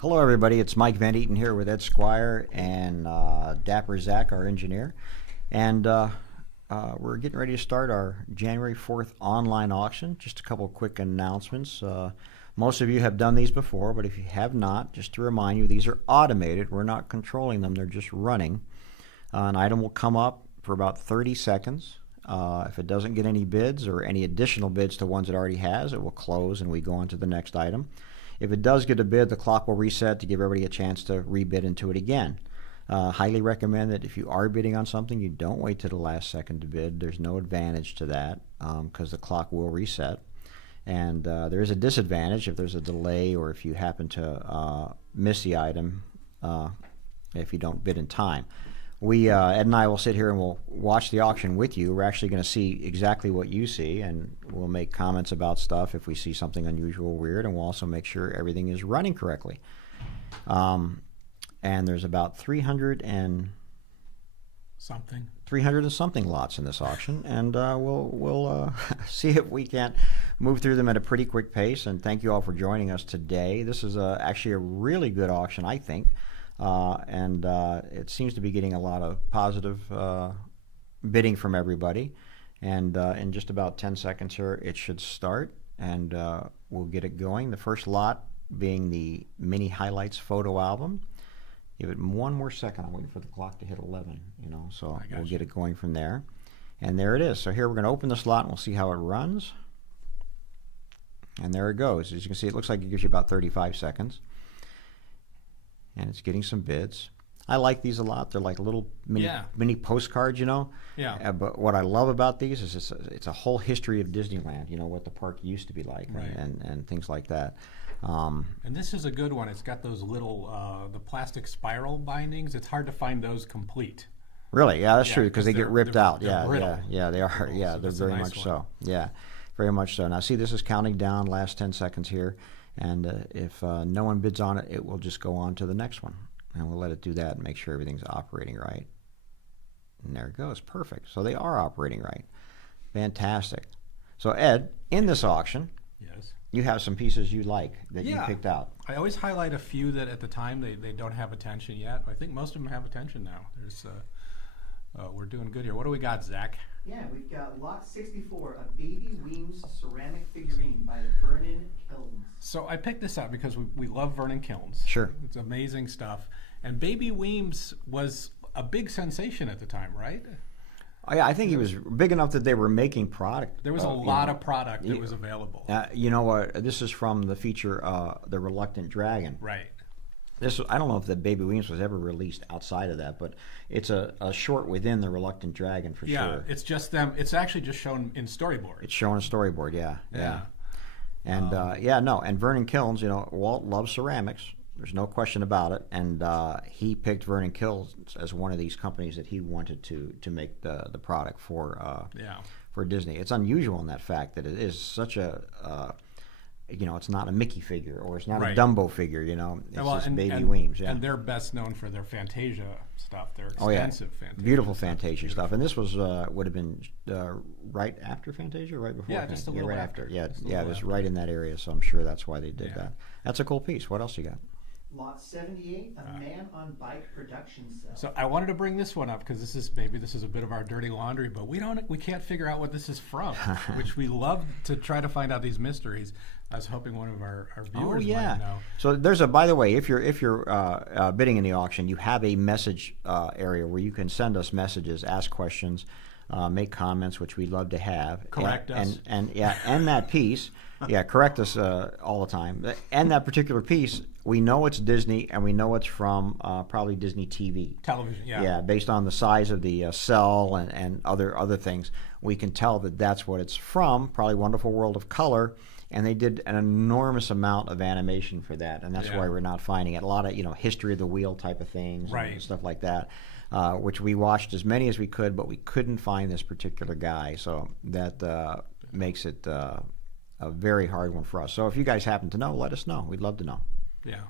Hello, everybody. It's Mike Van Eaton here with Ed Squire and Dapper Zach, our engineer. And we're getting ready to start our January 4th online auction. Just a couple of quick announcements. Most of you have done these before, but if you have not, just to remind you, these are automated. We're not controlling them. They're just running. An item will come up for about 30 seconds. If it doesn't get any bids or any additional bids to ones it already has, it will close and we go on to the next item. If it does get a bid, the clock will reset to give everybody a chance to rebid into it again. Highly recommend that if you are bidding on something, you don't wait to the last second to bid. There's no advantage to that because the clock will reset. And there is a disadvantage if there's a delay or if you happen to miss the item if you don't bid in time. Ed and I will sit here and we'll watch the auction with you. We're actually going to see exactly what you see, and we'll make comments about stuff if we see something unusual or weird, and we'll also make sure everything is running correctly. And there's about 300 and something lots in this auction, and we'll see if we can't move through them at a pretty quick pace. And thank you all for joining us today. This is actually a really good auction, I think. And it seems to be getting a lot of positive bidding from everybody. And in just about 10 seconds here, it should start, and we'll get it going. The first lot being the Mini Highlights photo album. Give it one more second. I'm waiting for the clock to hit 11, so we'll get it going from there. And there it is. So here we're going to open this lot, and we'll see how it runs. And there it goes. As you can see, it looks like it gives you about 35 seconds. And it's getting some bids. I like these a lot. They're like little mini postcards, Yeah. But what I love about these is it's a whole history of Disneyland, what the park used to be like, right. and things like that. And this is a good one. It's got those little, the plastic spiral bindings. It's hard to find those complete. Really? Yeah, that's true, because they get ripped out. They're brittle. Yeah, they are. Yeah, they're very much so. Yeah, very much so. Now, see, this is counting down, last 10 seconds here. And if no one bids on it, it will just go on to the next one. And we'll let it do that and make sure everything's operating right. And there it goes. Perfect. So they are operating right. Fantastic. So, Ed, in this auction, yes, you have some pieces you like that you picked out. I always highlight a few that at the time they don't have attention yet. I think most of them have attention now. We're doing good here. What do we got, Zach? Yeah, we've got lot 64, a Baby Weems ceramic figurine by Vernon Kilns. So I picked this out because we love Vernon Kilns. Sure. It's amazing stuff. And Baby Weems was a big sensation at the time, right? Oh, yeah, I think he was big enough that they were making product. There was a lot of product that was available. You know what? This is from the feature, The Reluctant Dragon. Right. I don't know if the Baby Weems was ever released outside of that, but it's a short within The Reluctant Dragon for sure. Yeah, it's just them. It's actually just shown in storyboard. It's shown a storyboard, yeah. And and Vernon Kilns, Walt loves ceramics. There's no question about it. And he picked Vernon Kilns as one of these companies that he wanted to make the product for Disney. It's unusual in that fact that it is such a it's not a Mickey figure or it's not a Dumbo figure, It's just Baby Weems. Yeah. And they're best known for their Fantasia stuff. Their expensive Fantasia. Beautiful Fantasia stuff. And this was would have been right after Fantasia, right before? Yeah, just a little right after. Yeah, it was right in that area, so I'm sure that's why they did that. That's a cool piece. What else you got? Lot 78, a Man on Bike production cell. So I wanted to bring this one up because this is a bit of our dirty laundry, but we can't figure out what this is from, which we love to try to find out these mysteries. I was hoping one of our viewers might know. So there's by the way, if you're bidding in the auction, you have a message area where you can send us messages, ask questions, make comments, which we'd love to have. Correct us. And that piece, correct us all the time. And that particular piece, we know it's Disney, and we know it's from probably Disney TV. Television, yeah. Yeah, based on the size of the cell and other things, we can tell that that's what it's from, probably Wonderful World of Color. And they did an enormous amount of animation for that, and that's why we're not finding it. A lot of History of the Wheel type of things and stuff like that, which we watched as many as we could, but we couldn't find this particular guy. So that makes it a very hard one for us. So if you guys happen to know, let us know. We'd love to know. Yeah.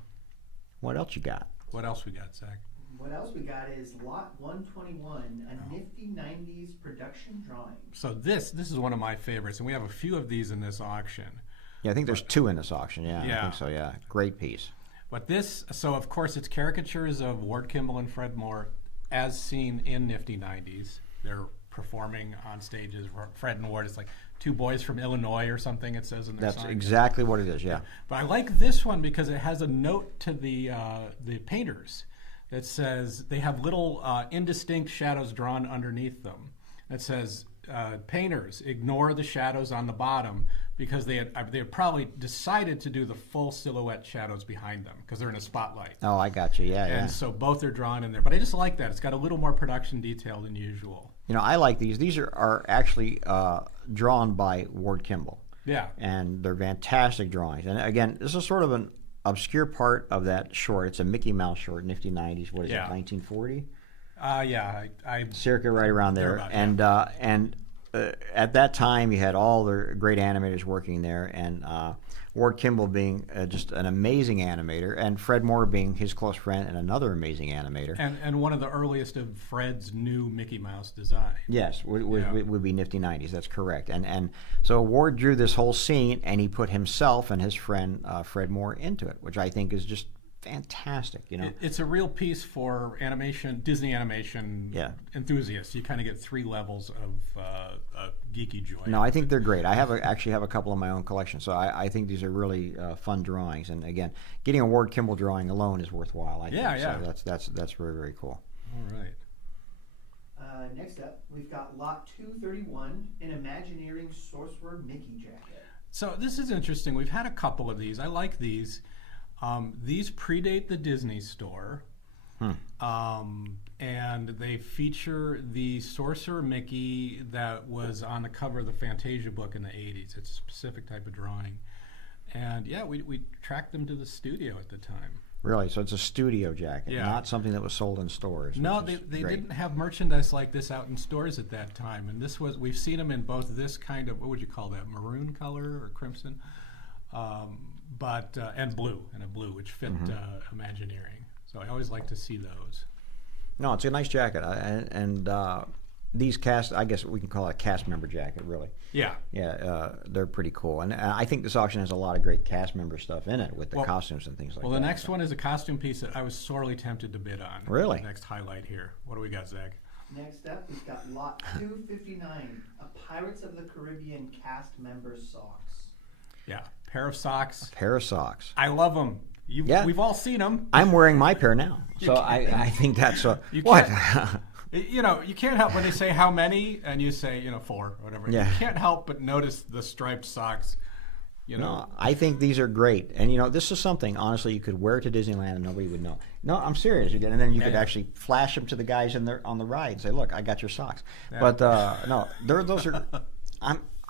What else you got? What else we got, Zach? What else we got is lot 121, a nifty 90s production drawing. So this is one of my favorites, and we have a few of these in this auction. Yeah, I think there's two in this auction. Yeah, Yeah. I think so. Yeah, great piece. But this, so of course it's caricatures of Ward Kimball and Fred Moore as seen in Nifty 90s. They're performing on stages. Fred and Ward, it's like two boys from Illinois or something, it says in their That's sign. exactly what it is, yeah. But I like this one because it has a note to the painters that says they have little indistinct shadows drawn underneath them. That says, painters, ignore the shadows on the bottom, because they had probably decided to do the full silhouette shadows behind them because they're in a spotlight. Oh, I got you, yeah, yeah. And so both are drawn in there. But I just like that. It's got a little more production detail than usual. You know, I like these. These are actually drawn by Ward Kimball. Yeah. And they're fantastic drawings. And again, this is sort of an obscure part of that short. It's a Mickey Mouse short, Nifty 90s. What is it, 1940? Yeah. I Circa right around there. Thereabout, And at that time, you had all the great animators working there, and Ward Kimball being just an amazing animator, and Fred Moore being his close friend and another amazing animator. And one of the earliest of Fred's new Mickey Mouse design. Yes, would be Nifty 90s. That's correct. And so Ward drew this whole scene, and he put himself and his friend Fred Moore into it, which I think is just fantastic. You know, it's a real piece for Disney animation enthusiasts. You kind of get three levels of geeky joy. No, I think they're great. I actually have a couple in my own collection, so I think these are really fun drawings. And again, getting a Ward Kimball drawing alone is worthwhile. I think. Yeah. So that's very, very cool. All right. Next up, we've got Lot 231, an Imagineering Sorcerer Mickey jacket. So this is interesting. We've had a couple of these. I like these. These predate the Disney Store, and they feature the Sorcerer Mickey that was on the cover of the Fantasia book in the 80s. It's a specific type of drawing. And yeah, we tracked them to the studio at the time. Really? So it's a studio jacket, Yeah. not something that was sold in stores. No, which is they great. didn't have merchandise like this out in stores at that time. And we've seen them in both this kind of, what would you call that, maroon color or crimson? And blue, which fit Imagineering. So I always like to see those. No, it's a nice jacket, and these I guess we can call it a cast member jacket, really. Yeah. Yeah, they're pretty cool, and I think this auction has a lot of great cast member stuff in it with the costumes and things like that. Well, the next one is a costume piece that I was sorely tempted to bid on. Really? The next highlight here. What do we got, Zach? Next up, we've got Lot 259, a Pirates of the Caribbean cast member socks. Yeah, pair of socks. A pair of socks. I love them. We've all seen them. I'm wearing my pair now, so I think that's You what. You can't help when they say how many, and you say 4 or whatever. Yeah. You can't help but notice the striped socks. No, I think these are great, and this is something honestly you could wear to Disneyland and nobody would know. No, I'm serious. And then you could actually flash them to the guys on the ride and say, "Look, I got your socks." Yeah. But no, those are.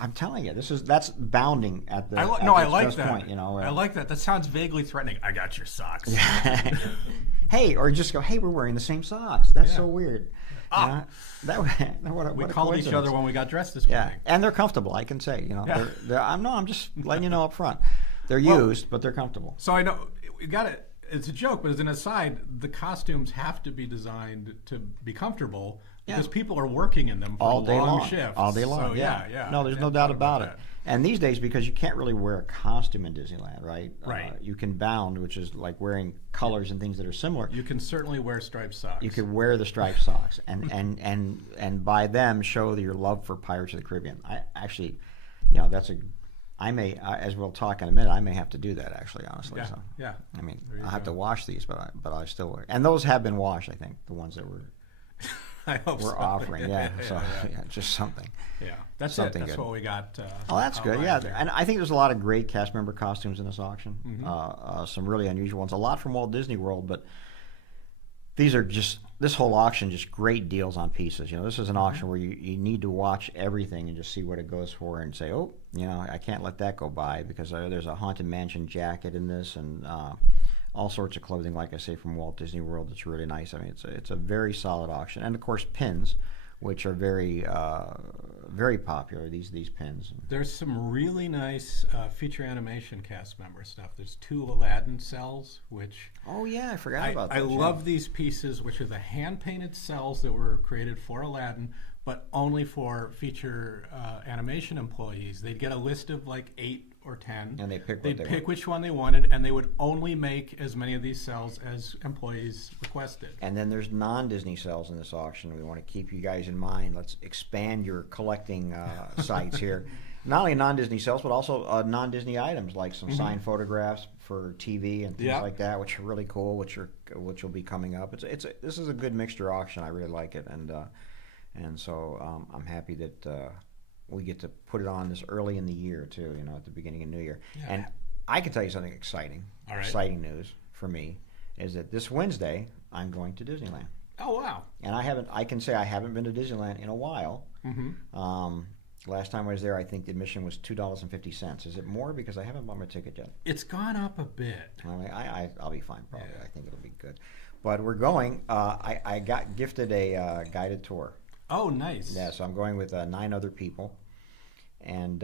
I'm telling you, that's bounding at the. I like that. Point, I like that. That sounds vaguely threatening. I got your socks. Hey, or just go. Hey, we're wearing the same socks. That's so weird. We called each other when we got dressed this morning. Yeah, and they're comfortable. I can say, I'm just letting you know up front. They're used, but they're comfortable. So I know we got it. It's a joke, but as an aside, the costumes have to be designed to be comfortable because people are working in them for all day long shifts. All day long. So, yeah. No, there's no doubt about it. And these days, because you can't really wear a costume in Disneyland, right? Right. You can bound, which is like wearing colors and things that are similar. You can certainly wear striped socks. You could wear the striped socks, and by them show your love for Pirates of the Caribbean. I actually, I may, as we'll talk in a minute, I may have to do that actually, honestly. Yeah. I mean, I'll have to wash these, but I still wear. And those have been washed, I think, the ones that were. I hope we're offering, just something. Yeah, that's something it. That's good. what we got. That's good. Yeah, and I think there's a lot of great cast member costumes in this auction. Some really unusual ones. A lot from Walt Disney World, but these are this whole auction just great deals on pieces. This is an auction where you need to watch everything and just see what it goes for and say, I can't let that go by because there's a Haunted Mansion jacket in this and. All sorts of clothing, like I say, from Walt Disney World. It's really nice. I mean, it's a very solid auction, and of course pins, which are very very popular. These pins. There's some really nice feature animation cast member stuff. There's 2 Aladdin cells, which I forgot about. I love these pieces, which are the hand painted cells that were created for Aladdin, but only for feature animation employees. They'd get a list of like 8 or 10. And they pick what They'd they pick want. which one they wanted, and they would only make as many of these cells as employees requested. And then there's non-Disney cells in this auction. We want to keep you guys in mind. Let's expand your collecting sites here. Not only non-Disney cells, but also non-Disney items like some signed photographs for TV and things Yeah. like that, which are really cool, which will be coming up. This is a good mixture auction. I really like it, and so I'm happy that we get to put it on this early in the year too. You know, at the beginning of New Year. Yeah. And I can tell you something exciting. All right. Exciting news for me is that this Wednesday I'm going to Disneyland. Oh, wow. And I can say I haven't been to Disneyland in a while. Last time I was there, I think the admission was $2.50. Is it more? Because I haven't bought my ticket yet. It's gone up a bit. I'll be fine probably. Yeah. I think it'll be good. But we're going. I got gifted a guided tour. Oh, nice. Yeah, so I'm going with 9 other people. And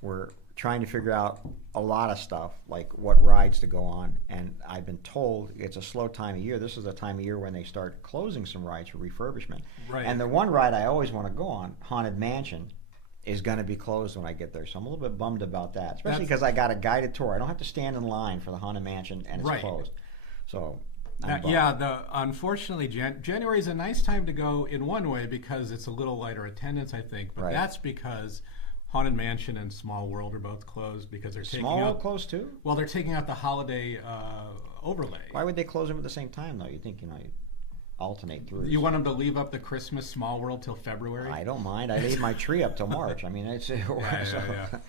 we're trying to figure out a lot of stuff, like what rides to go on. And I've been told it's a slow time of year. This is the time of year when they start closing some rides for refurbishment. Right. And the one ride I always want to go on, Haunted Mansion, is going to be closed when I get there. So I'm a little bit bummed about that, especially because I got a guided tour. I don't have to stand in line for the Haunted Mansion, and it's Right. closed. So unfortunately, January is a nice time to go in one way because it's a little lighter attendance, I think. But Right. that's because Haunted Mansion and Small World are both closed because they're taking Small World out. closed too? Well, they're taking out the holiday overlay. Why would they close them at the same time, though? You think, you alternate through. You want them to leave up the Christmas Small World till February? I don't mind. I leave my tree up till March. I mean, it's yeah.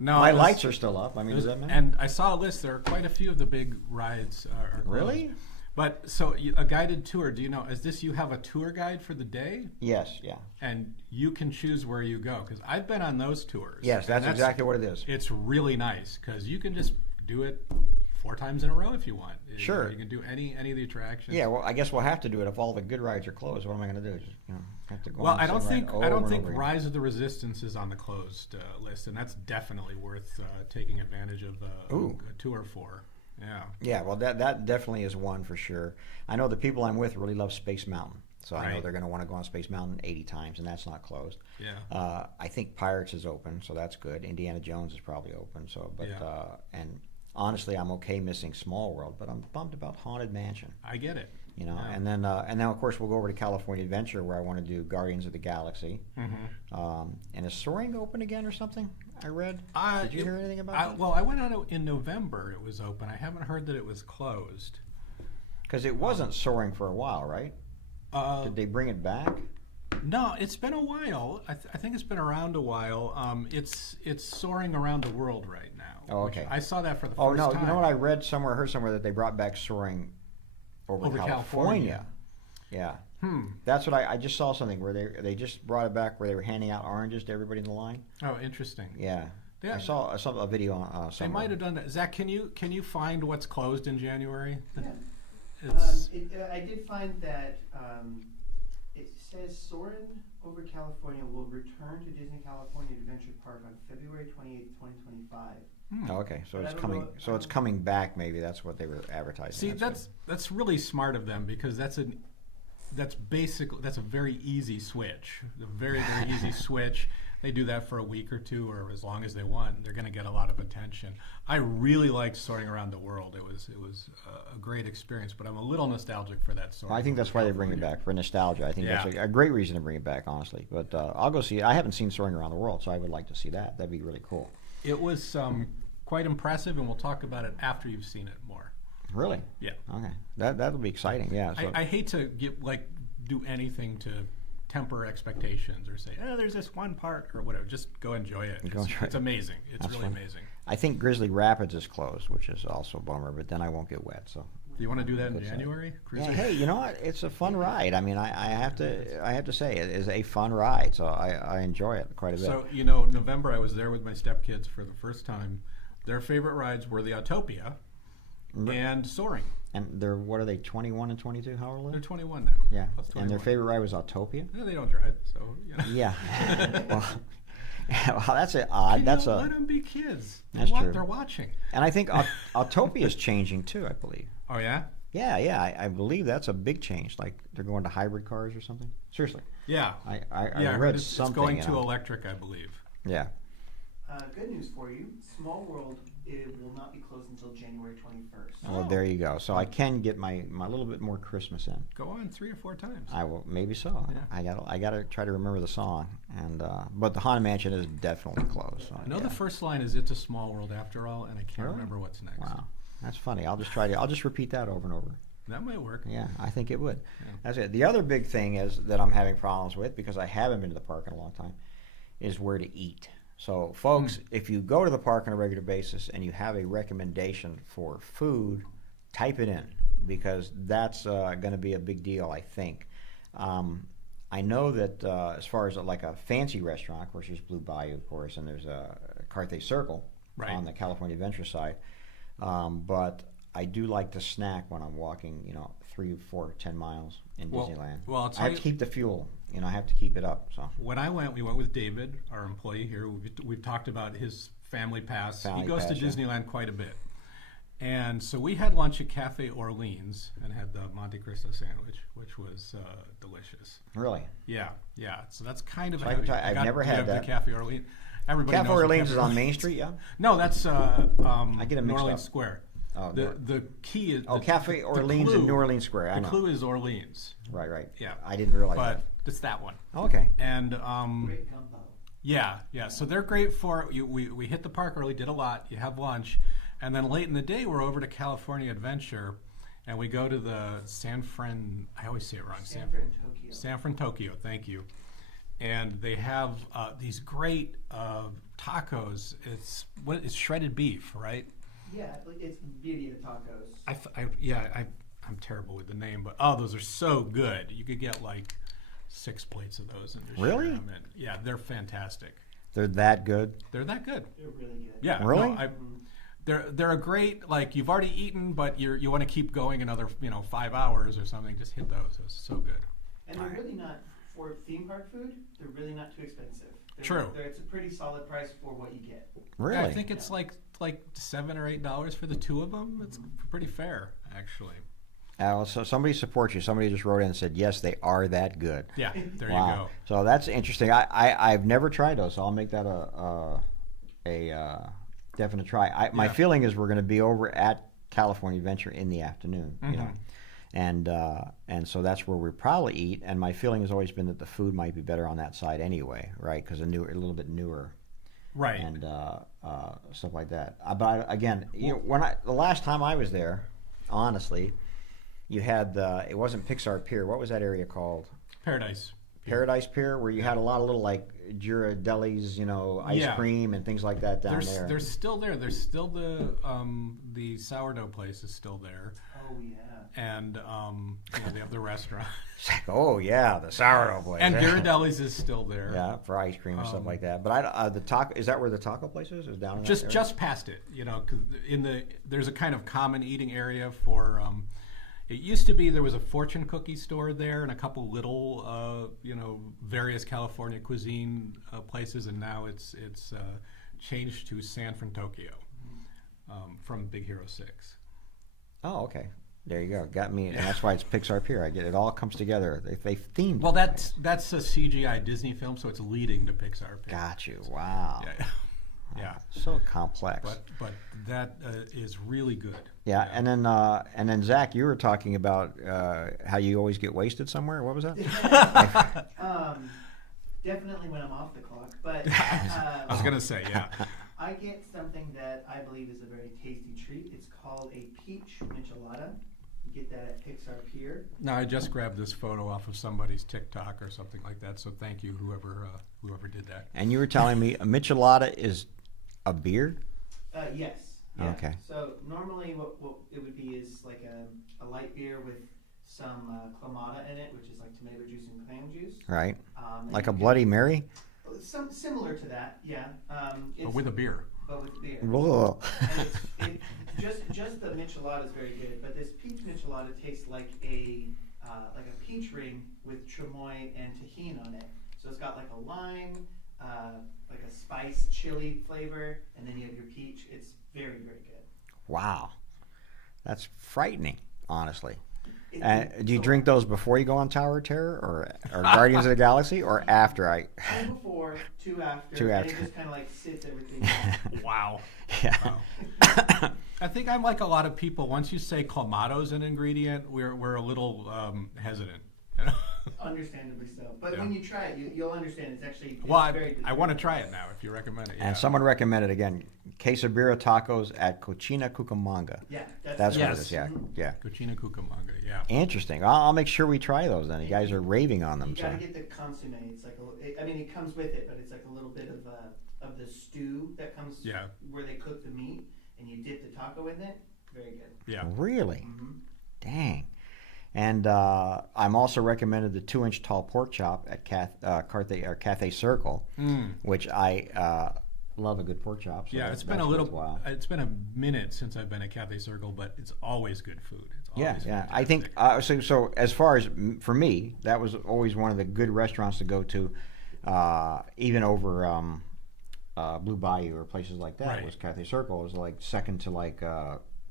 No, my it was- lights are still up. I mean, does that matter? And I saw a list. There are quite a few of the big rides are closed. Really? But so a guided tour. Do you know? Is this you have a tour guide for the day, Yes, yeah. and you can choose where you go? Because I've been on those tours. Yes, and that's exactly what it is. It's really nice because you can just do it 4 times in a row if you want. Sure. You can do any of the attractions. Yeah, well, I guess we'll have to do it if all the good rides are closed. What am I going to do? Just, have to go Well, on I the don't same think ride I don't over and think over again. Rise of the Resistance is on the closed list, and that's definitely worth taking advantage of Ooh. a tour for. Yeah. Yeah, well, that definitely is one for sure. I know the people I'm with really love Space Mountain, so I know Right. they're going to want to go on Space Mountain 80 times, and that's not closed. Yeah. I think Pirates is open, so that's good. Indiana Jones is probably open, so Yeah. And honestly, I'm okay missing Small World, but I'm bummed about Haunted Mansion. I get it. Yeah. Yeah. And then of course we'll go over to California Adventure where I want to do Guardians of the Galaxy. And is Soaring open again or something? I read. Did you hear anything about that? Well, I went on it in November. It was open. I haven't heard that it was closed. Because it wasn't Soaring for a while, right? Did they bring it back? No, it's been a while. I think it's been around a while. It's Soaring Around the World right now. Oh, which okay. I saw that for the Oh first no! time. You know what I read somewhere, heard somewhere that they brought back Soaring over California. Yeah. That's what I just saw something where they just brought it back where they were handing out oranges to everybody in the line. Oh, interesting. Yeah. Yeah. I saw a video on They somewhere. might have done that. Zach, can you find what's closed in January? Yeah. It's I did find that it says Soarin' over California will return to Disney California Adventure Park on February 28th, 2025. Oh, okay. So But I it's don't coming. know- So it's coming back. Maybe that's what they were advertising. See, that's really smart of them because that's a very easy switch. A very easy switch. They do that for a week or two or as long as they want. They're going to get a lot of attention. I really liked Soaring Around the World. It was a great experience, but I'm a little nostalgic for that Soaring. I think that's why they bring it back for nostalgia. I think Yeah. that's a great reason to bring it back, honestly. But I'll go see it. I haven't seen Soaring Around the World, so I would like to see that. That'd be really cool. It was quite impressive, and we'll talk about it after you've seen it more. Really? Yeah. Okay. That'll be exciting. Yeah. So, I hate to do anything to temper expectations or say, oh, there's this one part or whatever. Just go enjoy it. Go enjoy It's it. amazing. It's That's really fun. amazing. I think Grizzly Rapids is closed, which is also a bummer. But then I won't get wet. So. Do you want to do that in Good side. January? Yeah, Cruiser? hey, you know what? It's a fun ride. I mean, I have to say it is a fun ride. So I enjoy it quite a bit. So, November I was there with my stepkids for the first time. Their favorite rides were the Autopia and Soaring. And they're, what are they, 21 and 22? How old are They're they? 21 now. Yeah. Plus And their 21. favorite ride was Autopia? No, they don't drive, so, Yeah. Well, that's odd. That's let them be kids. That's true. They're watching. And I think Autopia is changing too, I believe. Oh, yeah? Yeah. I believe that's a big change. Like they're going to hybrid cars or something. Seriously. Yeah. I Yeah, I read heard it's something. going to electric, I believe. Yeah. Good news for you. Small World, it will not be closed until January 21st. Well, there you go. So I can get my little bit more Christmas in. Go on 3 or 4 times. I will, maybe so. Yeah. I gotta try to remember the song, and but the Haunted Mansion is definitely closed. So, I know yeah. the first line is "It's a small world after all," and I can't Really? remember what's next. Wow, that's funny. I'll just repeat that over and over. That might work. Yeah, I think it would. Yeah. That's it. The other big thing is that I'm having problems with, because I haven't been to the park in a long time, is where to eat. So, folks, if you go to the park on a regular basis and you have a recommendation for food, type it in, because that's going to be a big deal, I think. I know that as far as like a fancy restaurant, of course, there's Blue Bayou, of course, and there's a Carthay Circle on the California Adventure side. But I do like to snack when I'm walking, 3, 4, 10 miles in Disneyland. Well, I'll I tell have you, to keep the fuel. I have to keep it up. So when I went, we went with David, our employee here. We've talked about his family pass. He goes to Disneyland quite a bit. And so we had lunch at Cafe Orleans and had the Monte Cristo sandwich, which was delicious. Really? Yeah. So that's kind of So heavy. I've never had that. The Cafe Orleans. Everybody Cafe knows what Orleans is on Orleans Main Street, yeah? No, that's I get it New mixed Orleans up. Square. Oh, The key is Cafe Orleans in New Orleans Square. I know. The clue is Orleans. Right. Yeah. I didn't realize But that. it's that one. Okay. And Great gumbo. yeah. So they're great for we hit the park early, did a lot. You have lunch, and then late in the day we're over to California Adventure, and we go to the I always say it wrong. San Fran Tokyo. Thank you. And they have these great tacos. It's shredded beef, right? Yeah, it's birria tacos. I'm terrible with the name, but those are so good. You could get like 6 plates of those and just Really? share them. And, yeah, they're fantastic. They're that good? They're that good. They're really good. Yeah. Really? No, they're a great, like, you've already eaten, but you want to keep going another 5 hours or something. Just hit those. It's so good. And they're really not, for theme park food, they're really not too expensive. True. It's a pretty solid price for what you get. Really? I think it's like $7 or $8 for the 2 of them. It's pretty fair, actually. So somebody supports you. Somebody just wrote in and said, yes, they are that good. Yeah, there you Wow. go. So that's interesting. I've never tried those, so I'll make that a definite try. My feeling is we're going to be over at California Adventure in the afternoon, and so that's where we probably eat. And my feeling has always been that the food might be better on that side anyway, right? Because a little bit newer, right? And stuff like that. But again, the last time I was there, honestly, you had it wasn't Pixar Pier. What was that area called? Paradise Pier, where you had a lot of little like Ghirardelli's, ice cream and things like that down there. They're still there. There's still the sourdough place is still there. Oh yeah. And they have the restaurant. It's like, oh yeah, the sourdough place. And Ghirardelli's is still there. Yeah, for ice cream and stuff like that. But the taco, is that where the taco place is? Is down in that area? Just past it, because there's a kind of common eating area for. It used to be there was a fortune cookie store there and a couple little, various California cuisine places, and now it's changed to San Fran Tokyo from Big Hero 6. Oh, okay. There you go. Got me, and that's why it's Pixar Pier. I get it. All comes together. They themed. Well, it. that's a CGI Disney film, so it's leading to Pixar Pier. Got you. Wow. Yeah. So complex. But that is really good. Yeah, and then Zach, you were talking about how you always get wasted somewhere. What was that? Definitely when I'm off the clock, but I was gonna say, yeah. I get something that I believe is a very tasty treat. It's called a peach michelada. You get that at Pixar Pier. Now I just grabbed this photo off of somebody's TikTok or something like that. So thank you, whoever did that. And you were telling me a michelada is a beer? Yes. Yeah. Okay. So normally what it would be is like a light beer with some clamato in it, which is like tomato juice and clam juice. Right. Like a Bloody Mary? Some similar to that, yeah. But with a beer. But with beer. Whoa. And just the michelada is very good, but this peach michelada tastes like a peach ring with chamoy and tahini on it. So it's got like a lime, like a spice chili flavor, and then you have your peach. It's very, very good. Wow. That's frightening, honestly. Do you drink those before you go on Tower of Terror, or Guardians of the Galaxy, or after? Two before, two after, Two and after. it just kind of like sits everything down. Wow. Yeah. Wow. I think I'm like a lot of people. Once you say Clamato's an ingredient, we're a little hesitant. You know? Understandably so. But Yeah. when you try it, you'll understand it's actually Well, very I want to try it now if you recommend it. Yeah. And someone recommended again, quesabirra tacos at Cochina Cucamonga. Yeah, That's the- what it Yes. is. Yeah, yeah. Cochina Cucamonga, yeah. Interesting. I'll make sure we try those then. You guys are raving on them. You So. gotta get the consomme. It's like it comes with it, but it's like a little bit of the stew that comes Yeah. where they cook the meat, and you dip the taco in it. Very good. Yeah. Really? Mm-hmm. Dang. And I'm also recommended the 2-inch tall pork chop at Cafe Circle, which I love a good pork chop. So Yeah, it's been that's a little. worthwhile. It's been a minute since I've been at Cafe Circle, but it's always good food. It's Yeah, always yeah. fantastic. I think so as far as for me, that was always one of the good restaurants to go to, even over Blue Bayou or places like that. Right. Was Cafe Circle. It was like second to like.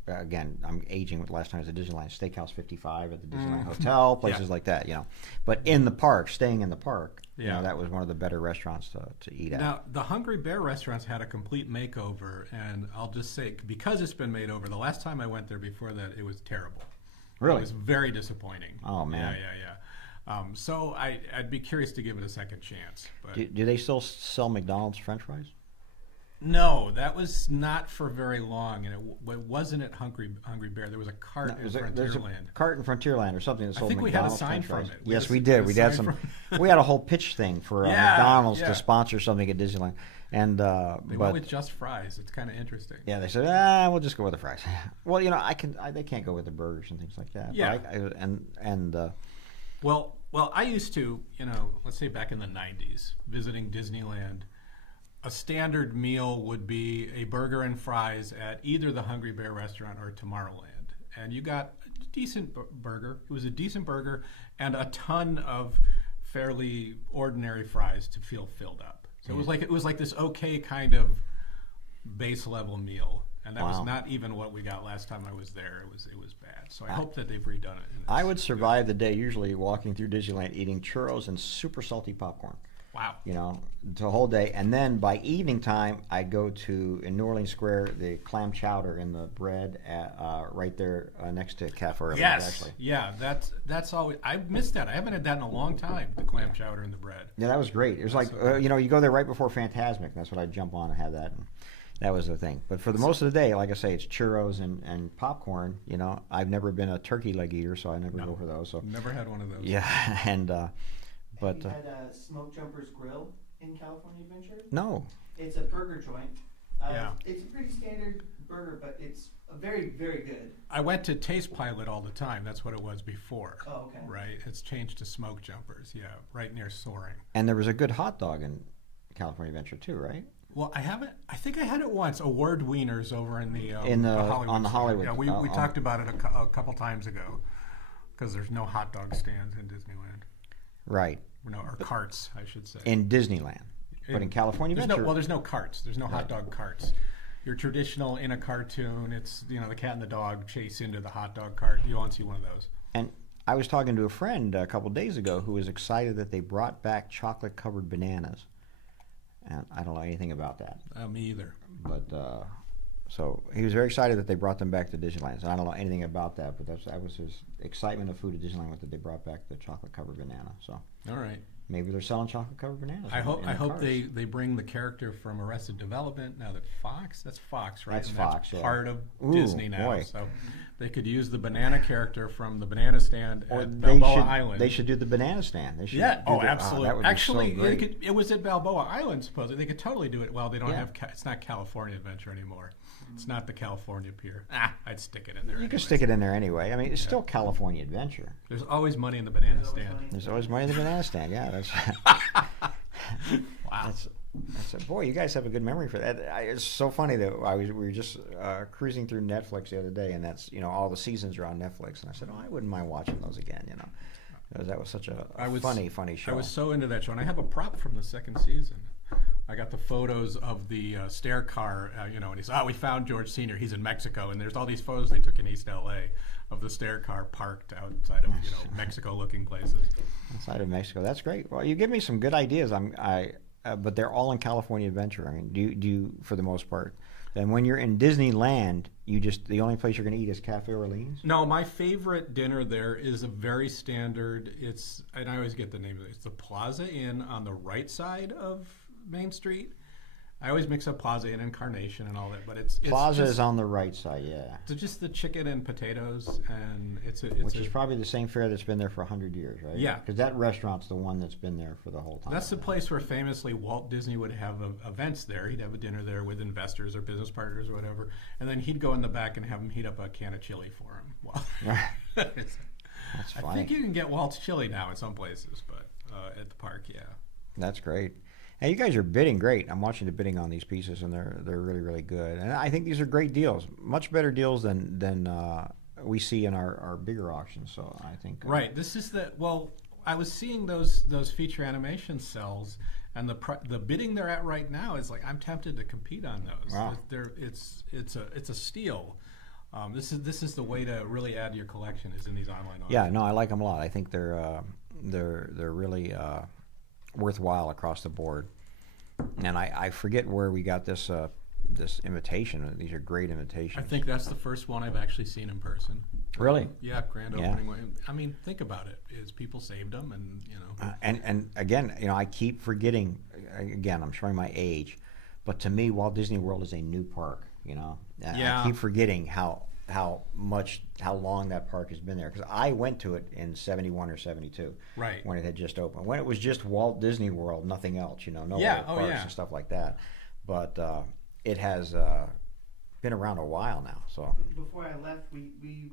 Again, I'm aging with the last time I was at Disneyland, Steakhouse 55 at the Disneyland Hotel, places like that, you know. But in the park, staying in the park, you Yeah. know, that was one of the better restaurants to eat at. Now, the Hungry Bear restaurant's had a complete makeover, and I'll just say, because it's been made over, the last time I went there before that, it was terrible. Really? It was very disappointing. Oh, man. Yeah. So I'd be curious to give it a second chance. But Do they still sell McDonald's French fries? no, that was not for very long, and it wasn't at Hungry Bear. There was a cart in There's a Frontierland. cart in Frontierland or something that sold think we had a McDonald's sign French from fries. it. We Yes, had a- we we did. had a We had sign some. We had a whole pitch thing for Yeah, McDonald's yeah. to sponsor something at Disneyland, and They but went with just fries. It's kind of interesting. yeah, they said, we'll just go with the fries. Well, you know, they can't go with the burgers and things like that. Yeah. But Well, I used to, let's say back in the 90s, visiting Disneyland, a standard meal would be a burger and fries at either the Hungry Bear restaurant or Tomorrowland. And you got a decent burger. It was a decent burger and a ton of fairly ordinary fries to feel filled up. So it was like this okay kind of base level meal. And that Wow. was not even what we got last time I was there. It was bad. So I hope that they've redone it. and I it's would good. survive the day usually walking through Disneyland eating churros and super salty popcorn. Wow. You know, the whole day, and then by evening time, I go to in New Orleans Square the clam chowder in the bread at, right there next to Cafe Urban. Yes. Actually. Yeah, that's always. I've missed that. I haven't had that in a long time. The clam chowder and the bread. Yeah, that was great. It was like you know, you go there right before Fantasmic. And that's what I'd jump on and have that. And that was the thing. But for the most of the day, like I say, it's churros and popcorn. You know, I've never been a turkey leg eater, so I never go for those. So Never had one of those. yeah, and but Have you had Smoke Jumper's Grill in California Adventure? no. It's a burger joint. Yeah. It's a pretty standard burger, but it's very, very good. I went to Taste Pilot all the time. That's what it was before. Oh, okay. Right. It's changed to Smoke Jumpers. Yeah, right near Soaring. And there was a good hot dog in California Adventure too, right? Well, I haven't. I think I had it once. Award Wieners over in the Hollywood on the side. Hollywood, Yeah, we talked about it a couple times ago because there's no hot dog stands in Disneyland. Right. No, or carts, I should say. In Disneyland. But in California there's Adventure. there's no carts. There's no hot dog carts. Your traditional in a cartoon, it's the cat and the dog chase into the hot dog cart. You won't see one of those. And I was talking to a friend a couple days ago who was excited that they brought back chocolate covered bananas. And I don't know anything about that. Me either. But so he was very excited that they brought them back to Disneyland. And I don't know anything about that, but that was his excitement of food at Disneyland that they brought back the chocolate covered banana. So All right. maybe they're selling chocolate covered bananas. I hope in the cars. they bring the character from Arrested Development now that that's Fox, right? That's And Fox, That's yeah. part of Ooh, Disney now. boy. So they could use the banana character from the banana stand Or at they Balboa should, Island. They should do the banana stand. They should Yeah. do Oh, the- absolutely. that would be so Actually, great. it was at Balboa Island. Supposedly, they could totally do it. Well, they don't Yeah. have. It's not California Adventure anymore. It's not the California Pier. I'd stick it in there. You can anyways. stick it in there anyway. I mean, it's still California Adventure. There's always money in the banana There's always stand. money. There's always money in the banana stand. Yeah, that's Wow. that's boy. You guys have a good memory for that. It's so funny that we were just cruising through Netflix the other day, and that's all the seasons are on Netflix, and I said, I wouldn't mind watching those again. Because that was such a funny show. I was so into that show, and I have a prop from the second season. I got the photos of the stair car, and he's, we found George Sr., he's in Mexico, and there's all these photos they took in East LA of the stair car parked outside of Mexico-looking places. Outside of Mexico, that's great. Well, you give me some good ideas. But they're all in California Adventure. I mean, do you for the most part? And when you're in Disneyland, the only place you're going to eat is Cafe Orleans. No, my favorite dinner there is a very standard. And I always get the name of it. It's the Plaza Inn on the right side of Main Street. I always mix up Plaza Inn and Carnation and all that, but it's Plaza is on the right side, yeah. It's just the chicken and potatoes, and which is probably the same fare that's been there for 100 years, right? Yeah, because that restaurant's the one that's been there for the whole time. That's the place where famously Walt Disney would have events there. He'd have a dinner there with investors or business partners or whatever, and then he'd go in the back and have them heat up a can of chili for him. Well, that's funny. I think you can get Walt's chili now in some places, but at the park, yeah. That's great. Hey, you guys are bidding great. I'm watching the bidding on these pieces, and they're really, really good. And I think these are great deals, much better deals than we see in our bigger auctions. So I think right. This is I was seeing those feature animation cells, and the bidding they're at right now is like I'm tempted to compete on those. Wow. It's a steal. This is the way to really add to your collection is in these online auctions. Yeah, no, I like them a lot. I think they're really worthwhile across the board. And I forget where we got this invitation. These are great invitations. I think that's the first one I've actually seen in person. Really? Yeah, grand opening. Yeah. I mean, think about it. Is people saved them, and and again, I keep forgetting. Again, I'm showing my age, but to me, Walt Disney World is a new park. Yeah. I keep forgetting how long that park has been there, because I went to it in 71 or 72, right, when it had just opened, when it was just Walt Disney World, nothing else, no other parks and stuff like that. But it has been around a while now. So before I left, we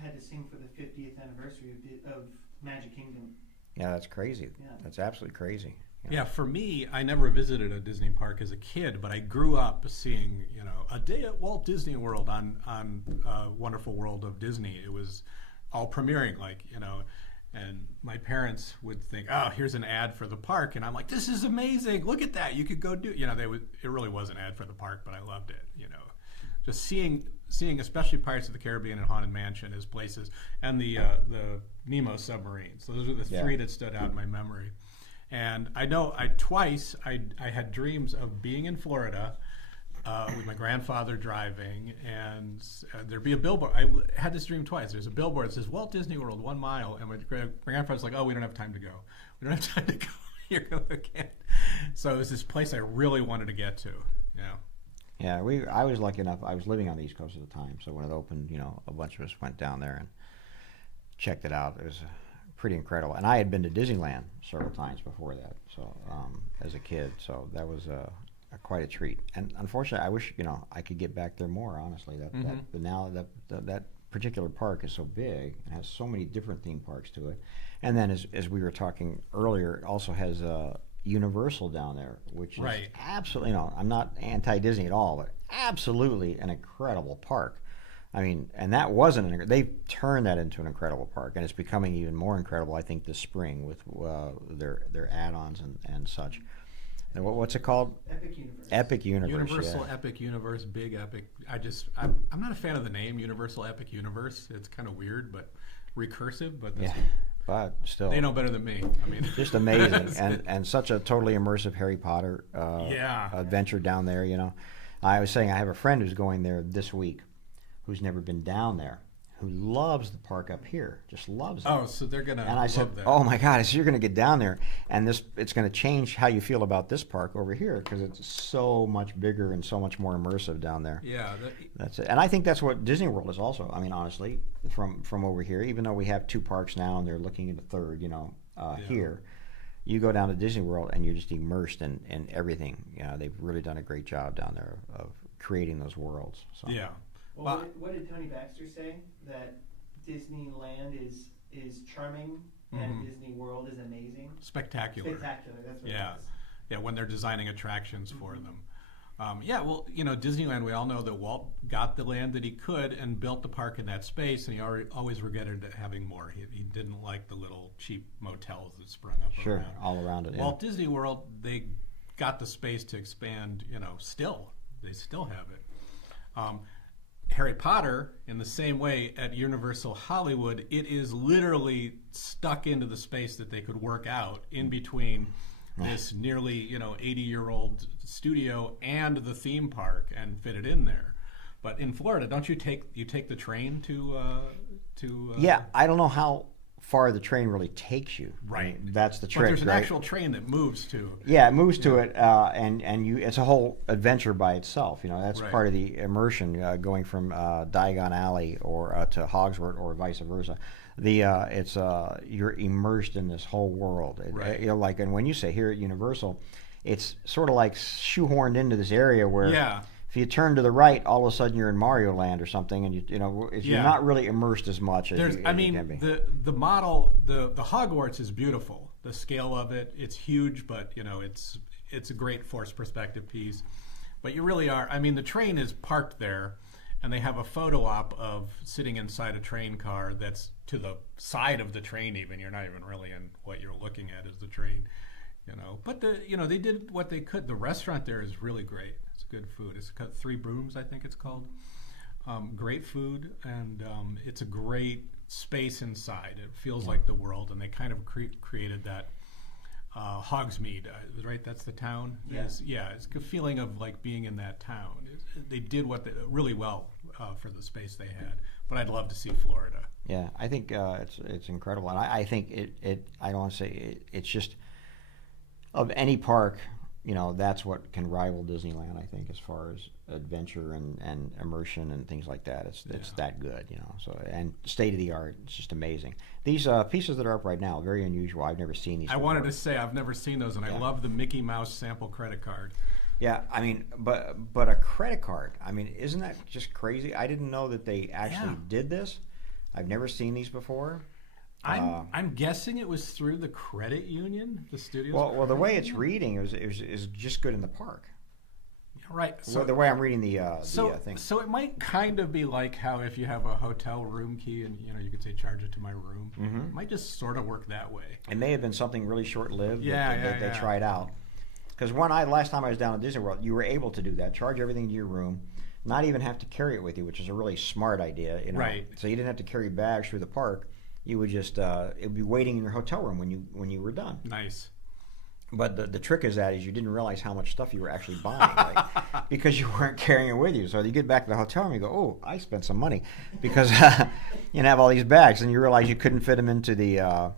had to sing for the 50th anniversary of Magic Kingdom. Yeah, that's crazy. Yeah. That's absolutely crazy. Yeah, for me, I never visited a Disney park as a kid, but I grew up seeing, a day at Walt Disney World on Wonderful World of Disney. It was all premiering, and my parents would think, oh, here's an ad for the park, and I'm like, this is amazing. Look at that. You could go do, it really was an ad for the park, but I loved it, Just seeing especially Pirates of the Caribbean and Haunted Mansion as places, and the Nemo submarines. So those are the three that stood out in my memory. And I know twice I had dreams of being in Florida with my grandfather driving, and there'd be a billboard. I had this dream twice. There's a billboard that says Walt Disney World 1 mile, and my grandfather's like, oh, we don't have time to go. We don't have time to go. You're going again. So it was this place I really wanted to get to. Yeah. Yeah, I was lucky enough. I was living on the East Coast at the time, so when it opened, a bunch of us went down there and checked it out. It was pretty incredible. And I had been to Disneyland several times before that, so as a kid, so that was quite a treat. And unfortunately, I wish I could get back there more. Honestly, now that particular park is so big and has so many different theme parks to it. And then as we were talking earlier, it also has Universal down there, which is absolutely, I'm not anti-Disney at all, but absolutely an incredible park. I mean, and that wasn't they've turned that into an incredible park, and it's becoming even more incredible, I think, this spring with their add-ons and such. And what's it called? Epic Universe. Epic Universe. Universal Epic Universe, big epic. I'm not a fan of the name Universal Epic Universe. It's kind of weird, but recursive. But but still, they know better than me. I mean, just amazing, and such a totally immersive Harry Potter adventure down there. I was saying I have a friend who's going there this week, who's never been down there, who loves the park up here, just loves it. Oh, so they're gonna. And I said, that. "Oh my God!" I said, "You're gonna get down there, and it's gonna change how you feel about this park over here, because it's so much bigger and so much more immersive down there." Yeah, that's it. And I think that's what Disney World is also. I mean, honestly, from over here, even though we have 2 parks now and they're looking at a third, here, you go down to Disney World and you're just immersed in everything. They've really done a great job down there of creating those worlds. So. Yeah. Well, what did Tony Baxter say? That Disneyland is charming and Disney World is amazing? Spectacular. Spectacular, that's what it is. Yeah, when they're designing attractions for them. Disneyland, we all know that Walt got the land that he could and built the park in that space, and he always regretted having more. He didn't like the little cheap motels that sprung up around. All around it. Walt Disney World, they got the space to expand, they still have it. Harry Potter, in the same way at Universal Hollywood, it is literally stuck into the space that they could work out in between this nearly 80-year-old studio and the theme park and fit it in there. But in Florida, don't you take the train to? Yeah, I don't know how far the train really takes you. Right. That's the trick. But there's an right? actual train that moves to. Yeah, it moves to it, and it's a whole adventure by itself. That's Right. part of the immersion, going from Diagon Alley or to Hogsworth or vice versa. It's you're immersed in this whole world. Right. Like, and when you say here at Universal, it's sort of like shoehorned into this area where. Yeah. If you turn to the right, all of a sudden you're in Mario Land or something, and you're not really immersed as much as you can be. The model, the Hogwarts is beautiful. The scale of it, it's huge, but it's a great forced perspective piece. But you really are. I mean, the train is parked there, and they have a photo op of sitting inside a train car that's to the side of the train. Even you're not even really in what you're looking at is the train. But they did what they could. The restaurant there is really great. It's good food. It's got Three Brooms, I think it's called. Great food, and it's a great space inside. It feels like the world, and they kind of created that Hogsmeade, right? That's the town. Yeah. It's a feeling of like being in that town. They did really well for the space they had. But I'd love to see Florida. Yeah, I think it's incredible, and I think it. I don't want to say it's just of any park. That's what can rival Disneyland, I think, as far as adventure and immersion and things like that. It's that good, So, and state of the art, it's just amazing. These pieces that are up right now, very unusual. I've never seen these. I wanted to say I've never seen those, and I love the Mickey Mouse sample credit card. Yeah, I mean, but a credit card. I mean, isn't that just crazy? I didn't know that they actually did this. I've never seen these before. I'm guessing it was through the credit union, the studios. Well, the way it's reading is just good in the park. Right. So the way I'm reading the thing. So it might kind of be like how if you have a hotel room key and you could say charge it to my room. Mm-hmm. It might just sort of work that way. It may have been something really short-lived that they tried out. Because last time I was down at Disney World, you were able to do that, charge everything to your room, not even have to carry it with you, which is a really smart idea. Right. So you didn't have to carry bags through the park. You would just it would be waiting in your hotel room when you were done. Nice. But the trick is you didn't realize how much stuff you were actually buying, right? Because you weren't carrying it with you. So you get back to the hotel room, you go, oh, I spent some money, because you have all these bags, and you realize you couldn't fit them into the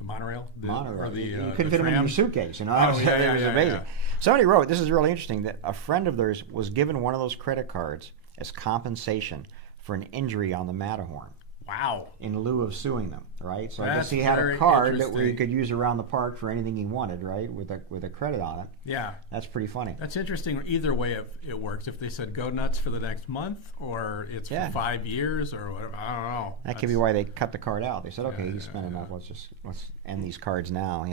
monorail. Monorail. You the couldn't fit them in your suitcase. It was amazing. Yeah. Somebody wrote, this is really interesting, that a friend of theirs was given one of those credit cards as compensation for an injury on the Matterhorn. Wow. In lieu of suing them, right? So I That's guess he had a very card that he interesting. could use around the park for anything he wanted, right? With a credit on it. Yeah. That's pretty funny. That's interesting. Either way it works. If they said go nuts for the next month, or it's for 5 years, or whatever, I don't know. That could be why they cut the card out. They said, okay, he's spent enough. Let's end these cards now.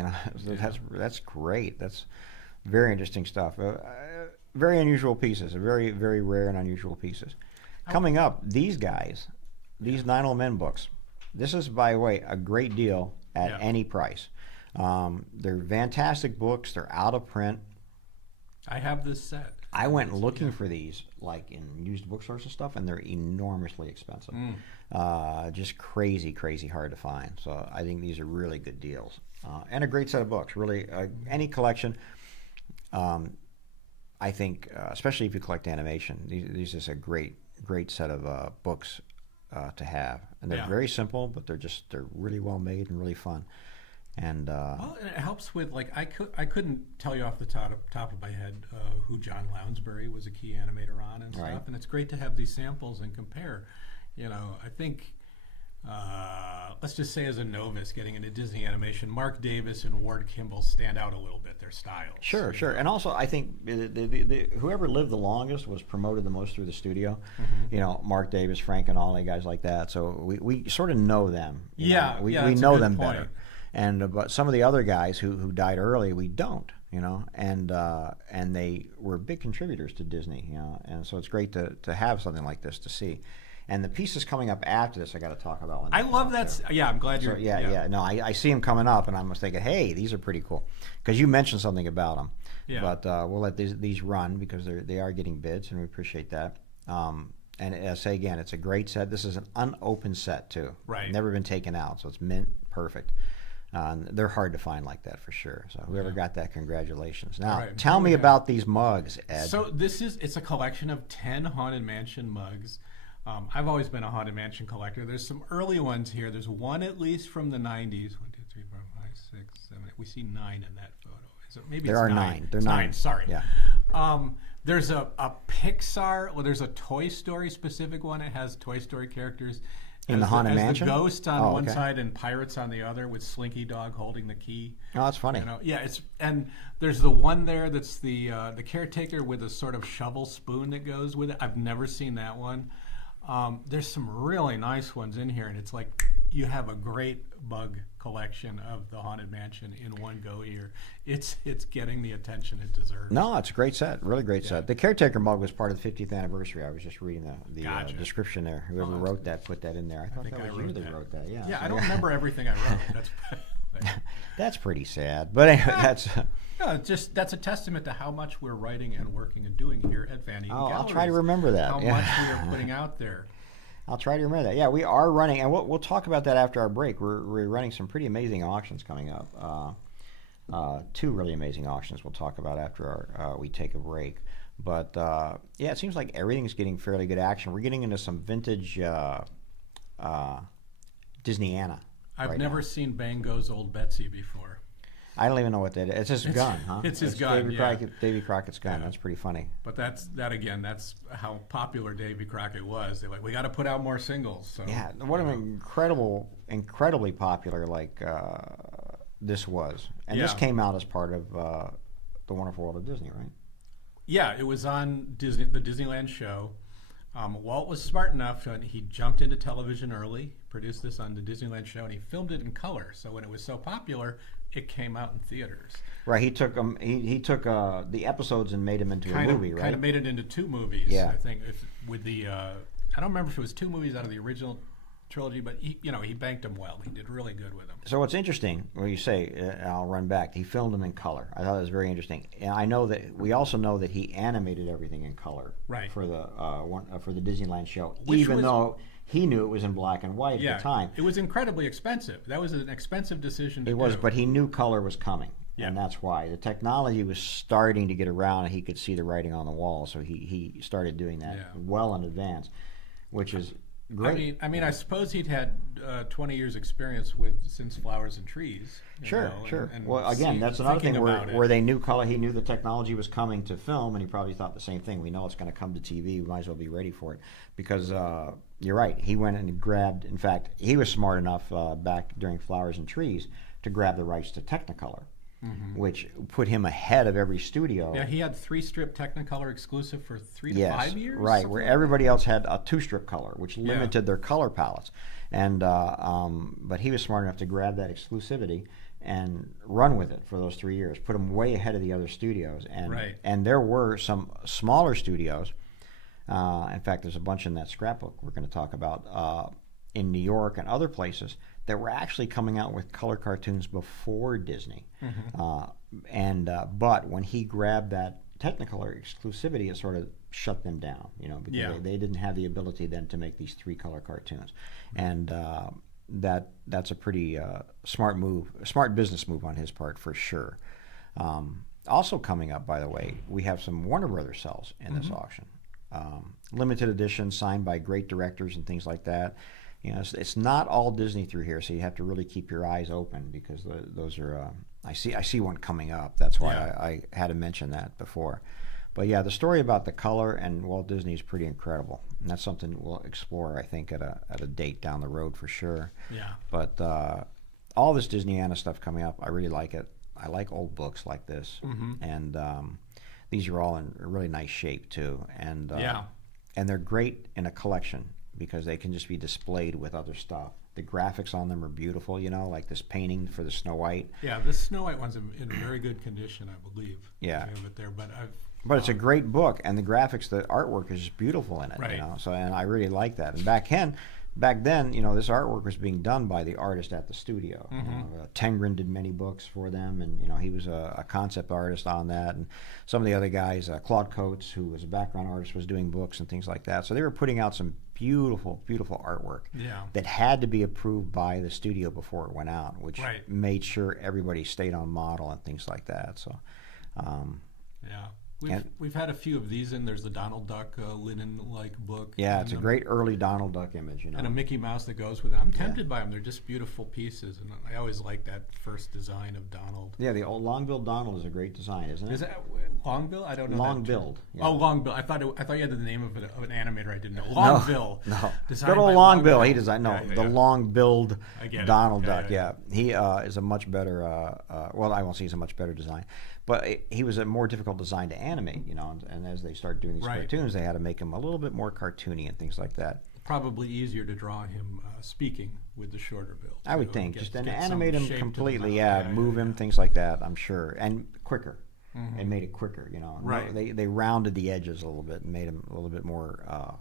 That's great. That's very interesting stuff. Very unusual pieces. Very, very rare and unusual pieces. Coming up, these guys, these 9 Old Men books. This is, by the way, a great deal at any price. They're fantastic books. They're out of print. I have this set. I went looking for these, like in used bookstores and stuff, and they're enormously expensive. Just crazy, crazy hard to find. So I think these are really good deals. And a great set of books. Really, any collection. I think, especially if you collect animation, these is a great set of books to have, and they're very simple, but they're really well made and really fun. And well, and it helps with, like, I couldn't tell you off the top of my head who John Lounsbury was a key animator on and stuff, and it's great to have these samples and compare. I think let's just say, as a novice getting into Disney animation, Mark Davis and Ward Kimball stand out a little bit, their styles. Sure. And also, I think whoever lived the longest was promoted the most through the studio. Mark Davis, Frank and Ollie, guys like that. So we sort of know them. We know them better. And but some of the other guys who died early, we don't. And they were big contributors to Disney. And so it's great to have something like this to see. And the pieces coming up after this, I got to talk about. When I they love come that. up, too. Yeah, I'm glad So, you're. yeah. No, I see them coming up, and I'm thinking, hey, these are pretty cool, because you mentioned something about them. Yeah. But we'll let these run because they are getting bids, and we appreciate that. And I say again, it's a great set. This is an unopened set too. Right. Never been taken out, so it's mint perfect. They're hard to find like that for sure. So whoever got that, congratulations. Now, Right. tell me about these mugs, Ed. So it's a collection of 10 Haunted Mansion mugs. I've always been a Haunted Mansion collector. There's some early ones here. There's one at least from the 90s. 1, 2, 3, 4, 5, 6, 7, 8. We see 9 in that photo. So maybe There it's are 9. nine. There are It's 9. Sorry. Yeah. There's a Pixar. Well, there's a Toy Story specific one. It has Toy Story characters. In the Haunted as Mansion? the ghost on one okay. side and pirates on the other, with Slinky Dog holding the key. Oh, that's funny. You know, yeah, and there's the one there that's the caretaker with a sort of shovel spoon that goes with it. I've never seen that one. There's some really nice ones in here, and it's like you have a great bug collection of the Haunted Mansion in one go here. It's getting the attention it deserves. No, it's a great set. Really great set. The caretaker mug was part of the 50th anniversary. I was just reading the Gotcha. Description there. Whoever wrote that put that in there. I thought think that I was you wrote that that. wrote that. Yeah. Yeah, So I don't remember everything I wrote. That's That's pretty sad. But anyway, that's. no, that's a testament to how much we're writing and working and doing here at Van Eaton Oh, I'll Galleries. try to remember that. How Yeah. much we are putting out there. I'll try to remember that. Yeah, we are running, and we'll talk about that after our break. We're running some pretty amazing auctions coming up. 2 really amazing auctions we'll talk about after we take a break. But yeah, it seems like everything's getting fairly good action. We're getting into some vintage Disneyana. I've right never now. seen Bango's Old Betsy before. I don't even know what that is. It's his gun, huh? it's his gun, Davy Crockett's gun. That's pretty funny. But that's how popular Davy Crockett was. They're like, we got to put out more singles. So, Yeah, what an incredibly popular this was, and this Yeah. came out as part of the Wonderful World of Disney, right? Yeah, it was on the Disneyland show. Walt was smart enough, he jumped into television early, produced this on the Disneyland show, and he filmed it in color. So when it was so popular, it came out in theaters. Right. He took he took the episodes and made them into a movie, right? Kind of made it into 2 movies. Yeah. I think with the I don't remember if it was 2 movies out of the original trilogy, but he banked them well. He did really good with them. So what's interesting, when you say, I'll run back, he filmed them in color. I thought it was very interesting. And I know that we also know that he animated everything in color Right. for the Disneyland show, Which even was- though he knew it was in black and white at the time. It was incredibly expensive. That was an expensive decision to It was, do. but he knew color was coming. Yeah. And that's why. The technology was starting to get around, and he could see the writing on the wall, so he started doing that Yeah. well in advance, which is great. I mean, I suppose he'd had 20 years experience since Flowers and Trees. Sure. and Well, again, that's another thing thinking about it. where they knew color. He knew the technology was coming to film, and he probably thought the same thing. We know it's going to come to TV. We might as well be ready for it. Because you're right. He went and grabbed, in fact, he was smart enough back during Flowers and Trees to grab the rights to Technicolor, which put him ahead of every studio. Yeah, he had 3-strip Technicolor exclusive for 3 to Yes, 5 years. right. something Where like everybody else had a 2-strip color, which Yeah. limited their color palettes. And but he was smart enough to grab that exclusivity and run with it for those 3 years. Put him way ahead of the other studios. And Right. and there were some smaller studios. In fact, there's a bunch in that scrapbook we're going to talk about in New York and other places that were actually coming out with color cartoons before Disney. But when he grabbed that Technicolor exclusivity, it sort of shut them down, because Yeah. they didn't have the ability then to make these 3-color cartoons. And that's a pretty smart move, a smart business move on his part for sure. Also coming up, by the way, we have some Warner Brothers cells in this auction. Limited edition, signed by great directors and things like that. It's not all Disney through here, so you have to really keep your eyes open because those are. I see one coming up. That's why Yeah. I had to mention that before. But yeah, the story about the color and Walt Disney is pretty incredible, and that's something we'll explore, I think, at a date down the road for sure. Yeah. But all this Disneyana stuff coming up, I really like it. I like old books like this, and these are all in really nice shape too, and and they're great in a collection because they can just be displayed with other stuff. The graphics on them are beautiful, like this painting for the Snow White. Yeah, this Snow White one's in very good condition, I believe. Yeah. I have it there, but But it's a great book, and the graphics, the artwork is just beautiful in it. Right. You know, so and I really like that. And back then, you know, this artwork was being done by the artist at the studio. You know, Tengren did many books for them, and you know, he was a concept artist on that. And some of the other guys, Claude Coates, who was a background artist, was doing books and things like that. So they were putting out some beautiful, beautiful artwork that had to be approved by the studio before it went out, which made sure everybody stayed on model and things like that. So, yeah. We've had a few of these, and there's the Donald Duck linen-like book. Yeah, it's a great early Donald Duck image, you know. And a Mickey Mouse that goes with it. I'm tempted by them. They're just beautiful pieces, and I always like that first design of Donald. Yeah, the old long-billed Donald is a great design, isn't it? Is that long-bill? I don't know. Long-billed. Yeah. Oh, long-bill. I thought you had the name of an animator I didn't know. Long-bill. No. Designed Good old by long-bill. He designed, the long-billed Donald Duck, Yeah. He is a much better, well, I won't say he's a much better design, but he was a more difficult design to animate, you know, and as they started doing these cartoons, they had to make him a little bit more cartoony and things like that. Probably easier to draw him speaking with the shorter bill. I would think. Just animate him completely, move him, yeah. things like that, I'm sure. And quicker. It made it quicker, you know. Right. They rounded the edges a little bit and made him a little bit more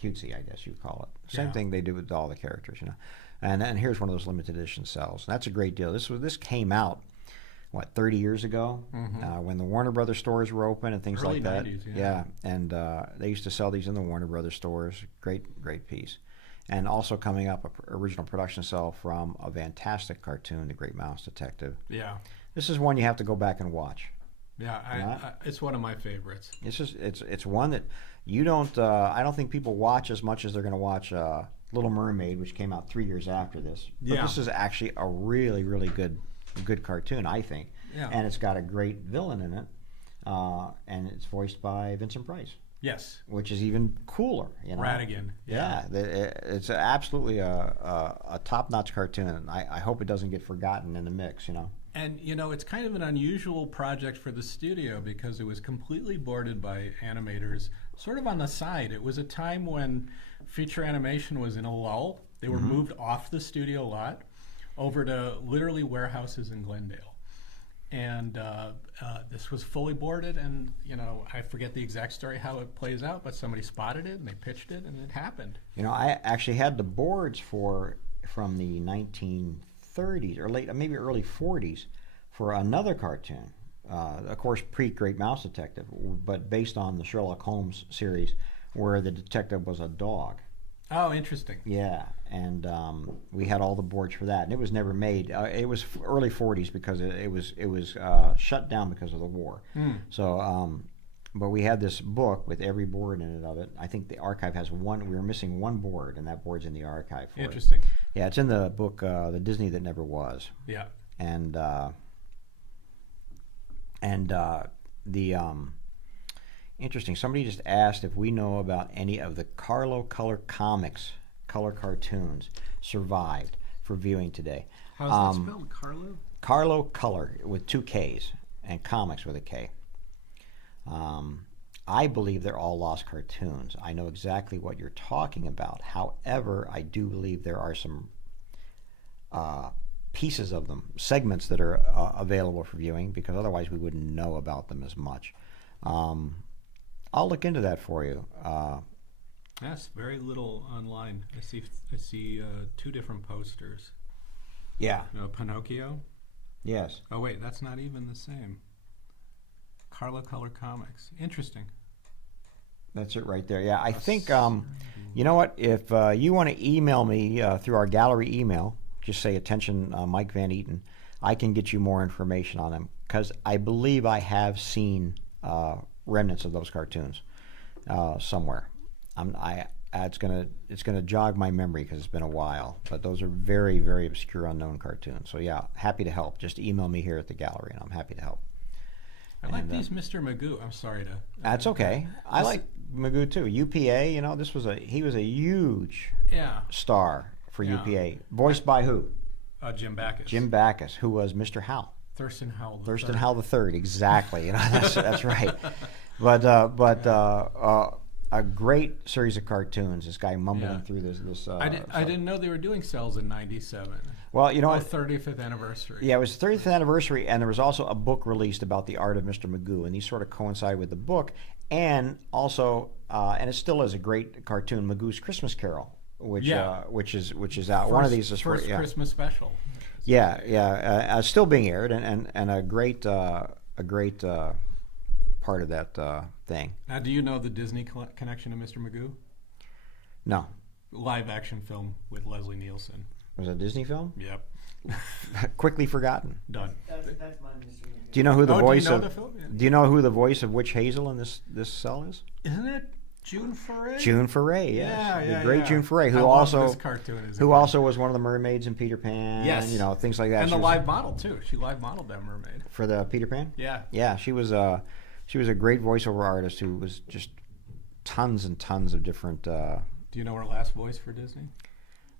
cutesy, I guess you'd call it. Same thing they do with all the characters, you know. And here's one of those limited edition cells. And that's a great deal. This came out, 30 years ago, when the Warner Brothers stores were open and things Early like that. 90s, yeah. And they used to sell these in the Warner Brothers stores. Great piece. And also coming up, a original production cell from a fantastic cartoon, The Great Mouse Detective. Yeah. This is one you have to go back and watch. Yeah, it's one of my favorites. It's one that you don't. I don't think people watch as much as they're going to watch Little Mermaid, which came out 3 years after this. But this is actually a really, really good cartoon, I think. Yeah. And it's got a great villain in it, and it's voiced by Vincent Price. Yes. Which is even cooler, you know. Radigan. Yeah, it's absolutely a top-notch cartoon, and I hope it doesn't get forgotten in the mix, you know. And, you know, it's kind of an unusual project for the studio because it was completely boarded by animators sort of on the side. It was a time when feature animation was in a lull. They were moved off the studio lot over to literally warehouses in Glendale. And this was fully boarded, and, you know, I forget the exact story how it plays out, but somebody spotted it, and they pitched it, and it happened. You know, I actually had the boards from the 1930s, or maybe early 40s, for another cartoon. Of course, pre-Great Mouse Detective, but based on the Sherlock Holmes series, where the detective was a dog. Oh, interesting. Yeah, and we had all the boards for that, and it was never made. It was early 40s because it was shut down because of the war. So, but we had this book with every board in it of it. I think the archive has one. We were missing one board, and that board's in the archive for Interesting. it. Yeah, it's in the book, The Disney That Never Was. Yeah. And interesting. Somebody just asked if we know about any of the Carlo Color Comics, color cartoons, survived for viewing today. How's that spelled? Carlo? Carlo Color with 2 Ks and Comics with a K. I believe they're all lost cartoons. I know exactly what you're talking about. However, I do believe there are some pieces of them, segments that are available for viewing, because otherwise we wouldn't know about them as much. I'll look into that for you. Yes, very little online. I see 2 different posters. Yeah. Pinocchio. Yes. Oh wait, that's not even the same. Carlo Color Comics. Interesting. That's it right there. Yeah, I think, you know what, if you want to email me through our gallery email, just say attention Mike Van Eaton, I can get you more information on them, because I believe I have seen remnants of those cartoons somewhere. It's gonna jog my memory because it's been a while, but those are very, very obscure, unknown cartoons. So yeah, happy to help. Just email me here at the gallery, and I'm happy to help. I like these Mr. Magoo. I'm sorry to. That's okay. I like Magoo too. UPA, you know, he was a huge star for UPA. Voiced by who? Jim Backus. Jim Backus, who was Mr. Howell. Thurston Howell. Howell III, exactly. You know, that's right. But a great series of cartoons. This guy mumbling Yeah. through this. I didn't know they were doing cells in '97. Well, you know, Oh, 35th anniversary. yeah, it was 30th anniversary, and there was also a book released about the art of Mr. Magoo, and these sort of coincide with the book, and also, and it still is a great cartoon, Magoo's Christmas Carol, which is out. One of these is first yeah. Christmas special. Still being aired, and a great part of that thing. Now, do you know the Disney connection to Mr. Magoo? No, Live action film with Leslie Nielsen. was it a Disney film? Yep. Quickly forgotten. Done. That's my Mr. Magoo. Do you know who the voice do you know of? the film? Yeah. Do you know who the voice of Witch Hazel in this cell is? Isn't it June Foray? June Foray, yes. Yeah, The great June Foray, who I love also this cartoon as a who kid. also was one of the mermaids in Peter Pan. Yes. You know, things like that. And She the was- live model too. She live modeled that mermaid. for the Peter Pan. Yeah. Yeah, she was a great voiceover artist who was just tons and tons of different. Do you know her last voice for Disney?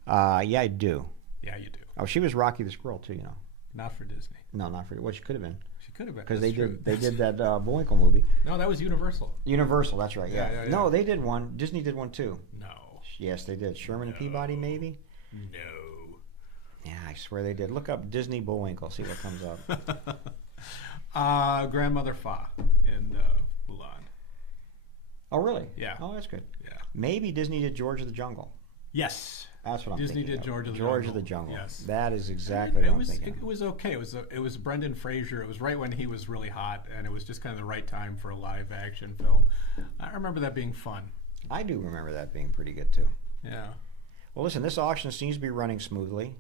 Yeah, I do. Yeah, you do. Oh, she was Rocky the Squirrel too. You know, Not for Disney. no, not for what she could have been She could have been. because That's they true. did that Bullwinkle movie. No, that was Universal. Universal, that's right. Yeah, yeah, yeah. No, they did one. Disney did one too. No. Yes, they did. Sherman and Peabody, maybe. No. Yeah, I swear they did. Look up Disney Bullwinkle, see what comes up. Grandmother Fa in Mulan. Oh, really? Yeah. Oh, that's good. Yeah. Maybe Disney did George of the Jungle. Yes. That's what I'm Disney thinking. did of. George of the George Jungle. of the Jungle. Yes. That is exactly what I'm thinking. It was okay. It was Brendan Fraser. It was right when he was really hot, and it was just kind of the right time for a live action film. I remember that being fun. I do remember that being pretty good too. Yeah. Well, listen, this auction seems to be running smoothly.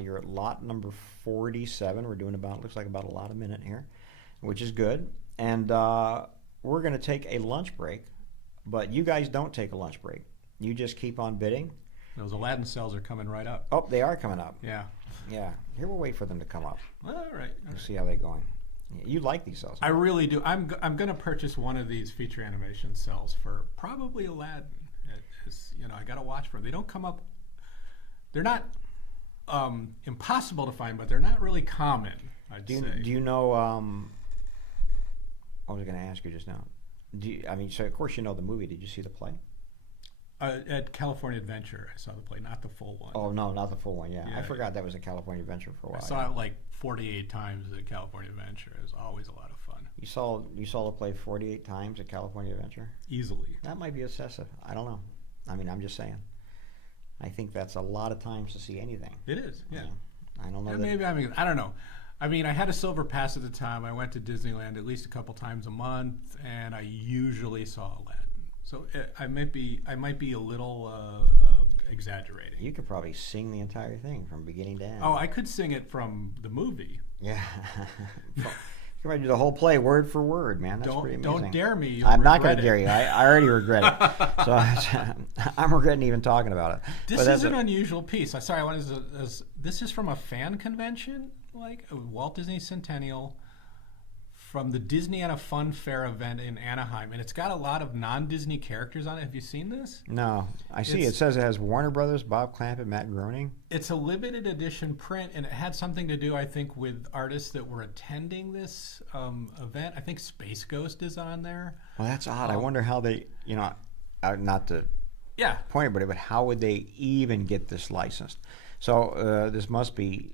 You're at lot number 47. We're doing looks like about a lot a minute here, which is good. And we're going to take a lunch break, but you guys don't take a lunch break. You just keep on bidding. Those Aladdin cells are coming right up. Oh, they are coming up. Yeah. Yeah. Here we'll wait for them to come up. All right. We'll see how they're going. Yeah, you like these cells. I really do. I'm going to purchase one of these feature animation cells for probably Aladdin. I got to watch for them. They don't come up. They're not impossible to find, but they're not really common. I'd say. Do you know? What was I going to ask you just now? So of course you know the movie. Did you see the play? At California Adventure, I saw the play, not the full one. Oh no, not the full one. Yeah, I Yeah. forgot that was a California Adventure for a while. I saw it like 48 times at California Adventure. It was always a lot of fun. You saw the play 48 times at California Adventure. Easily. That might be excessive. I don't know. I mean, I'm just saying. I think that's a lot of times to see anything. It is, yeah. I don't know. Yeah, I don't know. I mean, I had a silver pass at the time. I went to Disneyland at least a couple times a month, and I usually saw Aladdin. So I might be a little exaggerating. You could probably sing the entire thing from beginning to end. Oh, I could sing it from the movie. Yeah. You could probably do the whole play word for word, man. That's pretty amazing. Don't dare me. You'll I'm not going regret to it. dare you. I already regret it. So I'm regretting even talking about it. This But that's is an unusual piece. This is from a fan convention, like a Walt Disney Centennial, from the Disney and a Fun Fair event in Anaheim, and it's got a lot of non-Disney characters on it. Have you seen this? No, I see. It says it has Warner Brothers, Bob Clampett, Matt Groening. It's a limited edition print, and it had something to do, I think, with artists that were attending this event. I think Space Ghost is on there. Well, that's odd. I wonder how they, not to Yeah. point it, but how would they even get this licensed? So this must be,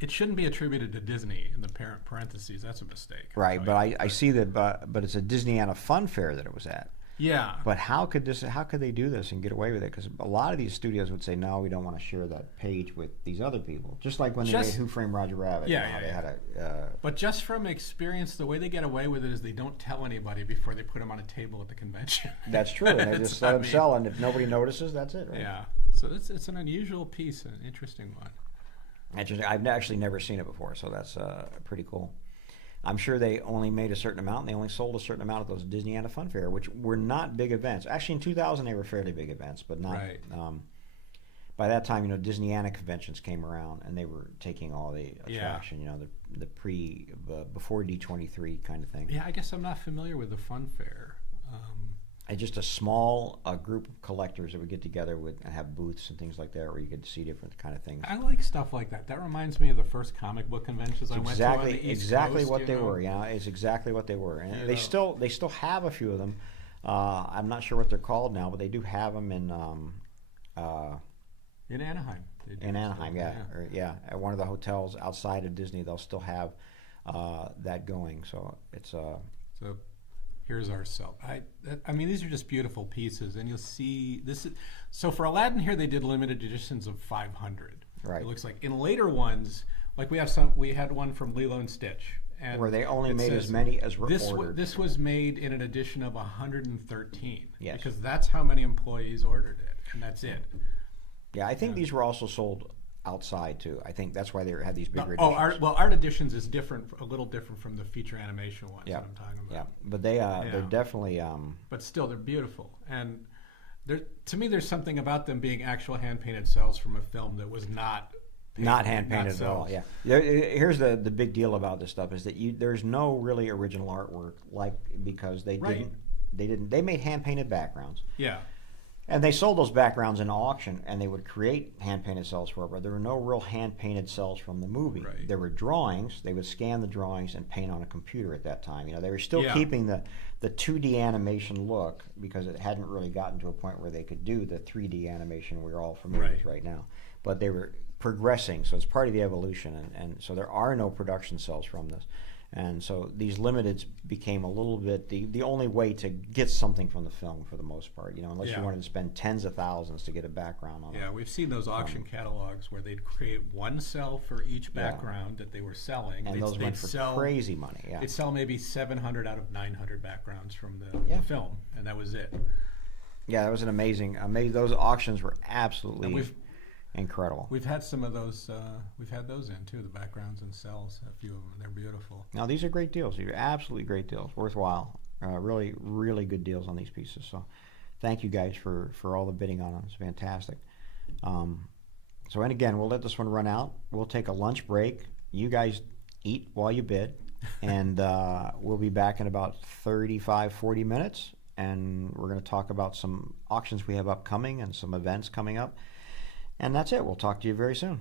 It shouldn't be attributed to Disney in the parentheses. That's a mistake. right. But I see that, but it's a Disneyana Fun Fair that it was at. Yeah. But how could they do this and get away with it? Because a lot of these studios would say, no, we don't want to share that page with these other people. Just like when they made Who Framed Roger Rabbit. Yeah, They yeah. had a. But just from experience, the way they get away with it is they don't tell anybody before they put them on a table at the convention. That's true. And they just let them sell, and if nobody notices, that's it, right? Yeah. So it's an unusual piece, an interesting one. I've actually never seen it before, so that's pretty cool. I'm sure they only made a certain amount, and they only sold a certain amount at those Disneyana Fun Fair, which were not big events. Actually, in 2000, they were fairly big events, but not. Right. By that time, Disneyana conventions came around, and they were taking all the attraction. The before D23 kind of thing. Yeah, I guess I'm not familiar with the Fun Fair. And just a small group of collectors that would get together and have booths and things like that, where you could see different kind of things. I like stuff like that. That reminds me of the first comic book conventions I went to on the East Exactly Coast, what they were. Yeah, it's exactly what they were, and they still have a few of them. I'm not sure what they're called now, but they do have them In Anaheim. They do in Anaheim, still, yeah, at one of the hotels outside of Disney. They'll still have that going. So it's So here's our cell. I mean, these are just beautiful pieces, and you'll see this. So for Aladdin here, they did limited editions of 500. Right. It looks like in later ones, like we had one from Lilo and Stitch, and where they only it made says, as many as were this ordered. this was made in an edition of 113. Yes. Because that's how many employees ordered it, and that's it. Yeah, I think these were also sold outside too. I think that's why they had these bigger Oh, editions. art editions is different, a little different from the feature animation ones Yeah, that I'm talking about. yeah, but they're definitely But still, they're beautiful, and to me, there's something about them being actual hand painted cells from a film that was not hand painted at all. cells. Yeah, here's the big deal about this stuff is that there's no really original artwork because they Right. they made hand painted backgrounds. Yeah. And they sold those backgrounds in auction, and they would create hand-painted cells for it, but there were no real hand-painted cells from the movie. Right. There were drawings. They would scan the drawings and paint on a computer at that time. They were still Yeah. keeping the 2D animation look because it hadn't really gotten to a point where they could do the 3D animation we're all familiar with right now. But they were progressing, so it's part of the evolution, and so there are no production cells from this. And so these limiteds became a little bit the only way to get something from the film for the most part, unless you wanted to spend tens of thousands to get a background on it. Yeah, we've seen those auction catalogs where they'd create one cell for each background that they were selling. And those went for crazy money. Yeah. They'd sell maybe 700 out of 900 backgrounds from the film, and that was it. Yeah, that was an amazing. Those auctions were absolutely incredible. We've had some of those. We've had those in too. The backgrounds and cells. A few of them. They're beautiful. Now these are great deals. These are absolutely great deals. Worthwhile. Really, really good deals on these pieces. So, thank you guys for all the bidding on them. It's fantastic. And again, we'll let this one run out. We'll take a lunch break. You guys eat while you bid, and we'll be back in about 35, 40 minutes. And we're going to talk about some auctions we have upcoming and some events coming up. And that's it. We'll talk to you very soon.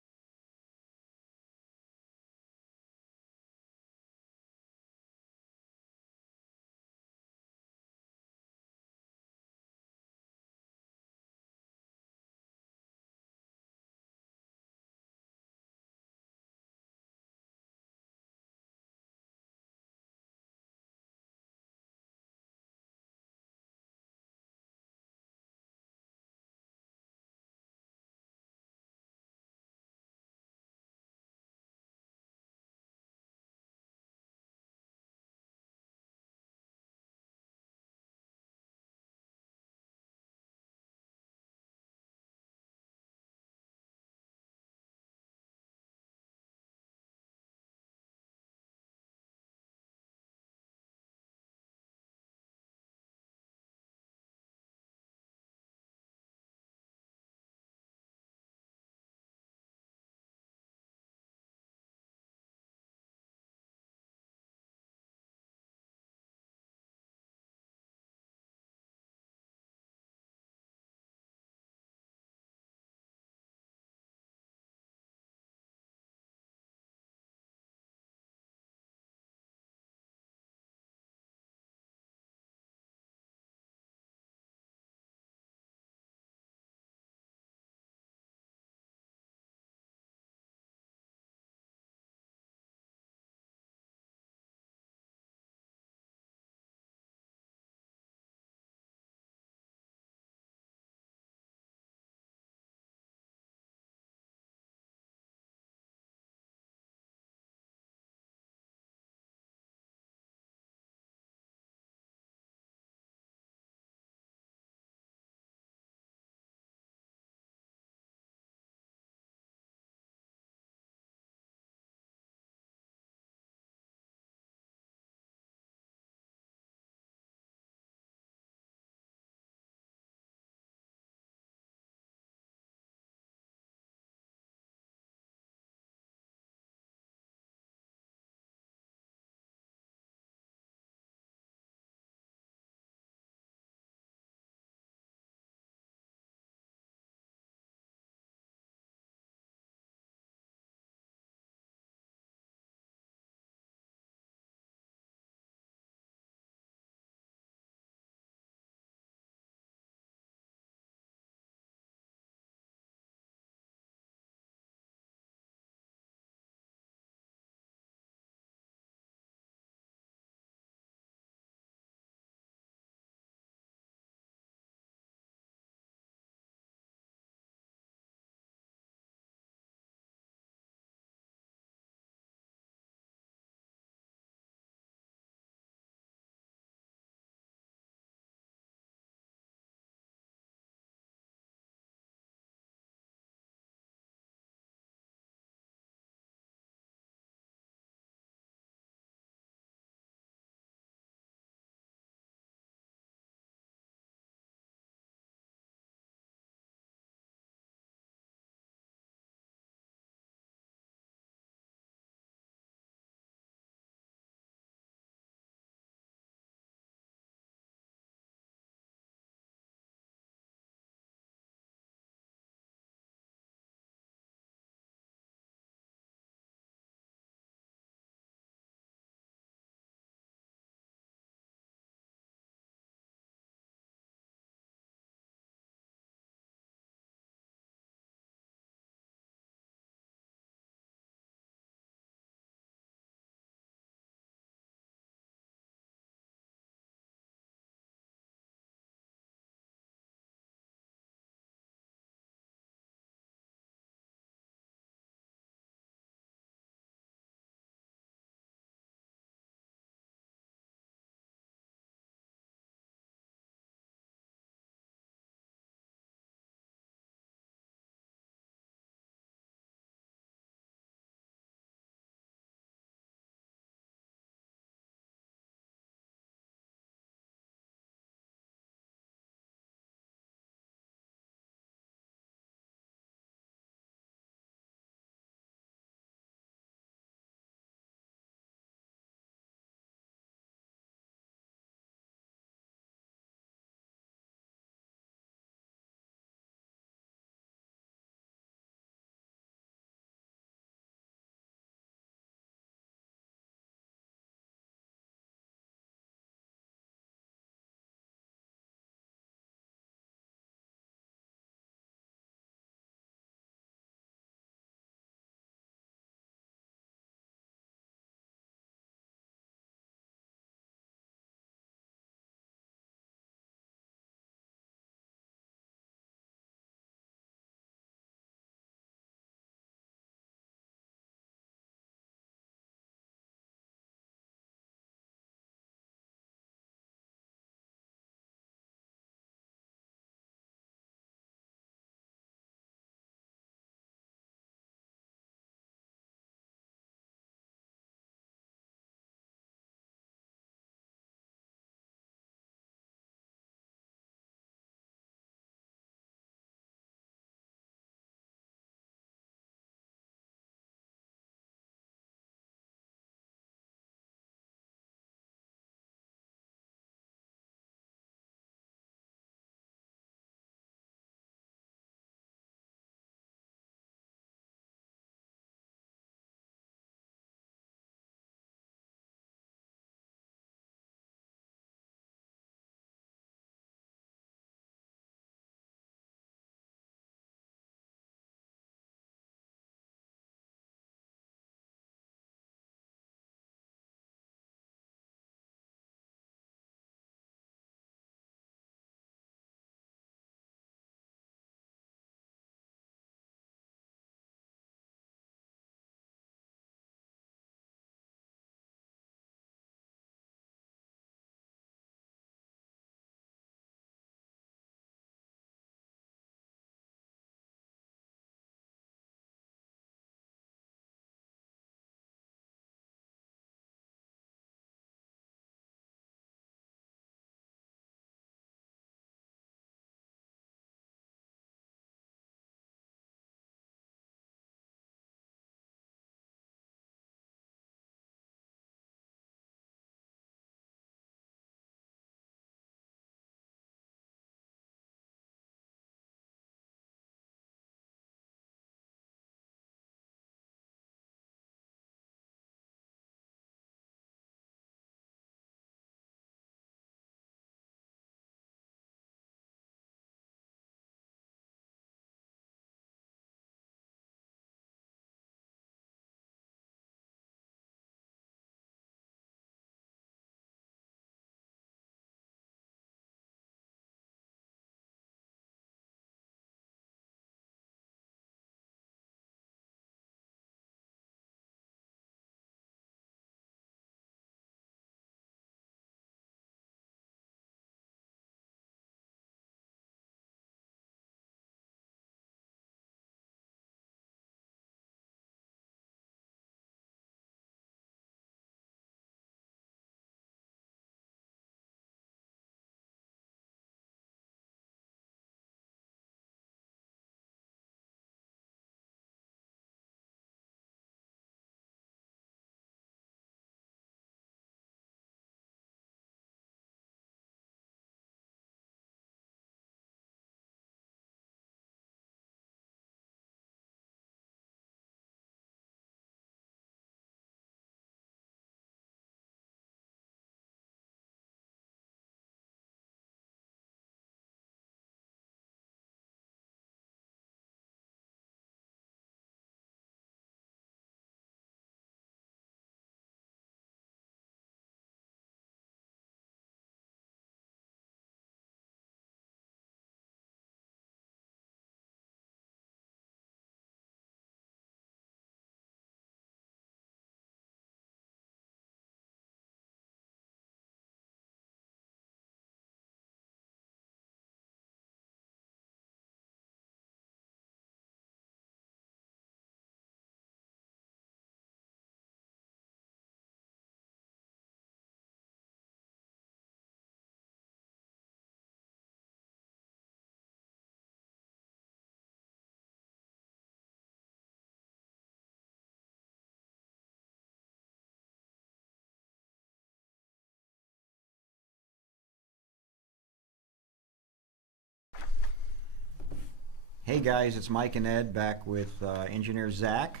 Hey guys, it's Mike and Ed back with engineer Zach.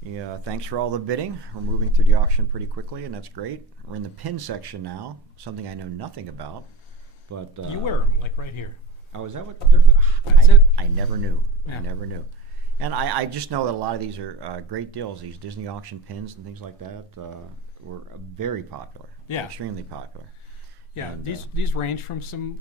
Yeah, thanks for all the bidding. We're moving through the auction pretty quickly, and that's great. We're in the pin section now, something I know nothing about. But You wear them, like right here. oh, is that what they're? That's it. I never knew. Yeah. I never knew. And I just know that a lot of these are great deals. These Disney auction pins and things like that were very popular. Yeah. Extremely popular. Yeah, And, these range from some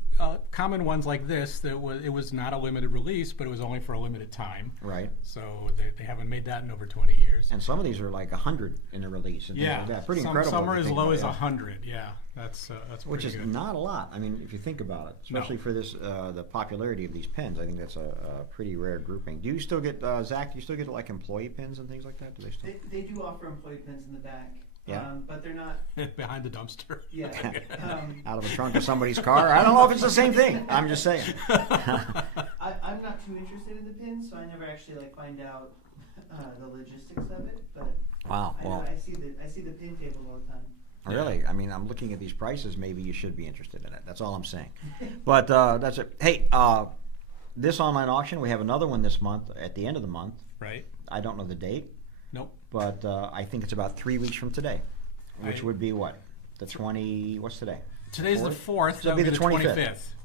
common ones like this that it was not a limited release, but it was only for a limited time. Right. So they haven't made that in over 20 years. And some of these are like 100 in a release. And things Yeah, like that. Pretty some incredible. are if you as think low about as it. 100. Yeah, that's Which pretty is good. not a lot. I mean, if you think about it, especially for this the popularity of these pins, I think that's a pretty rare grouping. Do you still get Zach? Do you still get like employee pins and things like that? Do they still? They do offer employee pins in the back, Yeah. but they're not. Behind the dumpster. Yeah. Out of the trunk of somebody's car? I don't know if it's the same thing. I'm just saying. I'm not too interested in the pins, so I never actually like find out the logistics of it. But Wow. I know Well, I see the pin table all the time. really? I mean, I'm looking at these prices. Maybe you should be interested in it. That's all I'm saying. But that's it. Hey, this online auction, we have another one this month at the end of the month. Right? I don't know the date, Nope. but I think it's about 3 weeks from today, which I- would be what? The 20. What's today? Today's the 4th. So That it'll would be the 25th. 25th.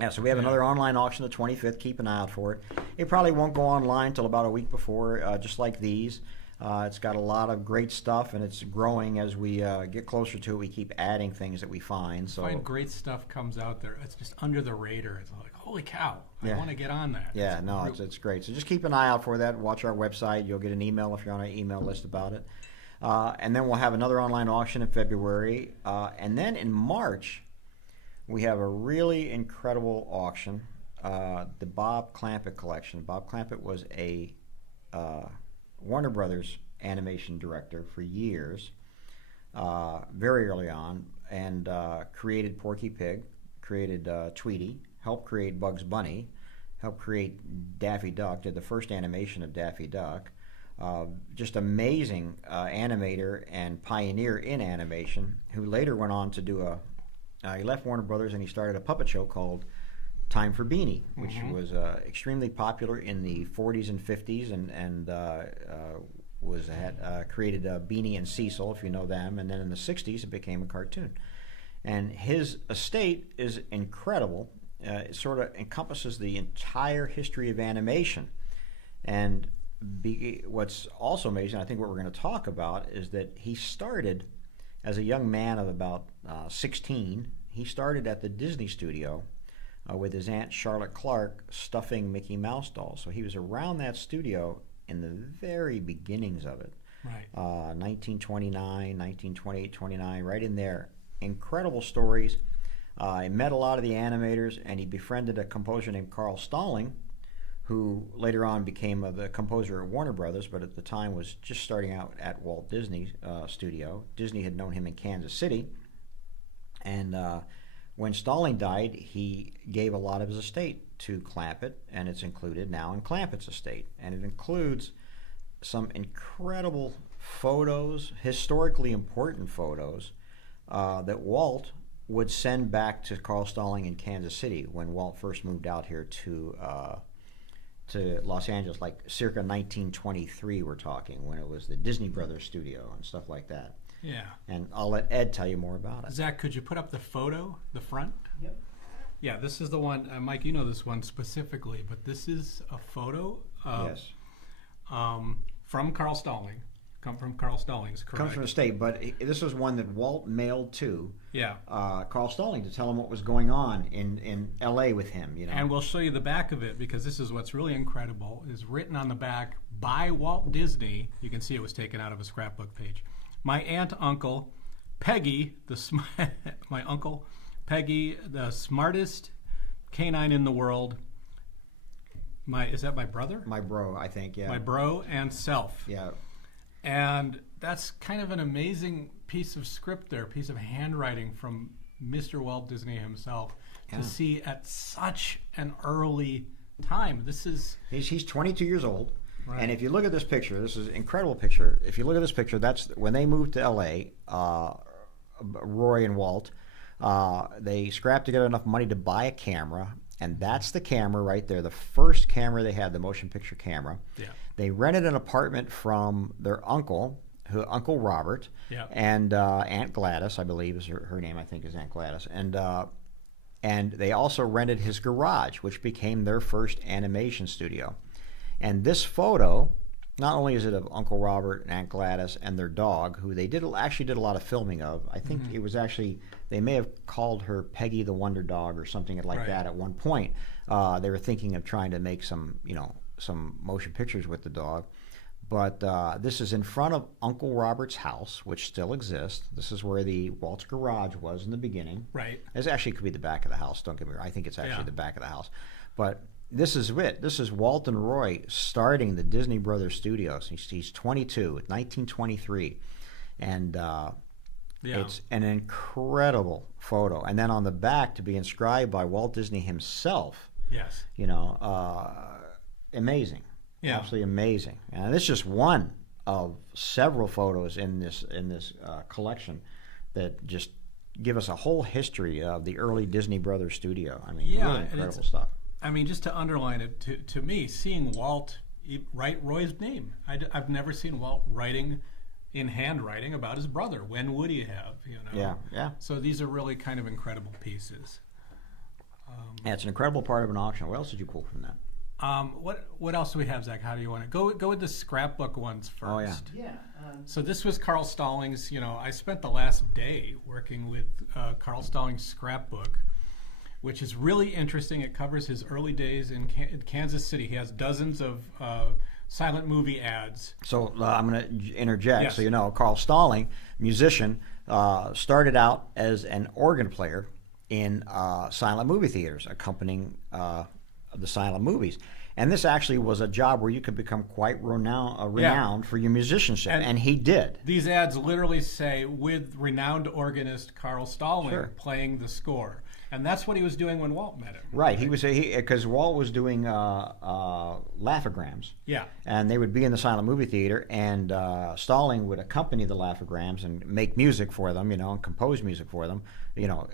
Yeah, so we have another online auction the 25th. Keep an eye out for it. It probably won't go online until about a week before, just like these. It's got a lot of great stuff, and it's growing as we get closer to it. We keep adding things that we find. So Find great stuff comes out there. It's just under the radar. It's like, holy cow! Yeah. I want to get on that. yeah, no, it's great. So just keep an eye out for that. Watch our website. You'll get an email if you're on our email list about it. And then we'll have another online auction in February. And then in March, we have a really incredible auction, the Bob Clampett collection. Bob Clampett was a Warner Brothers animation director for years, very early on, and created Porky Pig, created Tweety, helped create Bugs Bunny, helped create Daffy Duck, did the first animation of Daffy Duck. Just amazing animator and pioneer in animation, who later went on to do he left Warner Brothers and he started a puppet show called Time for Beanie, which was extremely popular in the 40s and 50s, and had created Beanie and Cecil, if you know them, and then in the 60s it became a cartoon. And his estate is incredible. It sort of encompasses the entire history of animation. And what's also amazing, I think what we're going to talk about, is that he started as a young man of about 16. He started at the Disney studio with his Aunt Charlotte Clark stuffing Mickey Mouse dolls. So he was around that studio in the very beginnings of it. Right. 1929, 1928, 29, right in there. Incredible stories. He met a lot of the animators, and he befriended a composer named Carl Stalling, who later on became the composer at Warner Brothers, but at the time was just starting out at Walt Disney studio. Disney had known him in Kansas City, and when Stalling died, he gave a lot of his estate to Clampett, and it's included now in Clampett's estate, and it includes some incredible photos, historically important photos, that Walt would send back to Carl Stalling in Kansas City when Walt first moved out here to Los Angeles, like circa 1923 we're talking, when it was the Disney Brothers studio and stuff like that. Yeah. And I'll let Ed tell you more about it. Zach, could you put up the photo, the front? Yep. Yeah, this is the one. Mike, you know this one specifically, but this is a photo of, Yes. from Carl Stalling. Come from Carl Stallings, correct? Comes from the state, but this was one that Walt mailed to Yeah. Carl Stalling to tell him what was going on in L.A. with him. You know, And we'll show you the back of it, because this is what's really incredible. Is written on the back by Walt Disney. You can see it was taken out of a scrapbook page. My aunt, uncle, Peggy, my uncle, Peggy, the smartest canine in the world. Is that my brother? my bro, I think, yeah, My bro and self. yeah, And that's kind of an amazing piece of script there, piece of handwriting from Mr. Walt Disney himself Yeah. to see at such an early time. This is he's 22 years old. Right. And if you look at this picture, this is an incredible picture. If you look at this picture, that's when they moved to L.A., Roy and Walt, they scrapped together enough money to buy a camera, And that's the camera right there, the first camera they had, the motion picture camera. Yeah. They rented an apartment from their uncle, Uncle Robert, Yeah. and Aunt Gladys, I believe is her name, I think is Aunt Gladys. And they also rented his garage, which became their first animation studio. And this photo, not only is it of Uncle Robert and Aunt Gladys and their dog, who they actually did a lot of filming of. I think it was actually, they may have called her Peggy the Wonder Dog or something like Right. that at one point. They were thinking of trying to make some motion pictures with the dog. But this is in front of Uncle Robert's house, which still exists. This is where the Walt's garage was in the beginning. Right. This actually could be the back of the house. Don't get me wrong. I think it's actually Yeah. the back of the house. But this is it. This is Walt and Roy starting the Disney Brothers Studios. He's 22, 1923. And it's an incredible photo. And then on the back, to be inscribed by Walt Disney himself, Yes. amazing. Yeah. Absolutely amazing. And it's just one of several photos in this collection that just give us a whole history of the early Disney Brothers studio. I mean, Yeah, really and incredible stuff. I mean, just to underline it, to me, seeing Walt write Roy's name, I've never seen Walt writing in handwriting about his brother. When would he have? Yeah. So these are really kind of incredible pieces. Yeah, it's an incredible part of an auction. What else did you pull from that? What else do we have, Zach? How do you want to go with the scrapbook ones first? Oh, yeah. Yeah. So this was Carl Stallings. I spent the last day working with Carl Stallings' scrapbook, which is really interesting. It covers his early days in Kansas City. He has dozens of silent movie ads. So I'm going to interject. Yes. So Carl Stalling, musician, started out as an organ player in silent movie theaters, accompanying the silent movies. And this actually was a job where you could become quite renowned for your musicianship, and he did. These ads literally say, with renowned organist Carl Stalling Sure. playing the score. And that's what he was doing when Walt met him. Right. He was because Walt was doing laughograms. Yeah. And they would be in the silent movie theater, and Stalling would accompany the laughograms and make music for them, and compose music for them,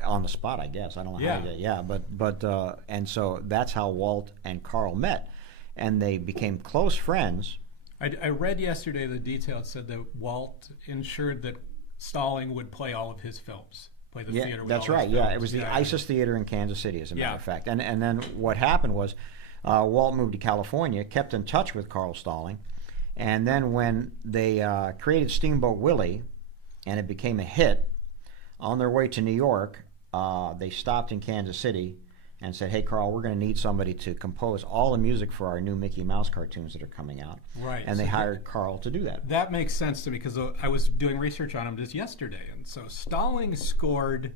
on the spot, I guess. I don't know how. Yeah. But and so that's how Walt and Carl met, and they became close friends. I read yesterday the detail. It said that Walt ensured that Stalling would play all of his films. Play the theater with that's all right. his Yeah, films. it was the ISIS Theater in Kansas City, as a matter of fact. And then what happened was Walt moved to California, kept in touch with Carl Stalling, and then when they created Steamboat Willie, and it became a hit, on their way to New York, they stopped in Kansas City and said, "Hey, Carl, we're going to need somebody to compose all the music for our new Mickey Mouse cartoons that are coming out." Right. And they hired Carl to do that. That makes sense to me because I was doing research on him just yesterday. And so Stalling scored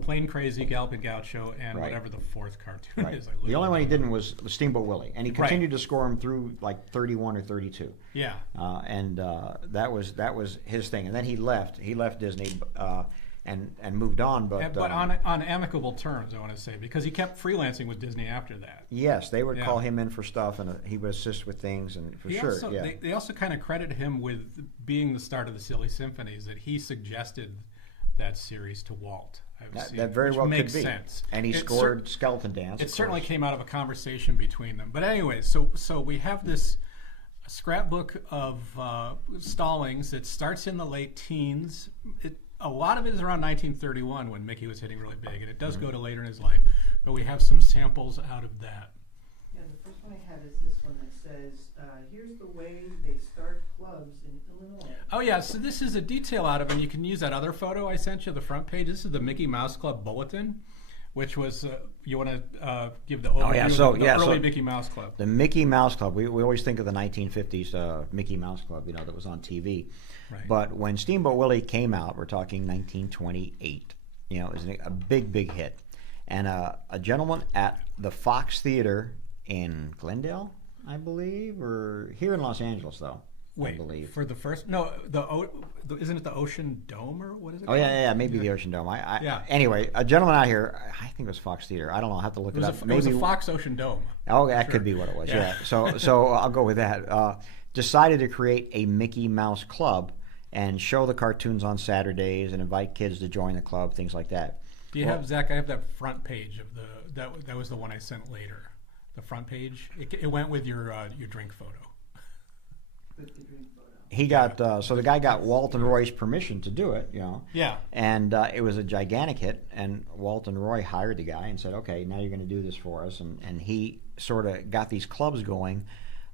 Plain Crazy, Galloping Gaucho, and Right. whatever the fourth cartoon Right. is. The only one he didn't was Steamboat Willie, and he continued to score them through like 31 or 32. Yeah. And that was his thing. And then he left. He left Disney and moved on. But on amicable terms, I want to say, because he kept freelancing with Disney after that. yes, they would call him in for stuff, and he would assist with things, and for sure. Also, they also kind of credit him with being the start of the Silly Symphonies, that he suggested that series to Walt. That very well makes could be. sense. And he scored Skeleton Dance. It of certainly course. came out of a conversation between them. But anyway, so we have this scrapbook of Stallings that starts in the late teens. A lot of it is around 1931 when Mickey was hitting really big, and it does go to later in his life. But we have some samples out of that. Yeah, the first one I have is this one that says, "Here's the way they start clubs in Illinois." Oh yeah, so this is a detail out of it, and you can use that other photo I sent you, the front page. This is the Mickey Mouse Club Bulletin, which was, you want to give the overview of the early Mickey Mouse Club. The Mickey Mouse Club, we always think of the 1950s Mickey Mouse Club, that was on TV. Right. But when Steamboat Willie came out, we're talking 1928, it was a big hit. And a gentleman at the Fox Theater in Glendale, I believe, or here in Los Angeles, though. I believe. For the first, isn't it the Ocean Dome, or what is it? Oh, yeah, maybe the Ocean Dome. Anyway, a gentleman out here, I think it was Fox Theater. I don't know. I'll have to look it up. It was a Fox Ocean Dome. Oh, that could be what it was, yeah. So I'll go with that. Decided to create a Mickey Mouse Club and show the cartoons on Saturdays and invite kids to join the club, things like that. Do you have, Zach? I have that front page of that was the one I sent later. The front page. It went with your drink photo. With the drink photo. He got so the guy got Walt and Roy's permission to do it, Yeah. and it was a gigantic hit. And Walt and Roy hired the guy and said, "Okay, now you're going to do this for us." And he sort of got these clubs going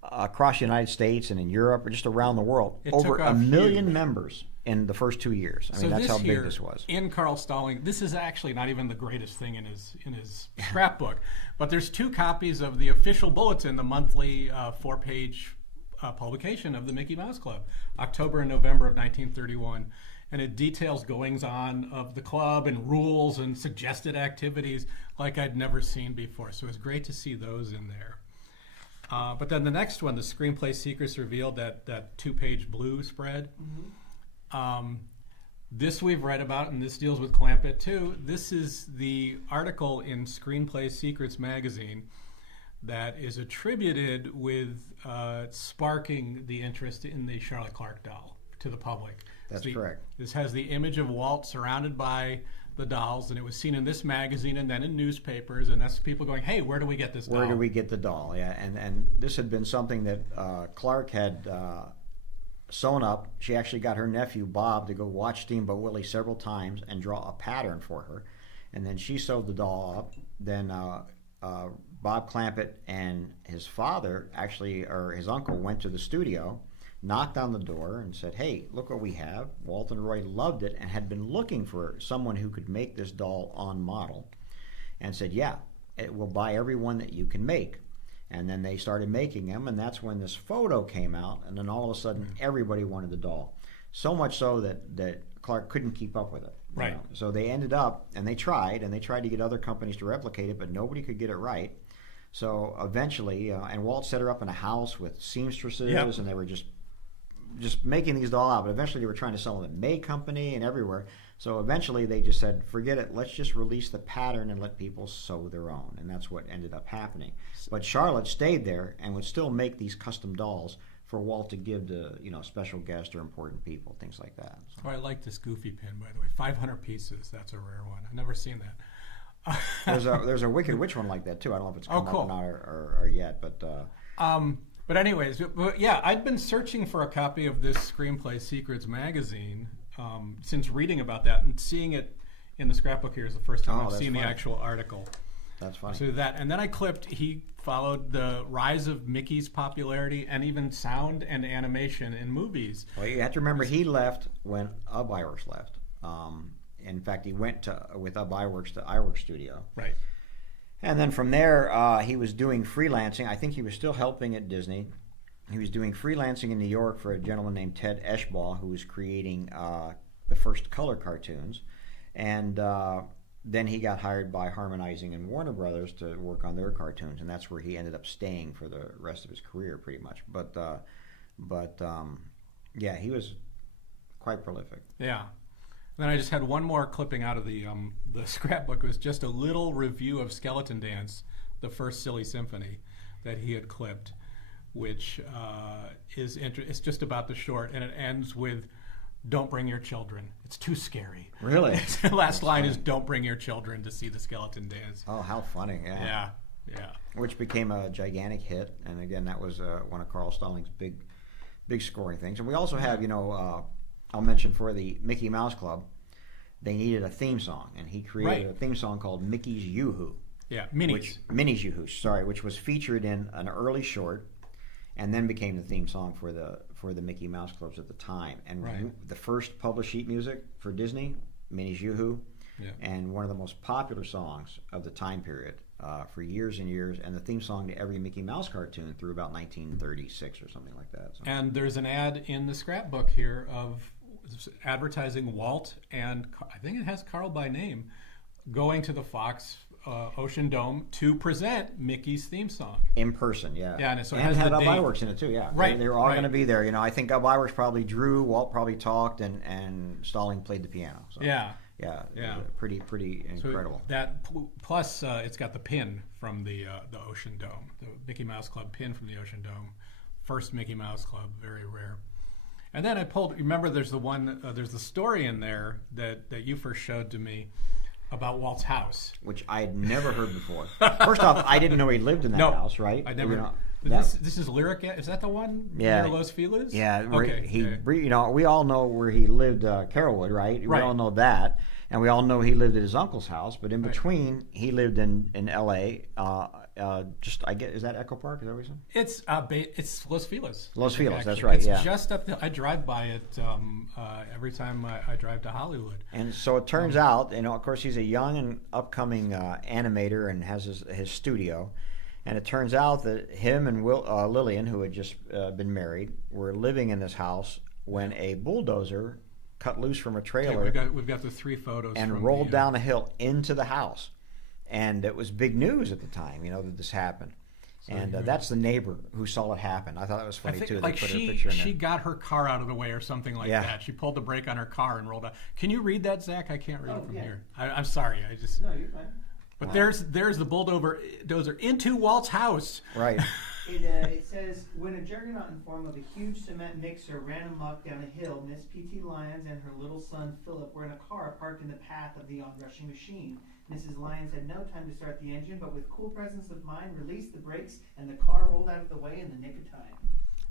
across the United States and in Europe, or just around the world. It Over took off 1 million huge. members in the first 2 years. I mean, that's how big this was. In Carl Stalling, this is actually not even the greatest thing in his scrapbook, but there's 2 copies of the official bulletin, the monthly 4-page publication of the Mickey Mouse Club, October and November of 1931, and it details goings on of the club and rules and suggested activities like I'd never seen before. So it's great to see those in there. But then the next one, the Screenplay Secrets Revealed, that 2-page blue spread. This we've read about, and this deals with Clampett too. This is the article in Screenplay Secrets magazine that is attributed with sparking the interest in the Charlotte Clark doll to the public. That's correct. This has the image of Walt surrounded by the dolls, and it was seen in this magazine and then in newspapers, and that's people going, "Hey, where do we get this doll?" Where do we get the doll? Yeah, and this had been something that Clark had sewn up. She actually got her nephew Bob to go watch Steamboat Willie several times and draw a pattern for her, and then she sewed the doll up. Then Bob Clampett and his father, actually, or his uncle, went to the studio, knocked on the door, and said, "Hey, look what we have." Walt and Roy loved it and had been looking for someone who could make this doll on model, and said, "Yeah, we'll buy every one that you can make." And then they started making them, and that's when this photo came out, and then all of a sudden everybody wanted the doll. So much so that Clark couldn't keep up with it. Right. So they ended up, and they tried to get other companies to replicate it, but nobody could get it right. So eventually, and Walt set her up in a house with seamstresses, Yep. and they were just making these doll out. But eventually they were trying to sell them at May Company and everywhere. So eventually they just said, forget it, let's just release the pattern and let people sew their own. And that's what ended up happening. But Charlotte stayed there and would still make these custom dolls for Walt to give to special guests or important people, things like that. So. Oh, I like this goofy pin, by the way. 500 pieces. That's a rare one. I've never seen that. There's a Wicked Witch one like that too. I don't know if it's come cool. up or not or yet, but But anyways, yeah, I'd been searching for a copy of this Screenplay Secrets magazine since reading about that, and seeing it in the scrapbook here is the first time I've that's seen the funny. actual article. That's funny. So that, and then I clipped. He followed the rise of Mickey's popularity and even sound and animation in movies. Well, you have to remember he left when Ub Iwerks left. In fact, he went with Ub Iwerks to Iwerks Studio. Right. And then from there, he was doing freelancing. I think he was still helping at Disney. He was doing freelancing in New York for a gentleman named Ted Eschbaugh, who was creating the first color cartoons. And then he got hired by Harmonizing and Warner Brothers to work on their cartoons, and that's where he ended up staying for the rest of his career, pretty much. But yeah, he was quite prolific. Yeah. Then I just had one more clipping out of the scrapbook. It was just a little review of Skeleton Dance, the first Silly Symphony that he had clipped, which it's just about the short, and it ends with, "Don't bring your children. It's too scary." Really? The last line is, "Don't bring your children to see the Skeleton Dance." Oh, how funny! Yeah, yeah. Which became a gigantic hit, and again, that was one of Carl Stalling's big scoring things. And we also have, I'll mention for the Mickey Mouse Club, they needed a theme song, and he created Right. a theme song called Mickey's Yoo-Hoo. Yeah, minis. Minnie's Yoo-Hoo, sorry, which was featured in an early short, and then became the theme song for the Mickey Mouse Clubs at the time. And Right. the first published sheet music for Disney, Minnie's Yoo-Hoo, Yeah. and one of the most popular songs of the time period for years and years, and the theme song to every Mickey Mouse cartoon through about 1936 or something like that. So. And there's an ad in the scrapbook here of advertising Walt and I think it has Carl by name going to the Fox Ocean Dome to present Mickey's theme song. In person, yeah. Yeah, and so it and has had the Ub date. Iwerks in it too, yeah. Right, They were all right. going to be there. I think Ub Iwerks probably drew, Walt probably talked, and Stalling played the piano. So, Yeah. Yeah. Yeah. It was pretty So incredible. that plus it's got the pin from the Ocean Dome, the Mickey Mouse Club pin from the Ocean Dome, first Mickey Mouse Club, very rare. And then I pulled. Remember, there's the story in there that you first showed to me about Walt's house. which I had never heard before. First off, I didn't know he lived in that No, house, right? I never. You know, This is Lyric. Is that the one? Yeah. Near Los Feliz? yeah, Okay. you know, we all know where he lived, Carrollwood, right? We Right. all know that, and we all know he lived at his uncle's house. But in Right. between, he lived in L.A. Just I get, is that Echo Park? Is that what you said? It's Los Feliz. Los Feliz, that's Actually. right, It's yeah. just up the. I drive by it every time I drive to Hollywood. And so it turns out, you know, of course, he's a young and upcoming animator and has his studio. And it turns out that him and Lillian, who had just been married, were living in this house when a bulldozer cut loose from a trailer We've got the 3 photos and from rolled down a hill into the house. And it was big news at the time, you know, that this happened. And that's the neighbor who saw it happen. I thought that was I funny think, too. They like put her she picture in there. got her car out of the way or something like Yeah. that. She pulled the brake on her car and rolled out. Can you read that, Zach? I can't read it from yeah. here. I'm sorry. I just. No, you're fine. But there's the bulldozer into Walt's house. Right. It says, when a juggernaut in form of a huge cement mixer ran amok down a hill, Miss P.T. Lyons and her little son Philip were in a car parked in the path of the onrushing machine. Mrs. Lyons had no time to start the engine, but with cool presence of mind, released the brakes, and the car rolled out of the way in the nick of time.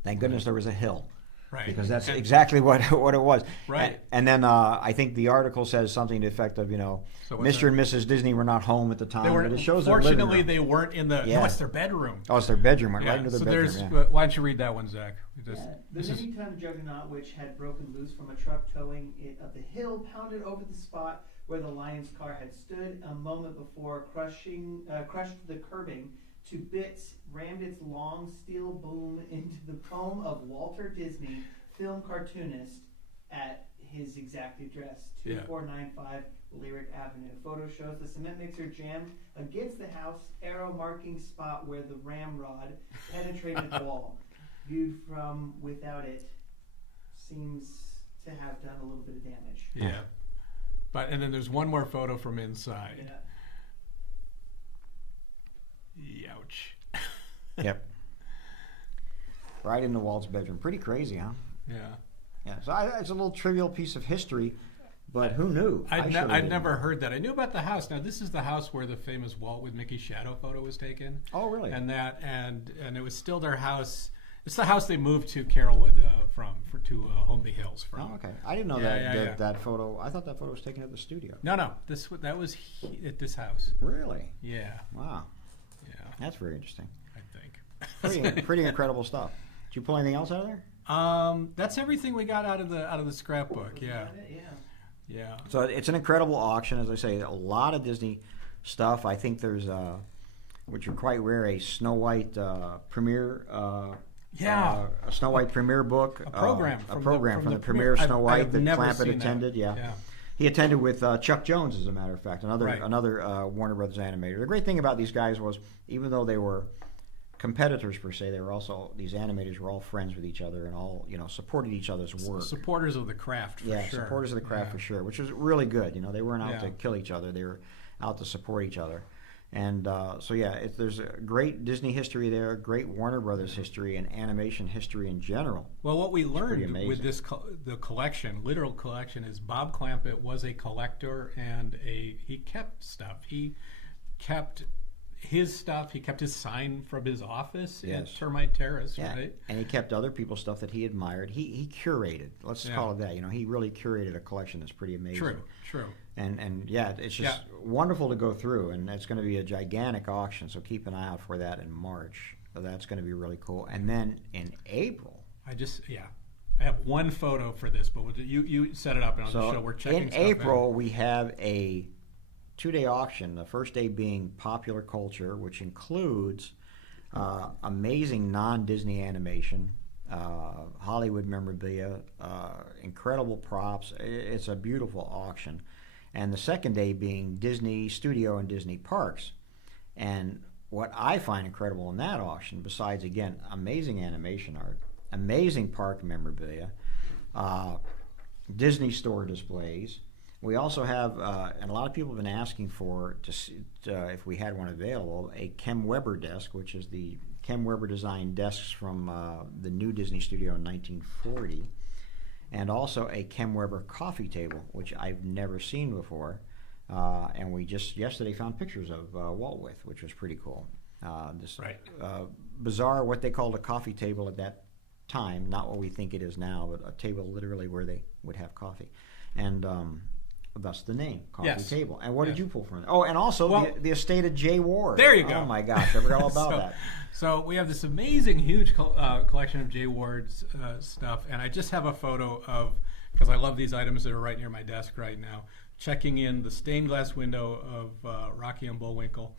Thank goodness there was a hill. Right. Because that's And- exactly what it was. Right. And then I think the article says something to the effect of, you know, So what's Mr. and Mrs. Disney were not home at the time, They were, but it shows their living fortunately, room. they weren't in the. Yeah. No, it's their bedroom. Oh, it's their bedroom. Went Yeah, right into their so bedroom. there's. Yeah. Why don't you read that one, Zach? Just- The this is- mini-ton juggernaut, which had broken loose from a truck towing it up the hill, pounded over the spot where the Lions car had stood a moment before, crushed the curbing to bits, rammed its long steel boom into the home of Walter Disney, film cartoonist, at his exact address, 2495 Lyric Avenue. Photo shows the cement mixer jammed against the house, arrow marking spot where the ramrod penetrated the wall. Viewed from without it, seems to have done a little bit of damage. Yeah. But and then there's one more photo from inside. Yeah. Youch. Yep. Right into Walt's bedroom. Pretty crazy, huh? Yeah. Yeah. So it's a little trivial piece of history, but who knew? I'd surely didn't. never heard that. I knew about the house. Now this is the house where the famous Walt with Mickey shadow photo was taken. Oh, really? And it was still their house. It's the house they moved to Carrollwood to Holmby Hills from. Oh, okay. I didn't know that photo. I thought that photo was taken at the studio. No, that was at this house. Really? Yeah. Wow. Yeah. That's very interesting. I think. Pretty incredible stuff. Did you pull anything else out of there? That's everything we got out of the scrapbook. Yeah. Yeah. So it's an incredible auction, as I say. A lot of Disney stuff. I think there's, which are quite rare, a Snow White premiere. A Snow White premiere book. A program. From the the premiere of Snow White I've that never Clampett seen attended. that. Yeah. He attended with Chuck Jones, as a matter of fact, another Warner Brothers animator. The great thing about these guys was, even though they were competitors per se, they were also, these animators were all friends with each other and all, you know, supported each other's work. Supporters of the craft, for sure. Supporters of the craft for sure, which was really good. You know, they weren't out to Yeah. kill each other; they were out to support each other. And there's a great Disney history there, great Warner Brothers history, and animation history in general. Well, what we learned with amazing. the collection, literal collection, is Bob Clampett was a collector and he kept stuff. He kept his stuff. He kept his sign from his office in Termite Terrace, right? And he kept other people's stuff that he admired. He curated. Let's just call it that. You know, he really curated a collection that's pretty amazing. True. And it's just wonderful to go through, and it's going to be a gigantic auction. So keep an eye out for that in March. So that's going to be really cool. And then in April, I have one photo for this, but you set it up, and I'll just show we're checking. In stuff April, we have a 2-day auction. The first day being popular culture, which includes amazing non-Disney animation, Hollywood memorabilia, incredible props. It's a beautiful auction. And the second day being Disney Studio and Disney Parks. And what I find incredible in that auction, besides, again, amazing animation art, amazing park memorabilia, Disney store displays. We also have, and a lot of people have been asking for, if we had one available, a Kem Weber desk, which is the Kem Weber designed desks from the new Disney Studio in 1940, and also a Kem Weber coffee table, which I've never seen before. And we just yesterday found pictures of Walt with, which was pretty cool. This Right. bizarre, what they called a coffee table at that time, not what we think it is now, but a table literally where they would have coffee. And thus the name, Coffee Yes. Table. And what did Yes. you pull from it? Oh, and also Well, the estate of Jay Ward. There you go. Oh my gosh, I forgot all about so, that. So we have this amazing, huge collection of Jay Ward's stuff, and I just have a photo of, because I love these items that are right near my desk right now, checking in the stained glass window of Rocky and Bullwinkle,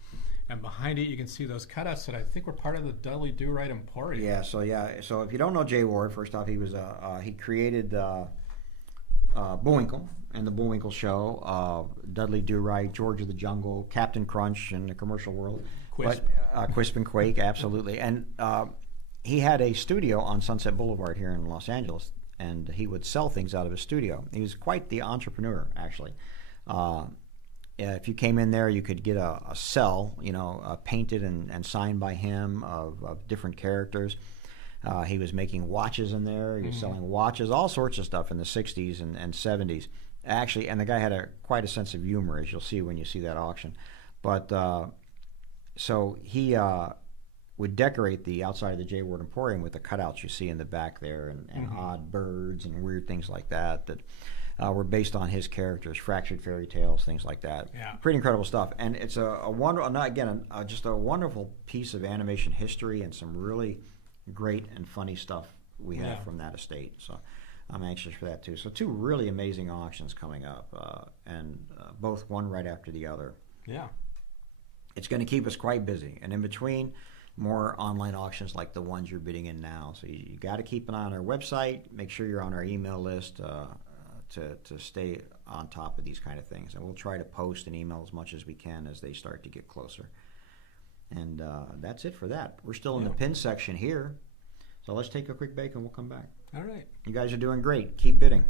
and behind it you can see those cutouts that I think were part of the Dudley Do-Right Emporium. Yeah. So if you don't know Jay Ward, first off, he created Bullwinkle and the Bullwinkle Show, Dudley Do-Right, George of the Jungle, Captain Crunch in the commercial world. Quisp. But, Quisp and Quake, absolutely. And he had a studio on Sunset Boulevard here in Los Angeles, and he would sell things out of his studio. He was quite the entrepreneur, actually. If you came in there, you could get a cell, painted and signed by him of different characters. He was making watches in there. He was selling watches, all sorts of stuff in the 60s and 70s. Actually, and the guy had quite a sense of humor, as you'll see when you see that auction. But so he would decorate the outside of the Jay Ward Emporium with the cutouts you see in the back there, and odd birds and weird things like that were based on his characters, fractured fairy tales, things like that. Yeah. Pretty incredible stuff. And it's just a wonderful piece of animation history and some really great and funny stuff we have from that estate. So I'm anxious for that too. So two really amazing auctions coming up, and both one right after the other. Yeah. It's going to keep us quite busy. And in between, more online auctions like the ones you're bidding in now. So you got to keep an eye on our website. Make sure you're on our email list to stay on top of these kind of things. And we'll try to post and email as much as we can as they start to get closer. And that's it for that. We're still in the pin section here. So let's take a quick break and we'll come back. All right. You guys are doing great. Keep bidding.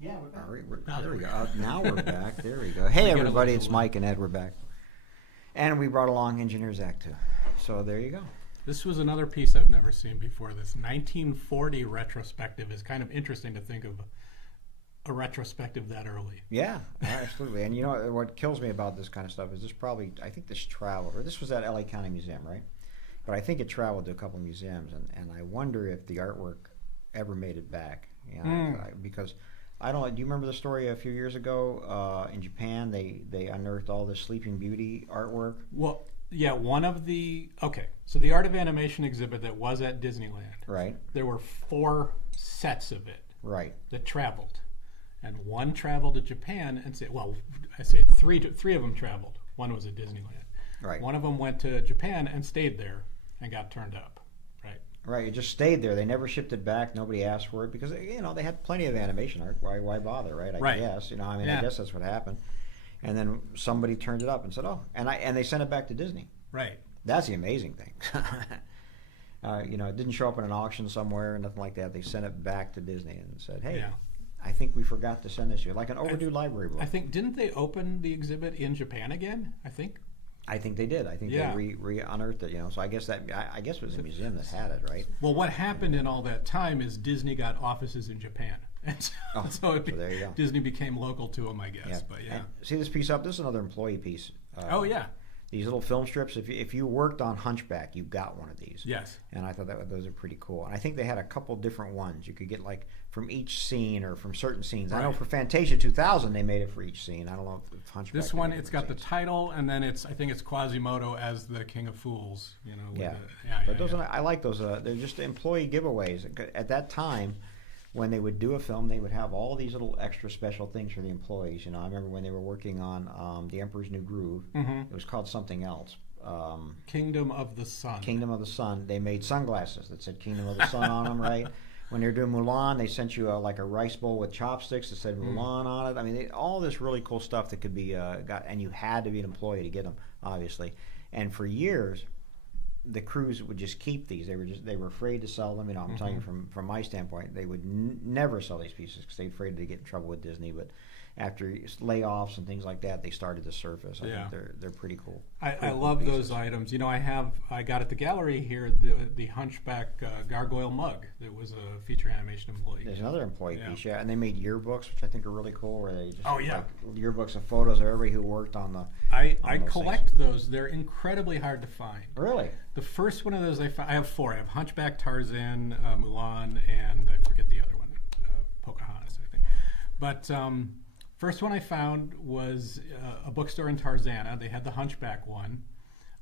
Yeah, we're back. All right, Now there we we're go. Now we're back. There we go. Hey, We got a everybody, little it's delay. Mike and Ed. We're back. And we brought along Engineer Zach, too. So there you go. This was another piece I've never seen before. This 1940 retrospective is kind of interesting to think of a retrospective that early. Yeah, absolutely. And you know what kills me about this kind of stuff is this probably, I think this traveled, or this was at LA County Museum, right? But I think it traveled to a couple of museums, and I wonder if the artwork ever made it back. You know, because I don't know. Do you remember the story a few years ago in Japan? They unearthed all the Sleeping Beauty artwork. Well, yeah, so the Art of Animation exhibit that was at Disneyland, Right, there were 4 sets of it right. that traveled. And one traveled to Japan and I say three of them traveled. One was at Disneyland. Right. One of them went to Japan and stayed there and got turned up. Right. Right, it just stayed there. They never shipped it back. Nobody asked for it because you know they had plenty of animation art. Why bother, right? I guess you know. I mean, Yeah. I guess that's what happened. And then somebody turned it up and said, "Oh," and they sent it back to Disney. Right. That's the amazing thing. You know, it didn't show up in an auction somewhere or nothing like that. They sent it back to Disney and said, "Hey, Yeah. I think we forgot to send this to you, like an overdue library book." I think didn't they open the exhibit in Japan again? I think. I think they did. I think Yeah. they unearthed it. You know, so I guess I guess it was a museum that had it, right? Well, what happened in all that time is Disney got offices in Japan, and so, Oh, so there you go. Disney became local to them, I guess. Yeah. But yeah. And see this piece up. This is another employee piece. Oh yeah. These little film strips. If you worked on Hunchback, you got one of these. Yes. And I thought those are pretty cool. And I think they had a couple different ones. You could get like from each scene or from certain scenes. I know Right. for Fantasia 2000 they made it for each scene. I don't know if Hunchback. This did one, it it's for got the scenes. title, and then I think it's Quasimodo as the King of Fools. You know. with Yeah. the- But those I like those. They're just employee giveaways. At that time, when they would do a film, they would have all these little extra special things for the employees. You know, I remember when they were working on The Emperor's New Groove. It was called something else. Kingdom of the Sun. Kingdom of the Sun. They made sunglasses that said Kingdom of the Sun on them, right? When they were doing Mulan, they sent you like a rice bowl with chopsticks that said Mulan on it. I mean, all this really cool stuff that could be got, and you had to be an employee to get them, obviously. And for years, the crews would just keep these. They were afraid to sell them. You know, I'm telling you from my standpoint, they would never sell these pieces because they're afraid to get in trouble with Disney. But after layoffs and things like that, they started to surface. I Yeah. think they're pretty cool. I love those items. You know, I got at the gallery here the Hunchback gargoyle mug that was a feature animation employee. There's another employee Yeah. piece, yeah, and they made yearbooks, which I think are really cool. Where they just Oh, yeah. like yearbooks of photos of everybody who worked on the. I on those collect those. They're incredibly hard to find. Really? The first one of those I found, I have 4. I have Hunchback, Tarzan, Mulan, and I forget the other one, Pocahontas, I think. But first one I found was a bookstore in Tarzana. They had the Hunchback one.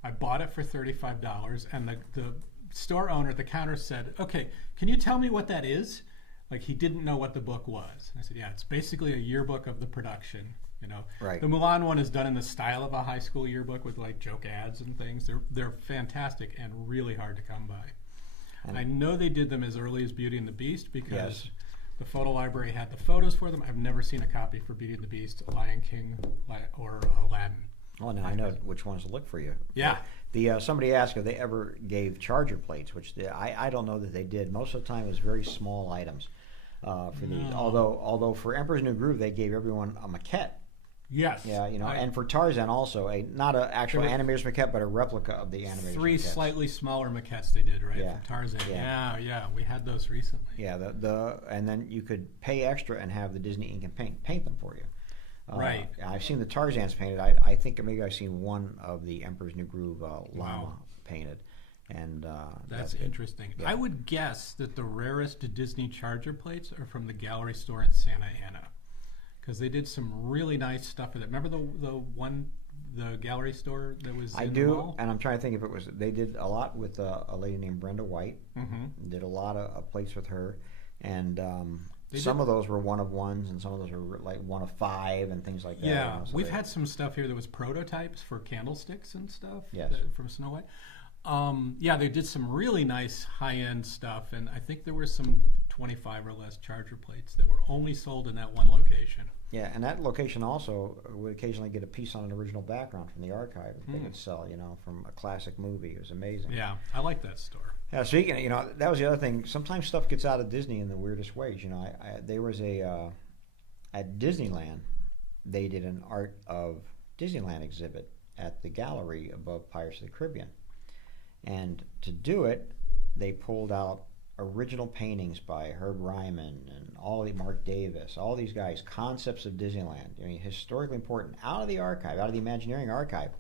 I bought it for $35, and the store owner at the counter said, "Okay, can you tell me what that is?" Like he didn't know what the book was. And I said, "Yeah, it's basically a yearbook of the production." You know, Right. The Mulan one is done in the style of a high school yearbook with like joke ads and things. They're fantastic and really hard to come by. And I know they did them as early as Beauty and the Beast because Yes. the photo library had the photos for them. I've never seen a copy for Beauty and the Beast, Lion King, or Aladdin. Oh, now I know which ones to look for you. Yeah. The somebody asked if they ever gave charger plates, which I don't know that they did. Most of the time, it was very small items for these. No. Although for Emperor's New Groove, they gave everyone a maquette. Yes. Yeah, you know, I- and for Tarzan also not an actual There were animator's maquette, but a replica of the animator's 3 maquettes. slightly smaller maquettes they did, right? Yeah. From Tarzan. Yeah. Yeah, we had those recently. Yeah, and then you could pay extra and have the Disney ink and paint them for you. Right. I've seen the Tarzans painted. I think maybe I've seen one of the Emperor's New Groove llama Wow. painted, and That's it. interesting. Yeah. I would guess that the rarest Disney charger plates are from the gallery store in Santa Ana, because they did some really nice stuff with it. Remember the gallery store that was I in the do, mall? and I'm trying to think if it was. They did a lot with a lady named Brenda White. Mm-hmm. Did a lot of plates with her, and They some did- of those were one of ones, and some of those were like one of 5, and things like that. Yeah, you know, so we've they- had some stuff here that was prototypes for candlesticks and stuff. Yes. From Snow White. Yeah, they did some really nice high-end stuff, and I think there were some 25 or less charger plates that were only sold in that one location. Yeah, and that location also would occasionally get a piece on an original background from the archive that they could sell, you know, from a classic movie. It was amazing. Yeah, I like that store. Yeah, speaking of, that was the other thing. Sometimes stuff gets out of Disney in the weirdest ways. There was at Disneyland, they did an Art of Disneyland exhibit at the gallery above Pirates of the Caribbean. And to do it, they pulled out original paintings by Herb Ryman and Mark Davis, all these guys, concepts of Disneyland, I mean, historically important, out of the archive, out of the Imagineering archive,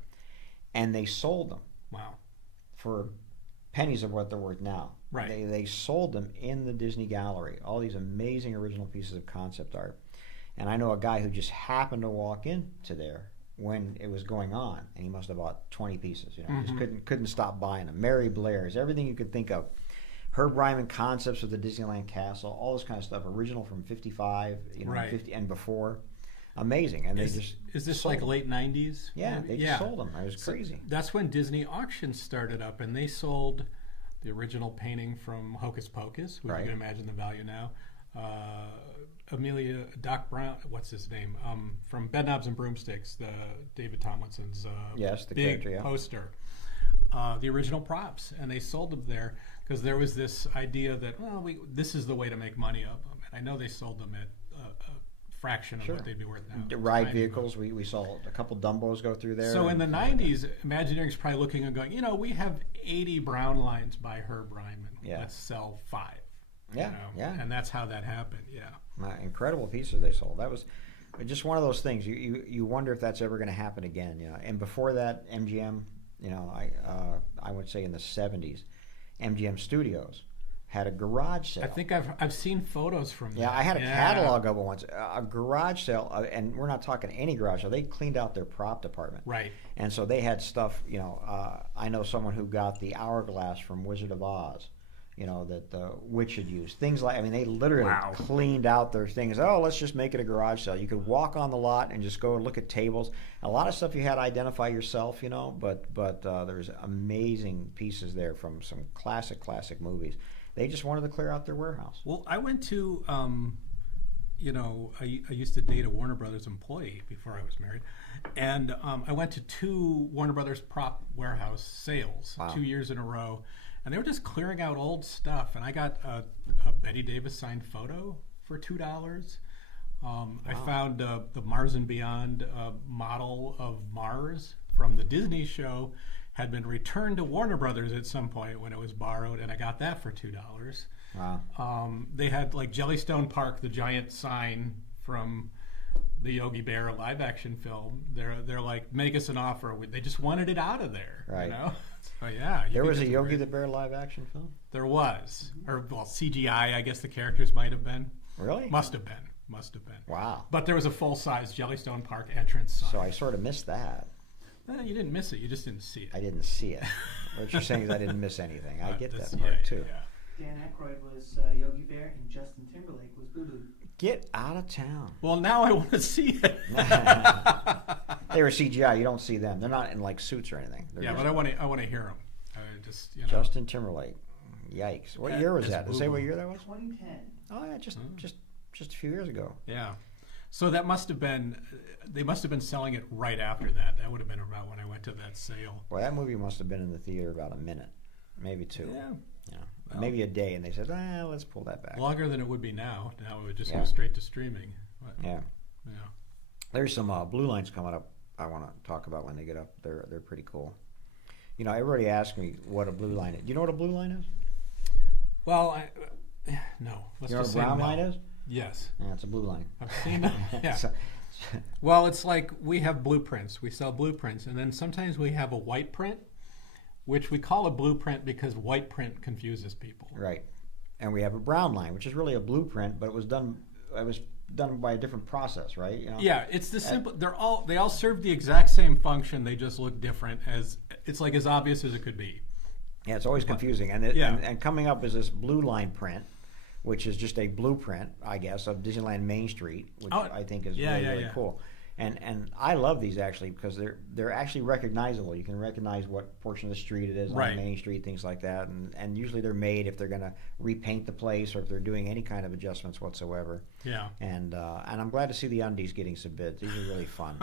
and they sold them. Wow. For pennies of what they're worth now. Right. They sold them in the Disney Gallery, all these amazing original pieces of concept art. And I know a guy who just happened to walk into there when it was going on, and he must have bought 20 pieces. You know, just couldn't stop buying them. Mary Blair's, everything you could think of. Herb Ryman concepts of the Disneyland Castle, all this kind of stuff, original from 55, you know, right. 50 and before. Amazing. And is this like them. late 90s? Yeah, they just sold them. It was crazy. That's when Disney auctions started up, and they sold the original painting from Hocus Pocus, which right. you can imagine the value now. Doc Brown, what's his name? From Bedknobs and Broomsticks, David Tomlinson's yes, the big character, yeah. poster. The original props, and they sold them there because there was this idea that, well, this is the way to make money of them. And I know they sold them at a fraction of Sure. what they'd be worth now. The ride vehicles, we saw a couple Dumbos go through there. So in the 90s, Imagineering's probably looking and going, we have 80 brown lines by Herb Ryman. Yeah. Let's sell 5. Yeah, yeah. And that's how that happened, yeah. Incredible pieces they sold. That was just one of those things. You wonder if that's ever going to happen again. And before that, MGM, I would say in the 70s, MGM Studios had a garage sale. I think I've seen photos from that. Yeah, I had a catalog of it once. A garage sale, and we're not talking any garage sale. They cleaned out their prop department. Right. And so they had stuff, I know someone who got the hourglass from Wizard of Oz, that the witch had used. Things like, they literally cleaned out their things. Oh, let's just make it a garage sale. You could walk on the lot and just go and look at tables. A lot of stuff you had to identify yourself, but there's amazing pieces there from some classic movies. They just wanted to clear out their warehouse. Well, I went to, I used to date a Warner Brothers employee before I was married. And I went to 2 Warner Brothers prop warehouse sales 2 years in a row. And they were just clearing out old stuff. And I got a Betty Davis signed photo for $2. I found the Mars and Beyond model of Mars from the Disney show had been returned to Warner Brothers at some point when it was borrowed, and I got that for $2. Wow. They had like Jellystone Park, the giant sign from the Yogi Bear live action film. They're like, make us an offer. They just wanted it out of there. Right. So yeah. There was a Yogi the Bear live action film? There was. Or CGI, I guess the characters might have been. Really? Must have been. Wow. But there was a full-size Jellystone Park entrance sign. So I sort of missed that. You didn't miss it. You just didn't see it. I didn't see it. What you're saying is I didn't miss anything. I get that part too. Yeah. Dan Aykroyd was Yogi Bear and Justin Timberlake was Boo Boo. Get out of town. Well, now I want to see it. They were CGI. You don't see them. They're not in like suits or anything. They're But I want to hear them. Justin Timberlake. Yikes! What year was that? Did it say what year that was? 2010. Oh yeah, just a few years ago. Yeah. So that must have been. They must have been selling it right after that. That would have been about when I went to that sale. Well, that movie must have been in the theater about a minute, maybe 2. Yeah. Well, maybe a day, and they said, let's pull that back. Longer than it would be now. Now it would just go straight to streaming. But, yeah. Yeah. There's some blue lines coming up I want to talk about when they get up. They're pretty cool. Everybody asks me what a blue line is. Do you know what a blue line is? Well, no. Let's You know what a just say brown no. line is? Yes. Yeah, it's a blue line. I've seen it. Yeah. Well, it's like we have blueprints. We sell blueprints, and then sometimes we have a white print, which we call a blueprint because white print confuses people. Right. And we have a brown line, which is really a blueprint, but it was done by a different process, right? Yeah, it's the simple. They all serve the exact same function. They just look different. It's like as obvious as it could be. Yeah, it's always confusing. And and coming up is this blue line print, which is just a blueprint, I guess, of Disneyland Main Street, which I think is really cool. And I love these actually because they're actually recognizable. You can recognize what portion of the street it is on Main Street, things like that. And usually they're made if they're going to repaint the place or if they're doing any kind of adjustments whatsoever. Yeah. And I'm glad to see the undies getting some bids. These are really fun.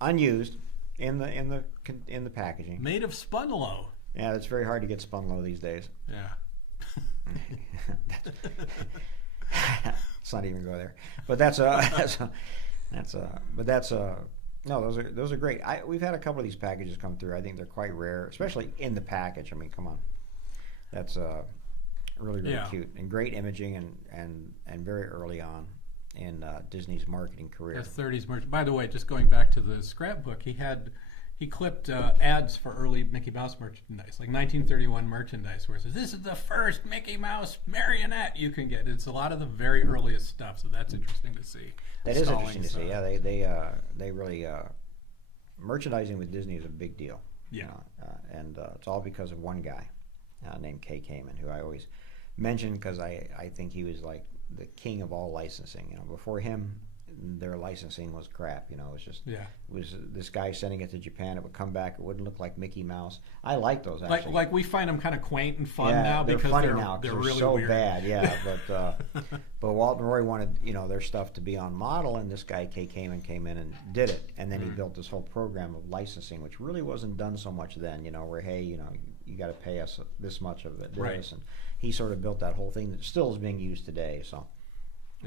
Unused in the packaging. Made of Spunlow. Yeah, it's very hard to get spun low these days. Yeah. let's not even go there. But no, those are great. We've had a couple of these packages come through. I think they're quite rare, especially in the package. I mean, come on, that's really cute and great imaging and very early on in Disney's marketing career. That's 30s merch. By the way, just going back to the scrapbook, he clipped ads for early Mickey Mouse merchandise, like 1931 merchandise, where it says, "This is the first Mickey Mouse marionette you can get." It's a lot of the very earliest stuff, so that's interesting to see. That is interesting to see. Yeah, they really merchandising with Disney is a big deal. Yeah, and it's all because of one guy named Kay Kamen, who I always mention because I think he was like the king of all licensing. You know, before him, their licensing was crap. You know, it was just it was this guy sending it to Japan. It would come back. It wouldn't look like Mickey Mouse. I like those actually. Like we find them kind of quaint and fun now they're because funny now they're they're really so weird. bad. Yeah, but Walt and Roy wanted their stuff to be on model, and this guy Kay Kamen came in and did it, and then he built this whole program of licensing, which really wasn't done so much then. You know, where hey, you got to pay us this much of it, and he sort of built that whole thing that still is being used today. So.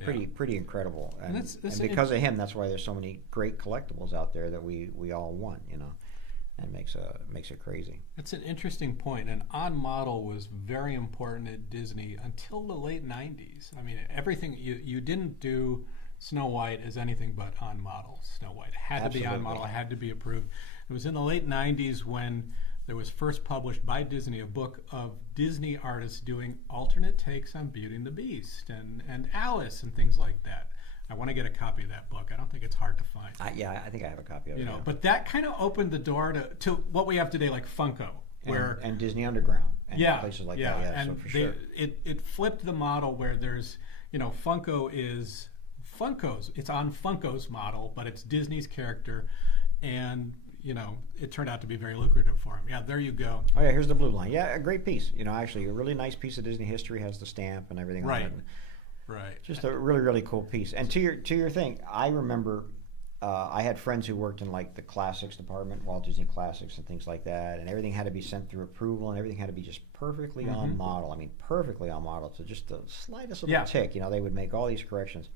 Pretty incredible, and because of him, that's why there's so many great collectibles out there that we all want, and makes it crazy. It's an interesting point, and on model was very important at Disney until the late 90s. I mean, everything you didn't do Snow White as anything but on model. Snow White had to be on model, had to be approved. It was in the late 90s when there was first published by Disney a book of Disney artists doing alternate takes on Beauty and the Beast and Alice and things like that. I want to get a copy of that book. I don't think it's hard to find. I think I have a copy of it. But that kind of opened the door to what we have today, like Funko, and Disney Underground, and places like that. Yeah, and so for sure. it flipped the model where there's Funko is Funko's. It's on Funko's model, but it's Disney's character, and it turned out to be very lucrative for him. Yeah, there you go. Oh yeah, here's the blue line. Yeah, a great piece. Actually, a really nice piece of Disney history, has the stamp and everything on it. Right. Just a really, really cool piece. And to your thing, I remember I had friends who worked in like the classics department, Walt Disney Classics and things like that, and everything had to be sent through approval, and everything had to be just perfectly on model. I mean, perfectly on model to just the slightest little tick. They would make all these corrections.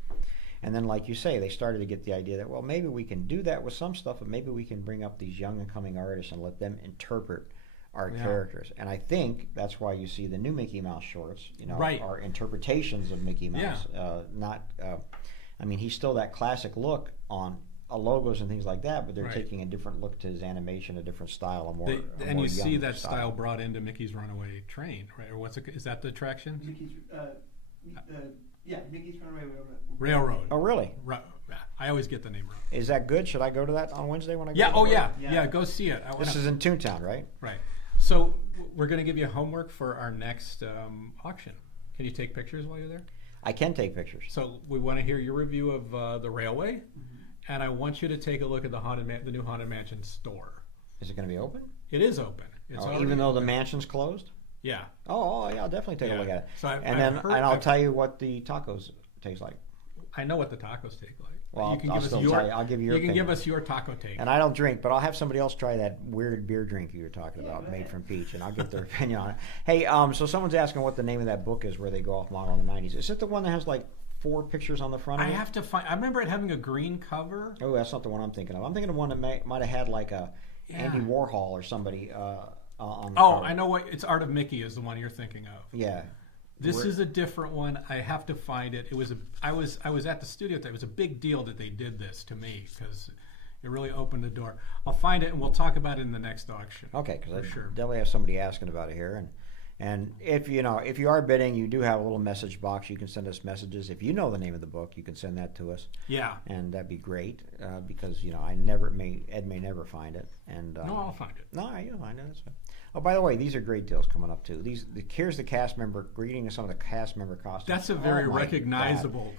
And then, like you say, they started to get the idea that, well, maybe we can do that with some stuff, but maybe we can bring up these young and coming artists and let them interpret our characters. And I think that's why you see the new Mickey Mouse shorts, are interpretations of Mickey Mouse. I mean, he's still that classic look on logos and things like that, but they're taking a different look to his animation, a different style, and you see that style brought into Mickey's Runaway Train, right? Or is that the attraction? Mickey's Runaway Railroad. Oh, really? I always get the name wrong. Is that good? Should I go to that on Wednesday when I go? Yeah. Go see it. This is in Toontown, right? Right. So we're going to give you homework for our next auction. Can you take pictures while you're there? I can take pictures. So we want to hear your review of the Railway, and I want you to take a look at the new Haunted Mansion store. Is it going to be open? It is open. Even though the mansion's closed? Yeah. Oh, yeah, I'll definitely take a look at it. So I'll tell you what the tacos taste like. I know what the tacos taste like. Well, I'll give you your opinion. You can give us your taco take. And I don't drink, but I'll have somebody else try that weird beer drink you were talking about, made from peach, and I'll get their opinion on it. Hey, so someone's asking what the name of that book is where they go off model in the 90s. Is it the one that has like 4 pictures on the front of it? I have to find. I remember it having a green cover. Oh, that's not the one I'm thinking of. I'm thinking of one that might have had like a Andy Warhol or somebody on the cover. I know what. It's Art of Mickey is the one you're thinking of. Yeah. This is a different one. I have to find it. I was at the studio. It was a big deal that they did this to me because it really opened the door. I'll find it and we'll talk about it in the next auction. Okay, because I definitely have somebody asking about it here, and if you are bidding, you do have a little message box. You can send us messages. If you know the name of the book, you can send that to us. Yeah, and that'd be great because Ed may never find it. And no, I'll find it. No, you'll find it. That's fine. Oh, by the way, these are great deals coming up too. Here's the cast member greeting some of the cast member costumes. That's a very recognizable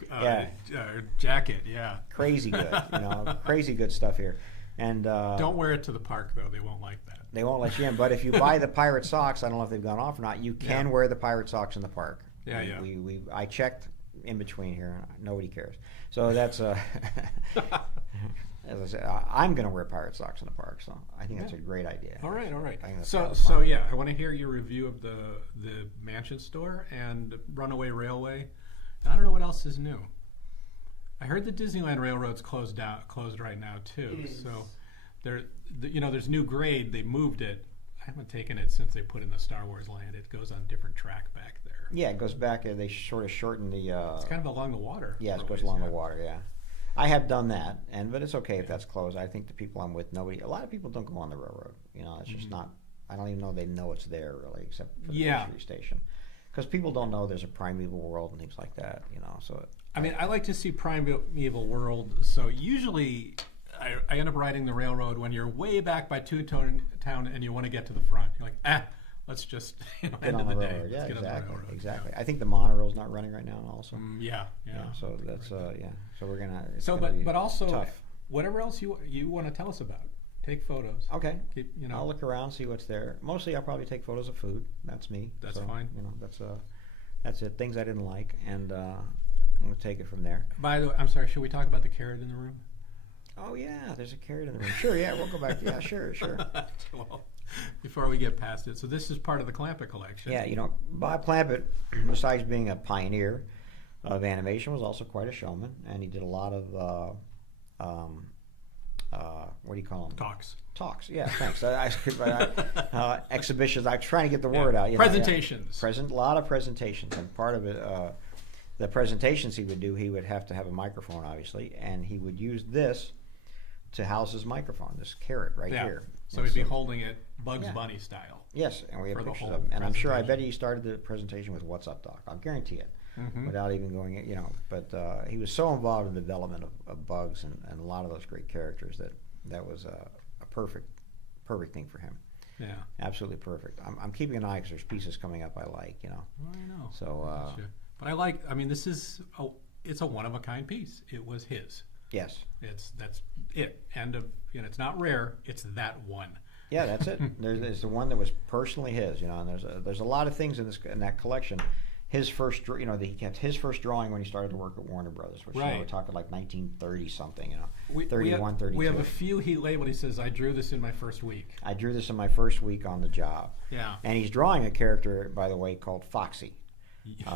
jacket. Yeah, crazy good. Crazy good stuff here. And don't wear it to the park though; they won't like that. They won't let you in. But if you buy the pirate socks, I don't know if they've gone off or not. You can wear the pirate socks in the park. Yeah. I checked in between here. Nobody cares. So that's as I said, I'm going to wear pirate socks in the park, so I think that's a great idea. All right. So I want to hear your review of the mansion store and Runaway Railway. And I don't know what else is new. I heard the Disneyland Railroad's closed right now too. It is. So there's new grade. They moved it. I haven't taken it since they put in the Star Wars land. It goes on different track back there. Yeah, it goes back. They sort of shorten the. It's kind of along the water. Yeah, it for a goes ways, along yeah. the water. Yeah, I have done that, but it's okay if that's closed. I think the people I'm with, a lot of people don't go on the railroad. It's just not. I don't even know they know it's there really, except for the grocery station, because people don't know there's a primeval world and things like that. So. I mean, I like to see Primeval World. So usually, I end up riding the railroad when you're way back by Toon Town and you want to get to the front. You're like, let's just Get end on of the the day. railroad. Yeah, Let's get on the exactly. railroad. Exactly. I think the monorail's not running right now, also. Yeah. So that's yeah. So we're gonna. It's So, gonna be but also, tough. whatever else you want to tell us about, take photos. Okay. Keep, I'll look around, see what's there. Mostly, I'll probably take photos of food. That's me. That's So, fine. That's it. Things I didn't like, and I'm gonna take it from there. By the way, I'm sorry. Should we talk about the carrot in the room? Oh yeah, there's a carrot in the room. Sure, yeah, we'll go back. Yeah, sure. Well, before we get past it, so this is part of the Clampett collection. Yeah, Bob Clampett, besides being a pioneer of animation, was also quite a showman, and he did a lot of what do you call them? Talks. Yeah, thanks. Exhibitions. I was trying to get the word out. Presentations. A lot of presentations, and part of it, the presentations he would do, he would have to have a microphone, obviously, and he would use this to house his microphone. This carrot right here. So he'd be holding it Bugs Bunny style. Yes, and we have for the pictures whole of him. And I'm sure, I presentation. bet he started the presentation with "What's up, Doc?" I'll guarantee it, Mm-hmm. without even going, But he was so involved in the development of Bugs and a lot of those great characters that was a perfect thing for him. Yeah. Absolutely perfect. I'm keeping an eye because there's pieces coming up I like, Well, I know. So, but this is it's a one of a kind piece. It was his. yes. That's it. End of. It's not rare. It's that one. Yeah, that's it. There's the one that was personally his, and there's a lot of things in that collection. His first, he kept his first drawing when he started to work at Warner Brothers, which we're talking like 1930 something, 31, 32. We have a few he labeled. He says, "I drew this in my first week." I drew this in my first week on the job. Yeah. And he's drawing a character, by the way, called Foxy, which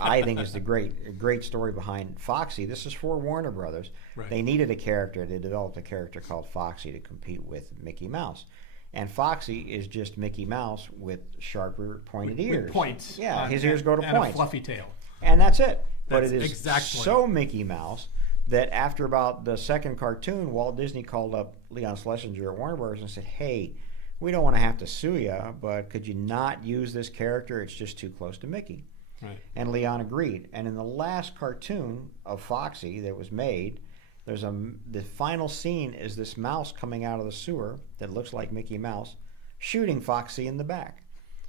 I think is the great story behind Foxy. This is for Warner Brothers. Right. They needed a character. They developed a character called Foxy to compete with Mickey Mouse. And Foxy is just Mickey Mouse with sharper, pointed ears. With points. Yeah, his ears go to and points. a fluffy tail. And that's it. But That's it is exactly. so Mickey Mouse that after about the second cartoon, Walt Disney called up Leon Schlesinger at Warner Bros. And said, "Hey, we don't want to have to sue you, but could you not use this character? It's just too close to Mickey." Right. And Leon agreed. And in the last cartoon of Foxy that was made, the final scene is this mouse coming out of the sewer that looks like Mickey Mouse, shooting Foxy in the back,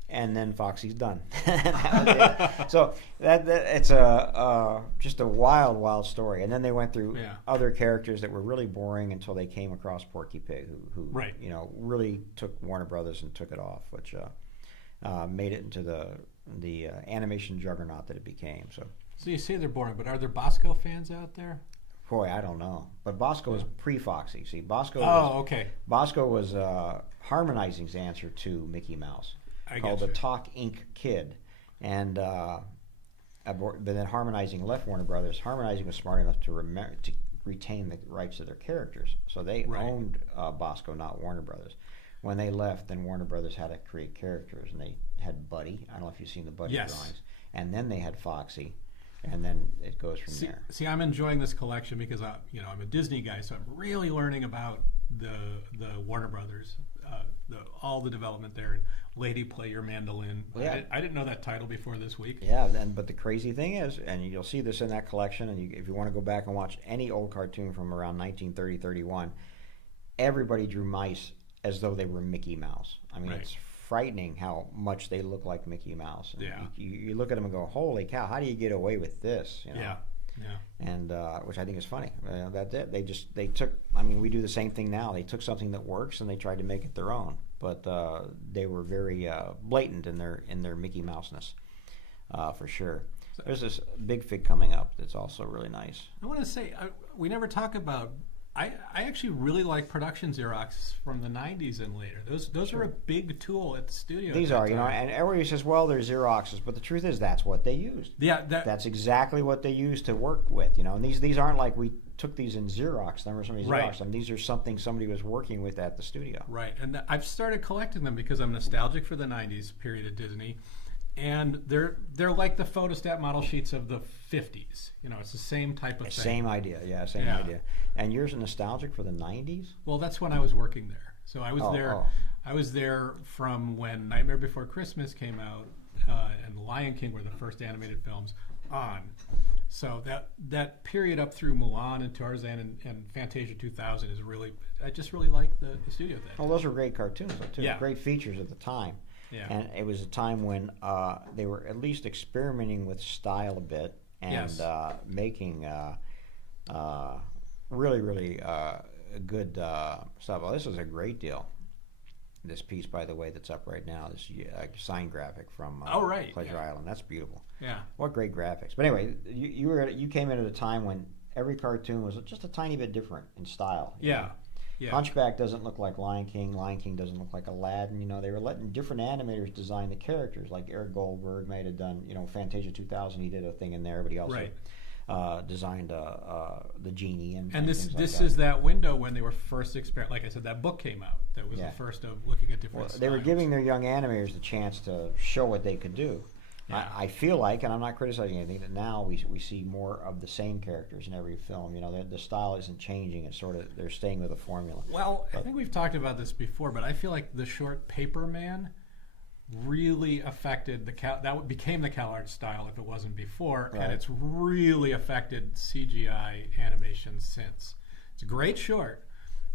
and then Foxy's done. So it's just a wild story. And then they went through other characters that were really boring until they came across Porky Pig, who really took Warner Brothers and took it off, which made it into the animation juggernaut that it became. So you say they're boring, but are there Bosco fans out there? boy, I don't know. But Bosco was pre-Foxy. See, Bosco was harmonizing's answer to Mickey Mouse, called the Talk Inc. Kid. And but then Harmonizing left Warner Brothers. Harmonizing was smart enough to retain the rights to their characters. So they owned Bosco, not Warner Brothers. When they left, then Warner Brothers had to create characters, and they had Buddy. I don't know if you've seen the Buddy drawings. And then they had Foxy, and then it goes from there. See, I'm enjoying this collection because I'm a Disney guy, so I'm really learning about the Warner Brothers, all the development there. And Lady Play Your Mandolin. Yeah. I didn't know that title before this week. Yeah, but the crazy thing is, and you'll see this in that collection, and if you want to go back and watch any old cartoon from around 1930-31, everybody drew mice as though they were Mickey Mouse. I mean, it's frightening how much they look like Mickey Mouse. And you look at them and go, holy cow, how do you get away with this? Yeah. And which I think is funny. That's it. They took. I mean, we do the same thing now. They took something that works and they tried to make it their own. But they were very blatant in their Mickey Mouseness, for sure. There's this Big Fig coming up that's also really nice. I want to say we never talk about I actually really like production Xerox from the 90s and later. Those are a big tool at the studio. These at are, that you know, time. and everybody says, well, they're Xeroxes, but the truth is that's what they used. Yeah, That's exactly what they used to work with, you know. And these aren't like we took these in Xerox them or somebody Right. Xerox them. These are something somebody was working with at the studio. right. And I've started collecting them because I'm nostalgic for the 90s period of Disney. And they're like the photostat model sheets of the 50s. You know, it's the same type of thing. Same idea, yeah, same Yeah. idea. And yours are nostalgic for the 90s? Well, that's when I was working there. So I was Oh, there. oh. I was there from when Nightmare Before Christmas came out, and Lion King were the first animated films on. So that period up through Mulan and Tarzan and Fantasia 2000 is really. I just really like the studio at that. Well, those were great cartoons, though, too. Yeah. Great features at the time. Yeah. And it was a time when they were at least experimenting with style a bit and Yes. making really, really good stuff. Well, this is a great deal. This piece, by the way, that's up right now, this sign graphic from Oh, right, Pleasure yeah. Island. That's beautiful. Yeah. What great graphics. But anyway, you came in at a time when every cartoon was just a tiny bit different in style. you Yeah. know. Yeah. Hunchback doesn't look like Lion King. Lion King doesn't look like Aladdin. You know, they were letting different animators design the characters. Like Eric Goldberg might have done, you know, Fantasia 2000. He did a thing in there, but he also Right. designed the genie And this things like this that. is that window when they were first like I said, that book came out. That was Yeah. the first of looking at different. Well, they were styles. giving their young animators the chance to show what they could do. Yeah. I feel like, and I'm not criticizing anything, that now we see more of the same characters in every film. You know, the style isn't changing. It's sort of they're staying with a formula. Well, I think we've talked about this before, but I feel like the short Paper Man really affected that became the CalArts style if it wasn't before, Right. and it's really affected CGI animation since. It's a great short,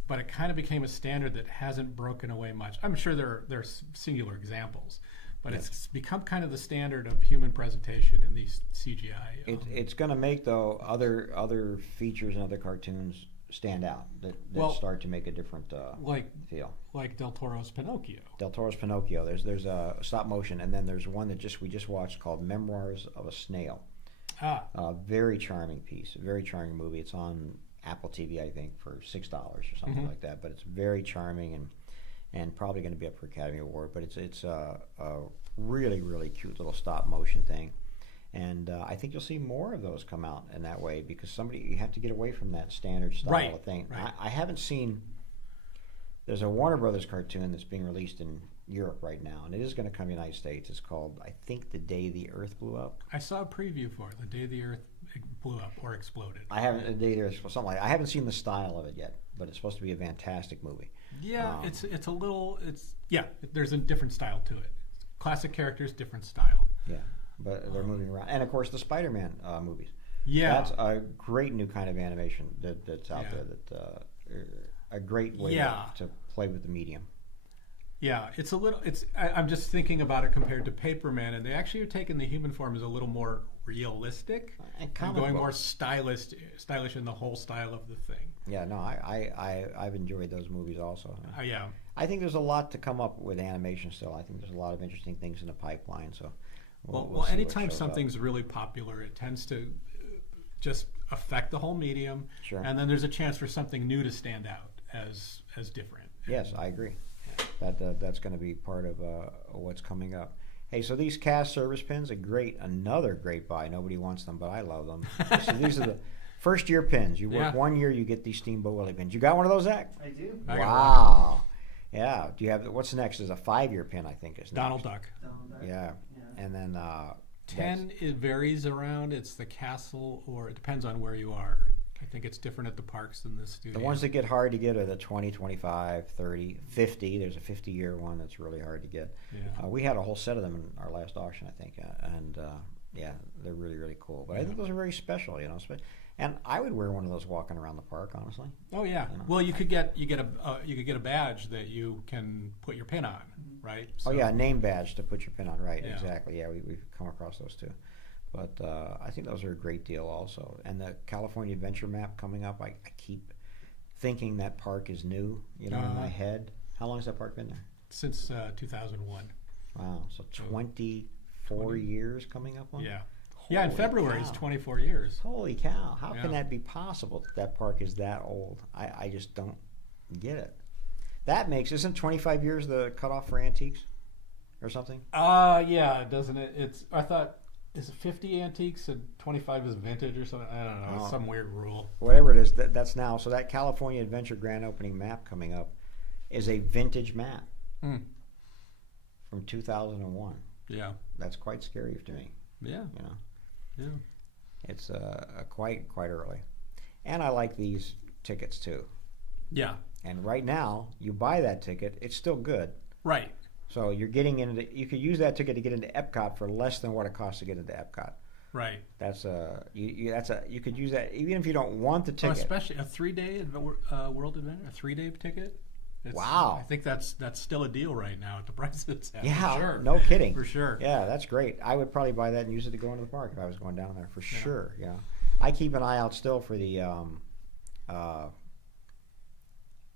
but it kind of became a standard that hasn't broken away much. I'm sure there are singular examples, but it's become kind of the standard of human presentation in these CGI. It's going to make, though, other features and other cartoons stand out that Well, start to make a different like feel. Del Toro's Pinocchio. Del Toro's Pinocchio. There's a stop motion, and then there's one that we just watched called Memoirs of a Snail. Very charming piece, a very charming movie. It's on Apple TV, I think, for $6 or something like that. But it's very charming and probably going to be up for Academy Award. But it's a really, really cute little stop motion thing. And I think you'll see more of those come out in that way because you have to get away from that standard style Right, of thing. right. I haven't seen. There's a Warner Brothers cartoon that's being released in Europe right now, and it is going to come to the United States. It's called, I think, The Day the Earth Blew Up. I saw a preview for it, the day the Earth blew up or exploded. I haven't The Day the Earth, something like. I haven't seen the style of it yet, but it's supposed to be a fantastic movie. Yeah, it's a little there's a different style to it. Classic characters, different style. Yeah, but they're moving around, and of course the Spider-Man movies. Yeah, That's a great new kind of animation that's out Yeah. there. That a great way Yeah. to play with the medium. yeah. It's a little. I'm just thinking about it compared to Paperman, and they actually are taking the human form as a little more realistic And and comic going book. more stylish in the whole style of the thing. Yeah, no, I've enjoyed those movies also. Yeah. I think there's a lot to come up with animation still. I think there's a lot of interesting things in the pipeline. So, we'll see what anytime shows up. something's really popular, it tends to just affect the whole medium, Sure. and then there's a chance for something new to stand out as different. Yes, I agree. That's going to be part of what's coming up. Hey, so these cast service pins another great buy. Nobody wants them, but I love them. So these are the first year pins. You work Yeah. 1 year, you get these Steamboat Willie pins. You got one of those, Zach? I do. I got Wow. Yeah. Do you have what's next? Is a 5-year pin, I think, is next. Donald Duck. Donald Duck. Yeah. Yeah. And then 10, it varies around. It's the castle, or it depends on where you are. I think it's different at the parks than the studio. the ones that get hard to get are the 20, 25, 30, 50. There's a 50-year one that's really hard to get. Yeah. We had a whole set of them in our last auction, I think, and yeah, they're really, really cool. But I think those are very special, you know. And I would wear one of those walking around the park, honestly. Oh yeah. Well, you could get a badge that you can put your pin on, right? Oh yeah, a name badge to put your pin on, right? Yeah. Exactly. Yeah, we've come across those too. But I think those are a great deal also. And the California Adventure Map coming up, I keep thinking that park is new, you know, in my head. How long has that park been there? Since 2001. Wow, so 24 years coming up on? Yeah. Yeah, in Holy February cow. it's 24 years. Holy cow! How Yeah. can that be possible? That park is that old. I just don't get it. That makes isn't 25 years the cutoff for antiques, or something? Yeah, doesn't it? I thought, is it 50 antiques and 25 is vintage or something? I don't know. Oh. It's some weird rule. Whatever it is, that's now. So that California Adventure grand opening map coming up is a vintage map Mm. from 2001. Yeah. That's quite scary to me. Yeah. You know, Yeah. it's quite early, and I like these tickets too. Yeah. And right now, you buy that ticket, it's still good. Right. So you're getting into. You could use that ticket to get into Epcot for less than what it costs to get into Epcot. Right. That's you could use that even if you don't want the Oh, ticket. especially a 3-day World Event, a 3-day ticket. Wow. I think that's still a deal right now at the price it's at. Yeah, For sure. no kidding. For sure. Yeah, that's great. I would probably buy that and use it to go into the park if I was going down there for sure. Yeah, I keep an eye out still for the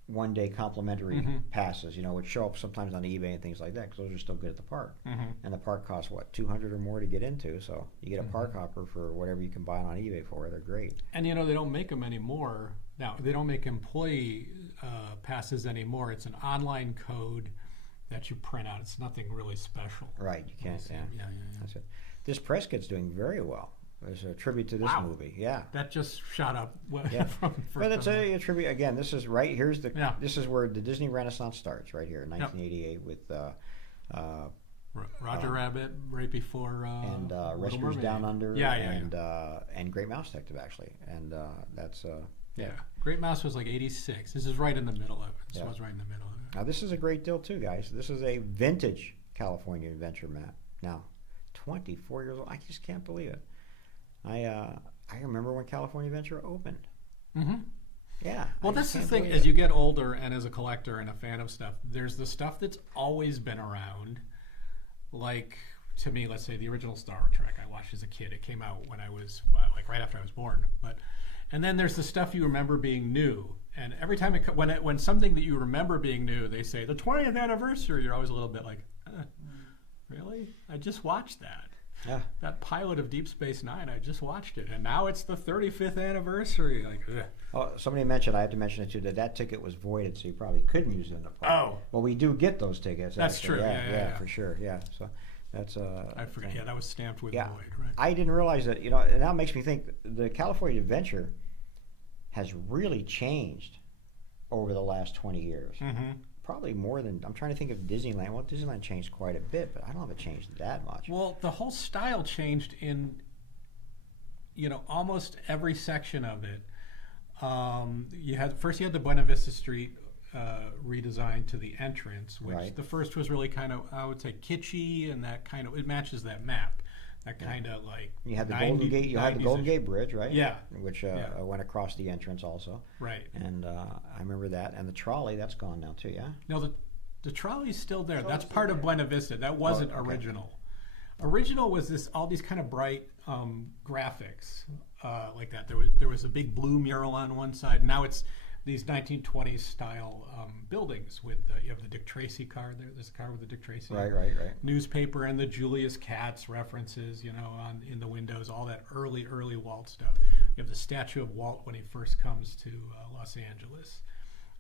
one-day complimentary passes. You know, which show up sometimes on eBay and things like that because those are still good at the park. And the park costs what, $200 or more to get into. So you get a park hopper for whatever you can buy it on eBay for. They're great. And you know they don't make them anymore. Now they don't make employee passes anymore. It's an online code that you print out. It's nothing really special. Right, you can't. Yeah, Yeah. that's it. This Prescott's doing very well. There's a tribute to this Wow. movie. Yeah. That just shot up. Yeah. from But it's a tribute again. This is right here's the. Yeah. This is where the Disney Renaissance starts. Right here, in 1988, with Roger Rabbit right before and Little Rescuers Mermaid. Down Under. Yeah. And Great Mouse Detective actually, and that's Yeah. Great Mouse was like 86. This is right in the middle of it. This Yeah. was right in the middle of it. Now this is a great deal too, guys. This is a vintage California Adventure map. Now, 24 years old. I just can't believe it. I remember when California Adventure opened. Mm-hmm. Yeah. Well, I that's just the can't thing. believe As it. you get older and as a collector and a fan of stuff, there's the stuff that's always been around. Like, to me, let's say the original Star Trek I watched as a kid. It came out when I was, like, right after I was born. And then there's the stuff you remember being new. And every time when something that you remember being new, they say, the 20th anniversary, you're always a little bit like, really? I just watched that. Yeah. That pilot of Deep Space Nine, I just watched it, and now it's the 35th anniversary. Like, ugh. Oh, somebody mentioned, I have to mention it too, that ticket was voided, so you probably couldn't use it in the park. Oh. Well, we do get those tickets. That's actually. true. Yeah, Yeah, for sure. Yeah. So that's I forget. thing. Yeah, that was stamped with Yeah. void, right? I didn't realize that. You know, and that makes me think the California Adventure has really changed over the last 20 years. Mm-hmm. Probably more than I'm trying to think of Disneyland. Well, Disneyland changed quite a bit, but I don't know if it changed that much. Well, the whole style changed in, almost every section of it. You had the Buena Vista Street redesigned to the entrance, which Right. the first was really kind of, I would say, kitschy, and that kind of it matches that map. That kind of like You had the 90 Golden Gate. You had the 90s-ish. Golden Gate Bridge, right? Yeah. Which Yeah. went across the entrance also. Right. And I remember that. And the trolley, that's gone now too. Yeah. No, the trolley's still there. Trolley's That's still part of there. Buena Vista. That wasn't okay. original. Original was all these kind of bright graphics like that. There was a big blue mural on one side. Now it's these 1920s style buildings with you have the Dick Tracy car there. There's a car with the Dick Tracy Right. newspaper and the Julius Katz references, in the windows. All that early Walt stuff. You have the statue of Walt when he first comes to Los Angeles.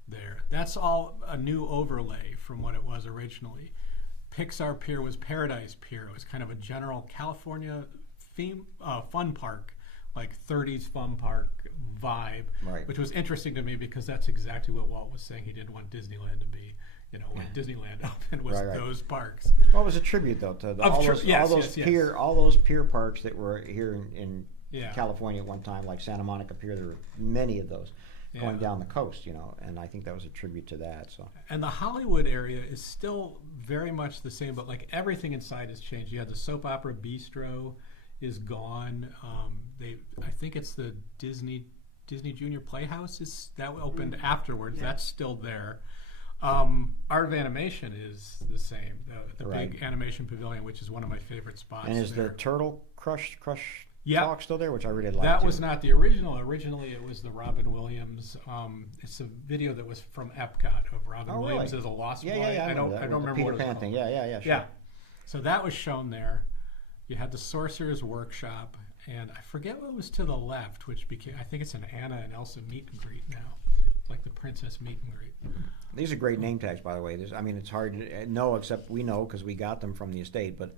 There, that's all a new overlay from what it was originally. Pixar Pier was Paradise Pier. It was kind of a general California theme, fun park, like 30s fun park vibe, Right. which was interesting to me because that's exactly what Walt was saying. He didn't want Disneyland to be, when Disneyland opened was Right. those parks. Well, it was a tribute though to Yes. all those pier parks that were here in Yeah. California at one time, like Santa Monica Pier. There were many of those going Yeah. down the coast, and I think that was a tribute to that. So And the Hollywood area is still very much the same, but like everything inside has changed. You had the Soap Opera Bistro is gone. I think it's the Disney Junior Playhouse that opened afterwards. Yeah. That's still there. Art of Animation is the same. The Right. big animation pavilion, which is one of my favorite spots. and is there. the Turtle Crush Yeah. talk still there, which I really liked. That too. was not the original. Originally, it was the Robin Williams. It's a video that was from Epcot of Robin Oh, Williams really? as a lost boy. Yeah. I don't that with the remember Peter what it was Pan called. thing. Yeah. Sure. Yeah. So that was shown there, You had the Sorcerer's Workshop, and I forget what was to the left, which became, I think it's an Anna and Elsa meet and greet now. It's like the princess meet and greet. These are great name tags, by the way. I mean, it's hard to know, except we know because we got them from the estate, but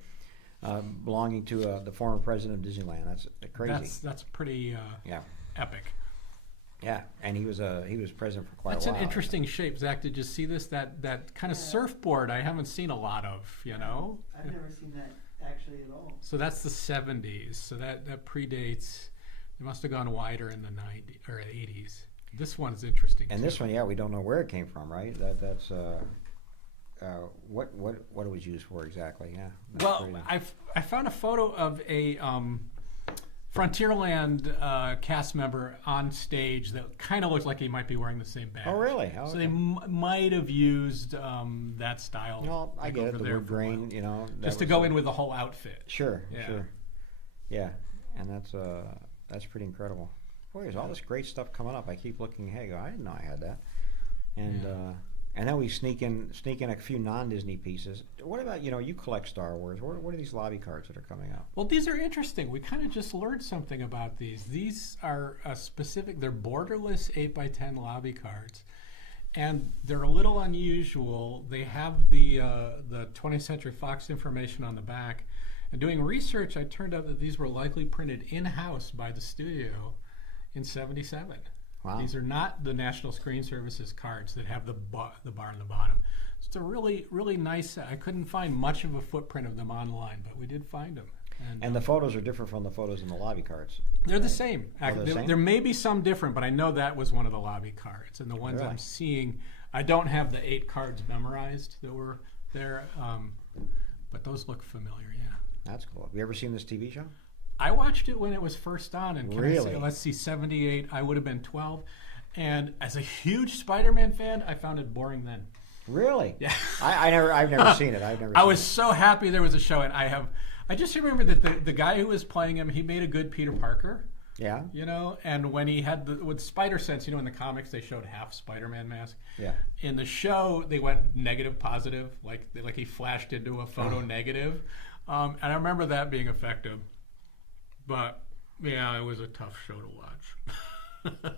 belonging to the former president of Disneyland. That's crazy. That's pretty Yeah. epic. Yeah, and he was president for quite That's a while. an interesting shape, Zach. Did you see this? That kind of surfboard I haven't seen a lot of, you know? I've never seen that actually at all. So that's the 70s. So that predates, it must have gone wider in the 90s or 80s. This one's interesting And too. this one, yeah, we don't know where it came from, right? That's what it was used for exactly. Yeah. That's Well, crazy. I found a photo of a Frontierland cast member on stage that kind of looks like he might be wearing the same badge. Oh, really? Oh, So they okay. might have used that style. Well, I like, get it. over The there wood for a while. grain, you know. that Just to was go the- in with the whole outfit. Sure, Yeah. sure. Yeah, and that's pretty incredible. Boy, there's all this great stuff coming up. I keep looking. Hey, I didn't know I had that. And Yeah. and then we sneak in a few non-Disney pieces. What about you collect Star Wars? What are these lobby cards that are coming out? Well, these are interesting. We kind of just learned something about these. These are specific. They're borderless 8x10 lobby cards, and they're a little unusual. They have the 20th Century Fox information on the back. And doing research, I turned out that these were likely printed in-house by the studio in '77. Wow. These are not the National Screen Services cards that have the bar on the bottom. It's a really, really nice. I couldn't find much of a footprint of them online, but we did find them. And the photos are different from the photos in the lobby cards. They're the same. they're the same? There may be some different, but I know that was one of the lobby cards. And the ones Really? I'm seeing, I don't have the 8 cards memorized that were there, but those look familiar, yeah. That's cool. Have you ever seen this TV show? I watched it when it was first on, and Really? let's see, 78, I would have been 12. And as a huge Spider-Man fan, I found it boring then. Really? Yeah. I've never seen it. I've never. I seen was so happy there was a show, and I just remember that the guy who was playing him, he made a good Peter Parker. it. Yeah. You know, and when he had with Spider Sense, in the comics they showed half Spider-Man mask. Yeah. In the show, they went negative positive, like he flashed into a photo negative, and I remember that being effective. But yeah, it was a tough show to watch.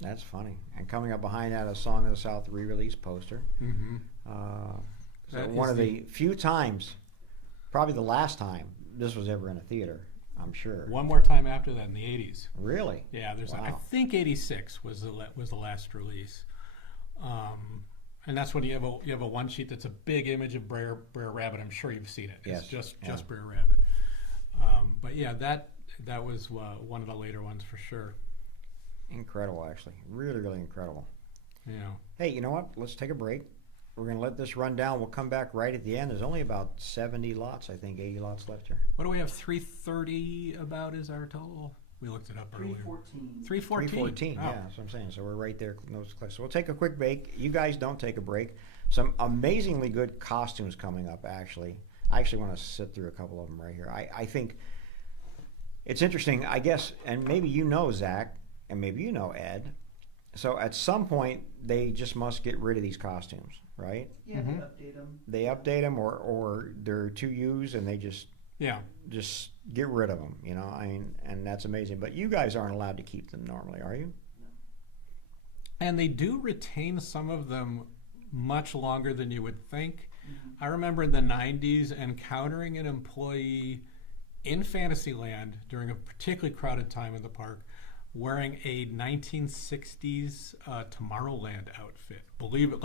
That's funny. And coming up behind that, a Song of the South re-release poster. Mm-hmm. So That one is of the few times, probably the last time, this was ever in a theater. I'm sure. One more time after that in the '80s. Really? Yeah, I Wow. think '86 was the last release, and that's when you have a one sheet that's a big image of Brer Rabbit. I'm sure you've seen it. It's Yes, just Brer Rabbit. But yeah, that was one of the later ones for sure. Incredible, actually. Really, really incredible. Yeah. Hey, you know what? Let's take a break. We're going to let this run down. We'll come back right at the end. There's only about 70 lots, I think, 80 lots left here. What do we have? 330 about is our total. We looked it up earlier. 314. 314. 314, Oh. yeah, that's what I'm saying. So we're right there. So we'll take a quick break. You guys don't take a break. Some amazingly good costumes coming up, actually. I actually want to sit through a couple of them right here. I think it's interesting, I guess, and maybe you know, Zach, and maybe you know, Ed. So at some point, they just must get rid of these costumes, right? Yeah, they update them. They update them, or they're too used, and they just Yeah. get rid of them. I mean, and that's amazing. But you guys aren't allowed to keep them normally, are you? And they do retain some of them much longer than you would think. I remember in the 90s encountering an employee in Fantasyland during a particularly crowded time in the park wearing a 1960s Tomorrowland outfit. Believe it,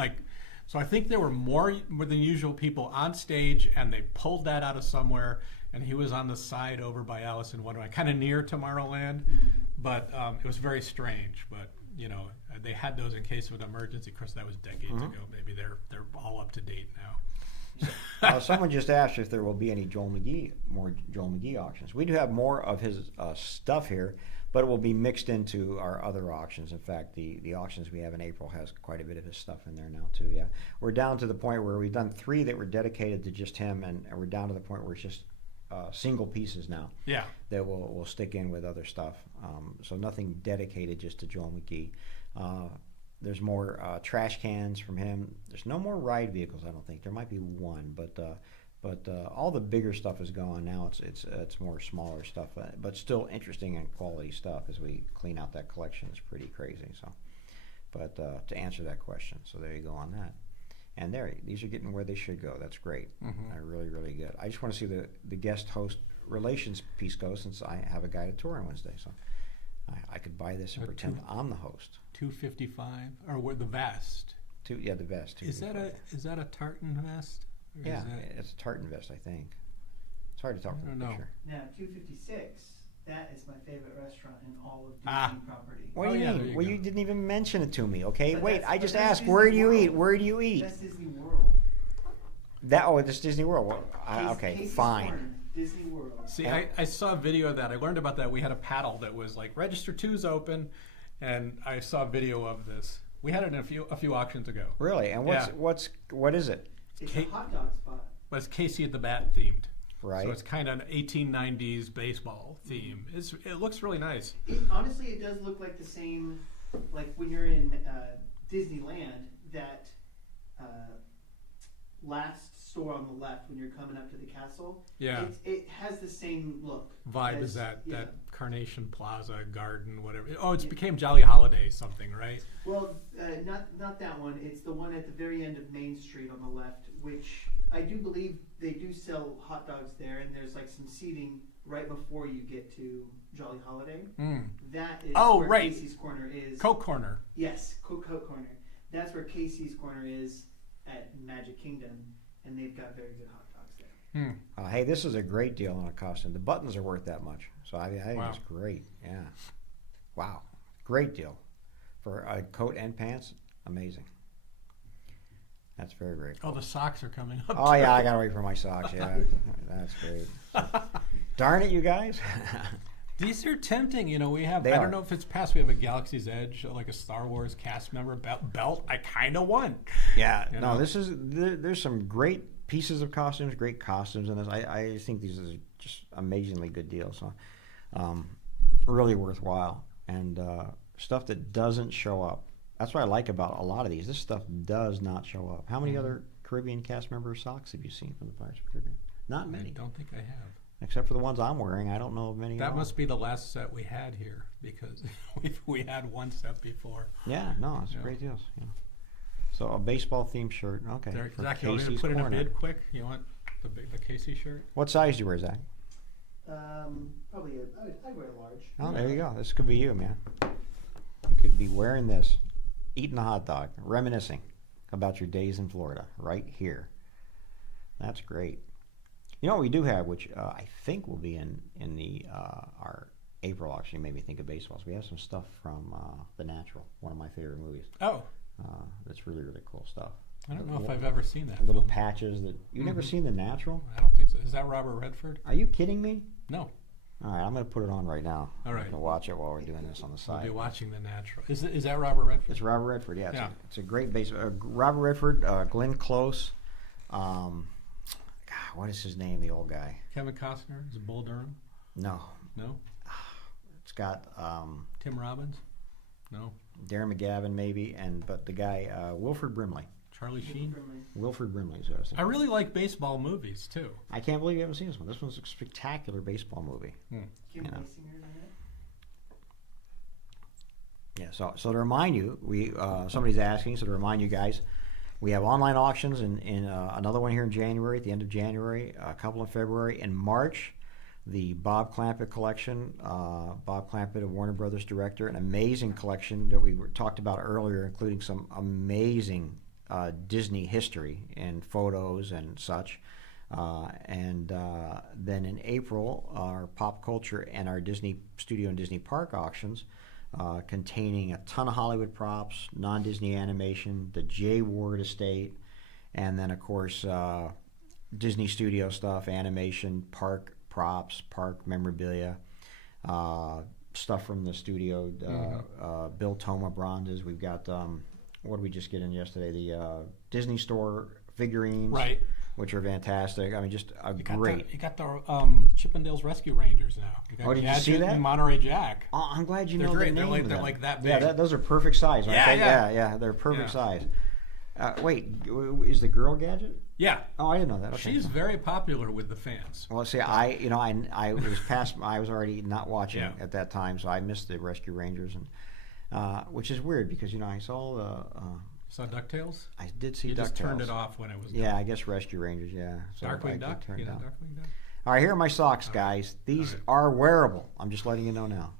so I think there were more than usual people on stage, and they pulled that out of somewhere, and he was on the side over by Alice in Wonderland, kind of near Tomorrowland, but it was very strange. But they had those in case of an emergency. Of course, that was decades ago. Maybe they're all up to date now. Someone just asked if there will be any more Joel McGee auctions. We do have more of his stuff here, but it will be mixed into our other auctions. In fact, the auctions we have in April has quite a bit of his stuff in there now too. Yeah, we're down to the point where we've done 3 that were dedicated to just him, and we're down to the point where it's just single pieces now. Yeah. That we'll stick in with other stuff. So nothing dedicated just to Joel McGee. There's more trash cans from him. There's no more ride vehicles, I don't think. There might be one, but But all the bigger stuff is gone now. It's more smaller stuff, but still interesting and quality stuff as we clean out that collection. Is pretty crazy. So, but to answer that question, so there you go on that. And these are getting where they should go. That's great. They're really, really good. I just want to see the guest host relations piece go, since I have a guided tour on Wednesday. So I could buy this and pretend I'm the host. $255 or the vest. The vest. Is that a tartan vest? Or Yeah, it's a tartan vest, I think. It's hard to talk from the picture. Now, 256. That is my favorite restaurant in all of Disney property. What do you mean? Well, you didn't even mention it to me, okay? But Wait, I just that's asked, Disney where do you World. eat? Where do you eat? That's Disney World. This Disney World. Well, okay, Casey's fine. Corner, Disney World. See, I saw a video of that. I learned about that. We had a paddle that was like register 2's open, and I saw a video of this. We had it in a few auctions ago. Really? And what is it? It's a hot dog spot. But it's Casey at the Bat themed. Right. So it's kind of an 1890s baseball theme. It looks really nice. Honestly, it does look like the same, like when you're in Disneyland, that last store on the left when you're coming up to the castle. Yeah. It has the same look. Vibe as, is that yeah. Carnation Plaza garden, whatever. Oh, it's became Jolly Holiday something, right? Well, not that one. It's the one at the very end of Main Street on the left, which I do believe they do sell hot dogs there, and there's like some seating right before you get to Jolly Holiday. That is where right. Casey's Corner is. Coke Corner. Yes, Coke Corner. That's where Casey's Corner is at Magic Kingdom, and they've got very good hot dogs there. Hey, this is a great deal on a costume. The buttons are worth that much, so I think Wow. it's great. Yeah, wow, great deal for a coat and pants. Amazing. That's very, very cool. Oh, the socks are coming up. Oh yeah, I gotta wait for my socks. Yeah, that's great. Darn it, you guys. These are tempting. We have, They I are. don't know if it's past, we have a Galaxy's Edge, like a Star Wars cast member belt. I kind of want. Yeah, You no, know? there's some great pieces of costumes, great costumes in this. I think these are just amazingly good deals. So, really worthwhile, and stuff that doesn't show up. That's what I like about a lot of these. This stuff does not show up. How many other Caribbean cast member socks have you seen from the Pirates of the Caribbean? Not I many, don't think I have. except for the ones I'm wearing. I don't know of many. at That all. must be the last set we had here, because we had one set before. Yeah, no, it's Yeah. great deals. Yeah. So a baseball themed shirt. Okay. There, for Zach, you want me to Casey's put in a Corner. bid quick? You want the Casey shirt? What size do you wear, Zach? Probably I wear a large. Oh, there you go. This could be you, man. You could be wearing this, eating a hot dog, reminiscing about your days in Florida, right here. That's great. You know what we do have, which I think will be in the our April auction. Made me think of baseballs. We have some stuff from The Natural, one of my favorite movies. Oh, That's really, really cool stuff. I don't know if I've ever seen that Little film. patches that you've never seen The Natural. I don't think so. Is that Robert Redford? Are you kidding me? No. All right, I'm going to put it on right now. All right. You can watch it while we're doing this on the We'll side. be watching The Natural. Is that Robert Redford? It's Robert Redford, yeah. Yeah. It's a great base. Robert Redford, Glenn Close. What is his name, the old guy? Kevin Costner? Is it Bull Durham? No. No. It's got Tim Robbins? No. Darren McGavin, maybe, but the guy, Wilford Brimley. Charlie Sheen? Wilford Brimley is what I was I thinking. really like baseball movies too. I can't believe you haven't seen this one. This one's a spectacular baseball movie. Kim You know. Basinger's in it. Yeah, so to remind you, somebody's asking, so to remind you guys, we have online auctions in another one here in January, at the end of January, a couple in February. In March, the Bob Clampett collection, Bob Clampett, a Warner Brothers director, an amazing collection that we talked about earlier, including some amazing Disney history and photos and such. Then in April, our pop culture and our Disney Studio and Disney Park auctions, containing a ton of Hollywood props, non-Disney animation, the J. Ward estate, and then of course Disney Studio stuff, animation, park props, park memorabilia, stuff from the studio, Bill Toma bronzes. We've got what did we just get in yesterday? The Disney Store figurines, Right. which are fantastic. I mean, just a great. You got the Chippendales Rescue Rangers now. You got Oh, did you see Gadget that? And Monterey Jack. Oh, I'm glad you They're know great. the name They're of they're them. like that Yeah, big. those are perfect size, aren't Yeah, they? yeah. Yeah, they're perfect Yeah. size. Wait, is the girl Gadget? Yeah. Oh, I didn't know that. Okay. She's very popular with the fans. Well, see, I was past. I was already not watching at that time, so I missed the Rescue Rangers, and which is weird because I saw the. Saw DuckTales? I did see You DuckTales. just turned it off when it was Yeah, I guess Rescue Rangers. Yeah. So Darkwing I Duck? did turn it down. Darkwing Duck? All right, here are my socks, guys. These right. are wearable. I'm just letting you know now.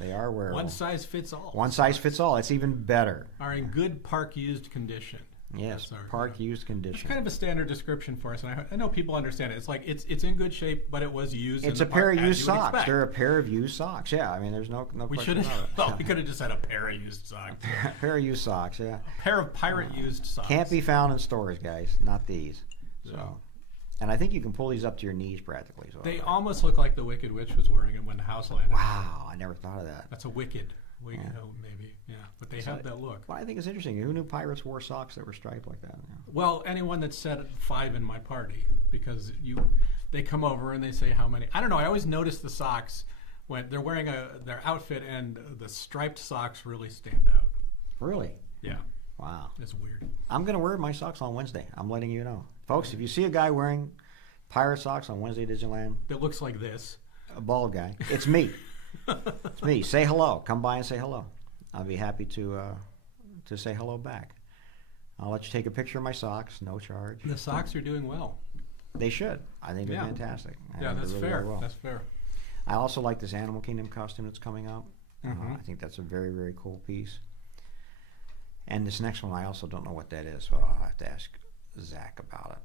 They are wearable. One size fits all. One size fits all. It's even better. Are in good park used condition. Yes, That's our- park used It's condition. kind of a standard description for us, and I know people understand it. It's like it's in good shape, but it was used. It's in a the pair park, of as used you would socks. expect. They're a pair of used socks. Yeah, I mean, there's no We should question have. about it. We could have just had a pair of used socks. A pair of used socks. Yeah, A pair of pirate used socks. can't be found in stores, guys. Not these. So, No. and I think you can pull these up to your knees practically. So They almost look like the Wicked Witch was wearing them when the house landed. wow, I never thought of that. That's a Wicked. Maybe. Yeah, but they have that look. Well, I think it's interesting. Who knew pirates wore socks that were striped like that? Yeah. Well, anyone that said 5 in my party, because they come over and they say how many. I don't know. I always notice the socks when they're wearing their outfit, and the striped socks really stand out. Really? Yeah, Wow. it's weird. I'm going to wear my socks on Wednesday. I'm letting you know. Folks, if you see a guy wearing pirate socks on Wednesday at Disneyland, It looks like this. a bald guy, it's me. It's me. Say hello. Come by and say hello. I'll be happy to say hello back. I'll let you take a picture of my socks, no charge. The socks are doing well. They should. I think they're Yeah. fantastic. I Yeah, think that's they're really, fair. really well. That's fair. I also like this Animal Kingdom costume that's coming up. Mhm. I think that's a very, very cool piece. And this next one, I also don't know what that is, so I'll have to ask Zach about it.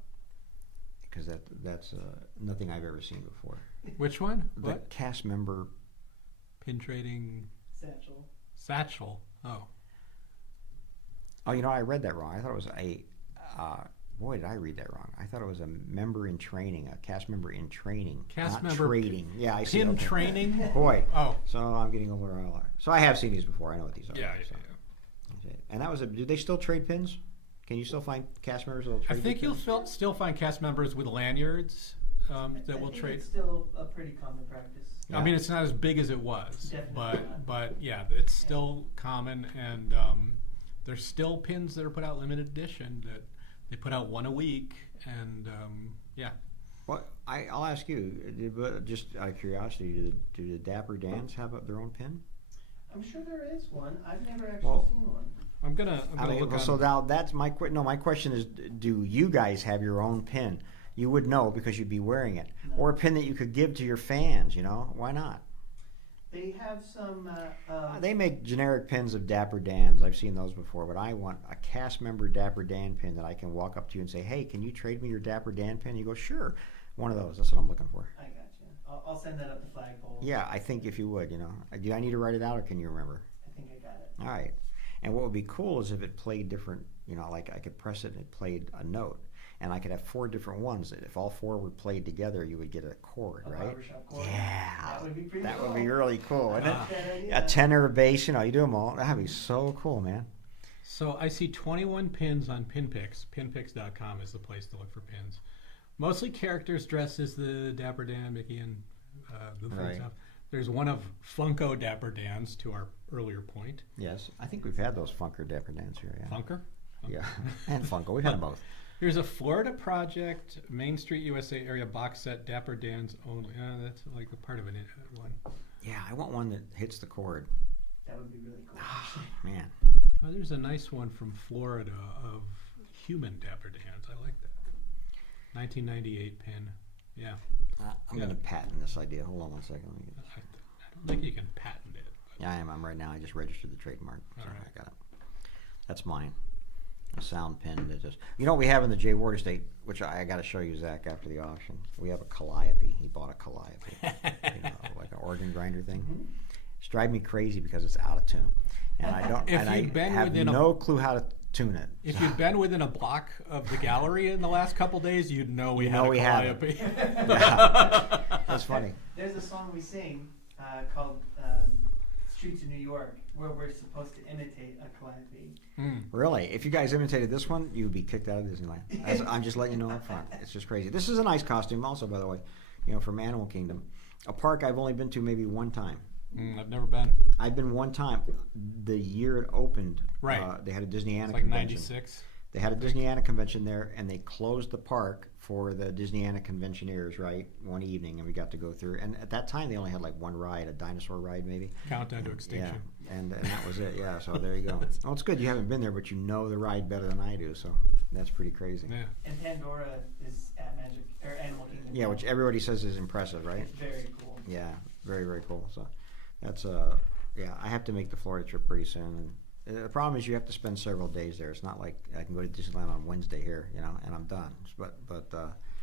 Because that's nothing I've ever seen before. Which one? The What? cast member. Pin trading Satchel. satchel. Oh, Oh, I read that wrong. I thought it was a. Boy, did I read that wrong. I thought it was a member in training, a cast member in training, Cast not member trading. Yeah, I see. pin Okay. training. Boy, Oh, so I'm getting over a lot. So I have seen these before. I know what these are. yeah. So. And that was a. Do they still trade pins? Can you still find cast members that'll I trade? think your you'll pins? still find cast members with lanyards that I will think trade. It's still a pretty common practice. Yeah. I mean, it's not as big as it was, Definitely but not. but yeah, it's still common, and there's still pins that are put out limited edition that they put out one a week, and yeah. Well, I'll ask you. Just out of curiosity, do the Dapper Dans have their own pin? I'm sure there is one. I've never actually Well, seen one. I'm gonna look well, on. so now that's my my question is, do you guys have your own pin? You would know because you'd be wearing it, No. or a pin that you could give to your fans. Why not? They have some. They make generic pins of Dapper Dans. I've seen those before, but I want a cast member Dapper Dan pin that I can walk up to you and say, "Hey, can you trade me your Dapper Dan pin?" You go, "Sure." One of those. That's what I'm looking for. I got you. I'll send that up the flagpole. Yeah, I think if you would, do I need to write it out or can you remember? I think I got it. All right. And what would be cool is if it played different, like I could press it and it played a note. And I could have 4 different ones. If all 4 were played together, you would get a chord, A right? barbershop chord. Yeah. That would be pretty That cool. would be really cool, wouldn't Not a bad it? idea. A tenor, a bass, you do them all. That'd be so cool, man. So I see 21 pins on Pinpicks. Pinpicks.com is the place to look for pins. Mostly characters dressed as the Dapper Dan, Mickey, and Goofy and Right. stuff. There's one of Funko Dapper Dans, to our earlier point. Yes. I think we've had those Funker Dapper Dans here, yeah. Funker? Yeah. And Funko. We've had them both. Here's a Florida Project, Main Street, USA area box set, Dapper Dan's only. That's like a part of an one. Yeah, I want one that hits the chord. That would be really cool. Man. Oh, there's a nice one from Florida of human Dapper Dans. I like that. 1998 pin. Yeah. I'm going to patent this idea. Hold on one second. Let me get this. I don't think you can patent it. But Yeah, I am. I'm right now. I just registered the trademark. So All right. I got it. That's mine. A sound pin that just. You know what we have in the J. Ward estate, which I got to show you, Zach, after the auction. We have a calliope. He bought a calliope, like an organ grinder thing. Mhm. It's driving me crazy because it's out of tune, and I don't. If and you'd I been have within a- no clue how to tune it. if you'd been within a block of the gallery in the last couple days, you'd know we You had know a we had it. calliope. Yeah. That's funny. There's a song we sing called Streets of New York where we're supposed to imitate a calliope. Mm. Really, if you guys imitated this one, you'd be kicked out of Disneyland. I'm just letting you know up front. It's just crazy. This is a nice costume, also, by the way. From Animal Kingdom, a park I've only been to maybe one time. I've never been. I've been one time. The year it opened, Right. they had a Disney It's Anna like convention. 96. They had a Disneyana convention there, and they closed the park for the Disneyana conventioneers, right, one evening, and we got to go through. And at that time, they only had like one ride, a dinosaur ride, maybe. Countdown to And, extinction. yeah, and that was it. Yeah, so there you go. Well, it's good you haven't been there, but you know the ride better than I do, so that's pretty crazy. Yeah. And Pandora is at Magic or Animal Kingdom. Yeah, which everybody says is impressive, right? It's very cool. Yeah, very, very cool. So that's yeah, I have to make the Florida trip pretty soon. And the problem is you have to spend several days there. It's not like I can go to Disneyland on Wednesday here, you know, and I'm done. But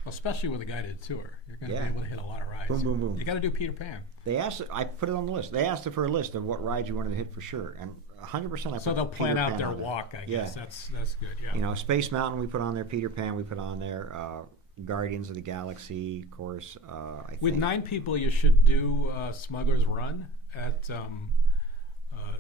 Especially with a guided tour, you're going to Yeah. be able to hit a lot of rides. Boom, boom, boom. You got to do Peter Pan. they asked, I put it on the list. They asked for a list of what rides you wanted to hit for sure, and 100% I put So they'll plan Peter out Pan their on there. walk, I Yeah. guess. That's good. Yeah. You know, Space Mountain we put on there, Peter Pan we put on there, Guardians of the Galaxy, of course. I With think. 9 people, you should do Smuggler's Run at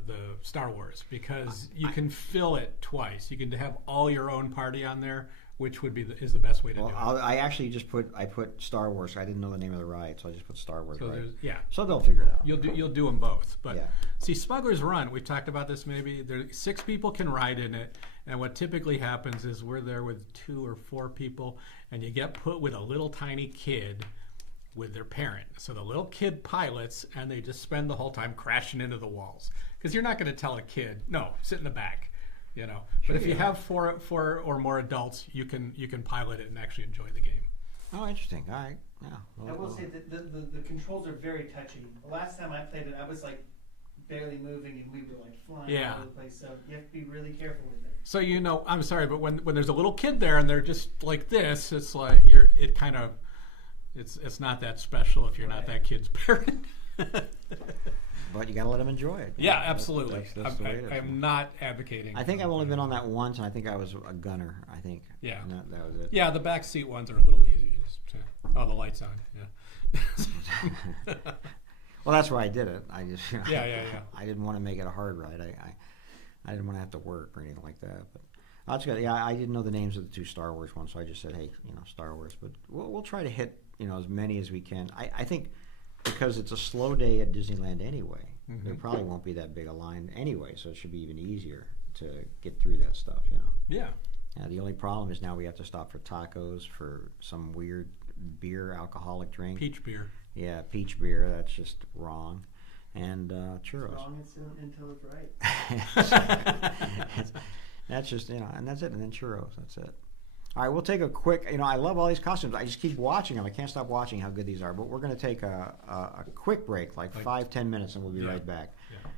the Star Wars because you can fill it twice. You can have all your own party on there, which would be is the best way to Well, do it. I actually just put Star Wars. I didn't know the name of the ride, so I just put Star Wars. So Ride. yeah. So they'll figure it out. You'll do them both, but Yeah. see, Smuggler's Run. We've talked about this. Maybe 6 people can ride in it, and what typically happens is we're there with 2 or 4 people, and you get put with a little tiny kid with their parent. So the little kid pilots, and they just spend the whole time crashing into the walls because you're not going to tell a kid, no, sit in the back. You know, Sure but if you you have four or more adults, you can pilot it and actually enjoy the game. Oh, interesting. All right. Yeah. I will say that the controls are very touchy. The last time I played it, I was like barely moving, and we were like flying Yeah. all over the place. So you have to be really careful with it. So you know, I'm sorry, but when there's a little kid there and they're just like this, it's like it's not that special if you're not Right. that kid's parent. But you got to let them enjoy it. Yeah, absolutely. That's the way it is. I'm not advocating. I think I've only been on that once, and I think I was a gunner. I think. Yeah. And that was it. Yeah, the back seat ones are a little easy. Oh, the light's on. Yeah. Well, that's why I did it. I just. Yeah. I didn't want to make it a hard ride. I didn't want to have to work or anything like that. But that's good. Yeah, I didn't know the names of the 2 Star Wars ones, so I just said, hey, you know, Star Wars. But we'll try to hit, you know, as many as we can. I think because it's a slow day at Disneyland anyway, there probably won't be that big a line anyway, so it should be even easier to get through that stuff, you know. Yeah. Yeah, the only problem is now we have to stop for tacos, for some weird beer, alcoholic drink. Peach beer. Yeah, peach beer. That's just wrong. And churros. Wrong until it's right. That's just, you know, and that's it. And then churros. That's it. All right, we'll take a quick, you know, I love all these costumes. I just keep watching them. I can't stop watching how good these are. But we're going to take a quick break, like 5-10 minutes, and we'll be right back. Yeah.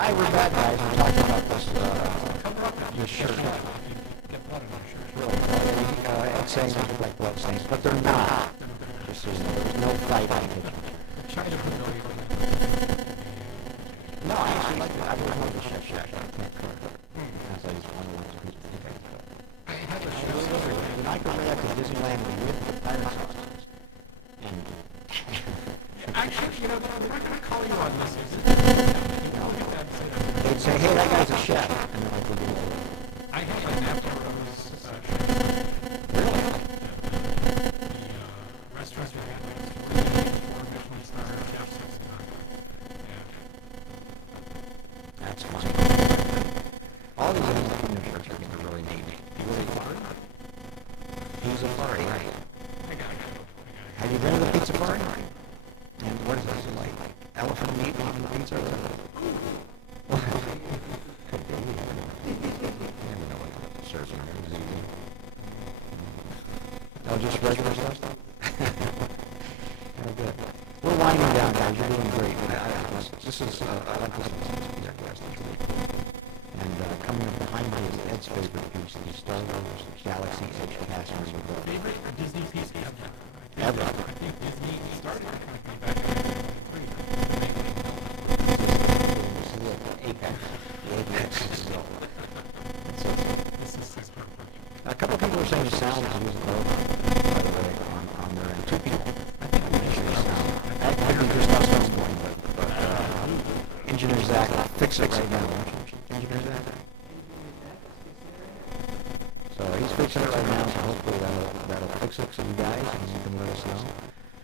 Hi, we're bad guys. We're talking about this, Cover up if you this shirt. if you get blood on your shirt. Really, it's saying there's like blood stains, but they're not. Just so you know, there's no fight on the kitchen. China pavilion. No, I actually like it. I really love the chef shack. I can't cook. That's like one of those pieces of cake. I have a show. When I go back to Disneyland with the pirate sauce, and Actually, you know, we're not going to call you on this. Look at that. they'd say, "Hey, that guy's a chef," and then I would go, I have a Napa Rose "Really? the restaurant we had was 4 Michelin star chefs. Yeah. That's funny." All these Disney shirts are really neat. Really fun. Pizza Party. I got it. Have you been to the Pizza Party? And what is this, like elephant meat on the pizza? Or could be. I never know what the serves in there. Oh, just regular stuff? Oh, good. We're winding down, guys. You're doing great. This is, I like this pizza class. It's really cool. And coming up behind me is Ed's favorite piece, the Star Wars Galaxy Edge cast member. Favorite Disney piece ever? Ever. I think Disney started the company back in 1993. This is it, the Apex. The Apex. This is perfect. A couple of people are saying the sound is using both, by the way, on their end. Two people. I think I'm sure the sound. That might be just us this morning, but Engineer Zach will fix it right now. Engineer Zach? So he's fixing it right now, so hopefully that'll fix it for you guys, and you can let us know.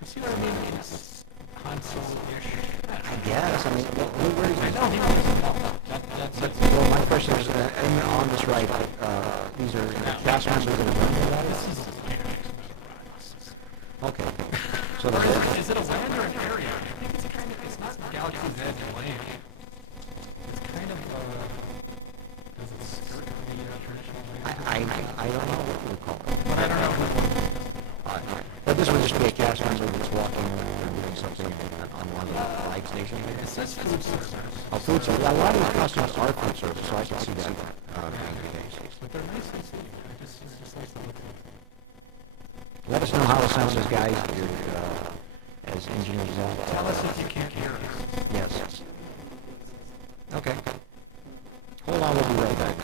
You see what I mean? It's Han Solo-ish. I guess. I mean, where is I he? know he doesn't know. That's Well, my question is, on this right, these are cast members that are running about This it? is Okay. So the Is it a land or an area? I think it's kind of, it's not Galaxy's Edge land. It's kind of, does it skirt the traditional land? I don't know what we'll call it. But I don't know. But this would just be a cast member that's walking around and doing something on one of the flag stations. It says food service. Oh, food service. Yeah, a lot of these costumes are food service, so I can see that being the case. But they're nicely seated. It's just nice to look at. Let us know how it sounds as guys, as engineers. Tell us if you can't hear us. Yes. Okay. Hold on, we'll be right back.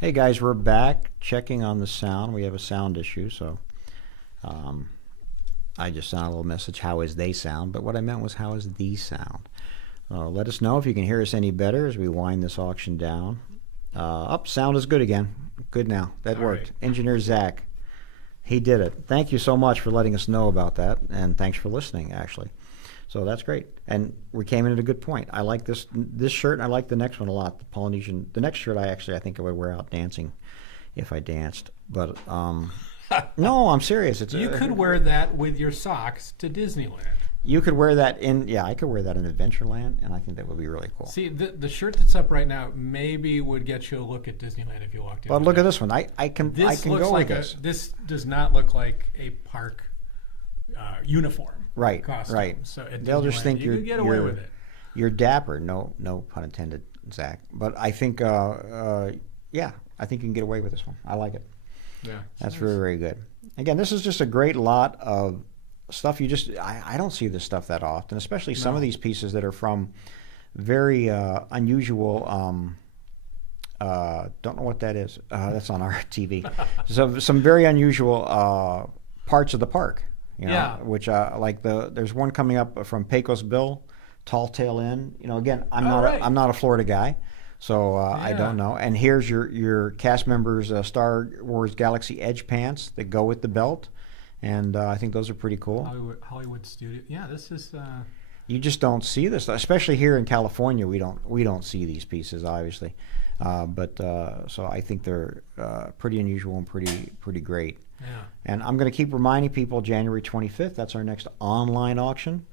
Hey guys, we're back checking on the sound. We have a sound issue, so I just sent a little message, how is they sound? But what I meant was, how is the sound? Let us know if you can hear us any better as we wind this auction down. Sound is good again. Good now. That All worked. right. Engineer Zach, he did it. Thank you so much for letting us know about that, and thanks for listening, actually. So that's great. And we came in at a good point. I like this shirt, and I like the next one a lot, the Polynesian. The next shirt I think I would wear out dancing if I danced. But no, I'm serious. You could wear that with your socks to Disneyland. You could wear that I could wear that in Adventureland, and I think that would be really cool. See, the shirt that's up right now maybe would get you a look at Disneyland if you walked in. But look at this one. I can This looks go like with this. This does not look like a park uniform. Right, Costume. right. So at They'll just Disneyland, think you can get away with it. You're dapper. No pun intended, Zach. But I think, I think you can get away with this one. I like it. Yeah, That's nice. very, very good. Again, this is just a great lot of stuff. I don't see this stuff that often, especially some of these pieces that are from very unusual. Don't know what that is. That's on our TV. So some very unusual parts of the park. Yeah. Which there's one coming up from Pecos Bill, Tall Tale Inn. Again, I'm not a Florida guy, so I don't know. And here's your cast members' Star Wars Galaxy Edge pants that go with the belt, and I think those are pretty cool. Hollywood Studio. Yeah, this is. You just don't see this, especially here in California. We don't see these pieces, obviously, so I think they're pretty unusual and pretty great. Yeah. And I'm going to keep reminding people, January 25th, that's our next online auction.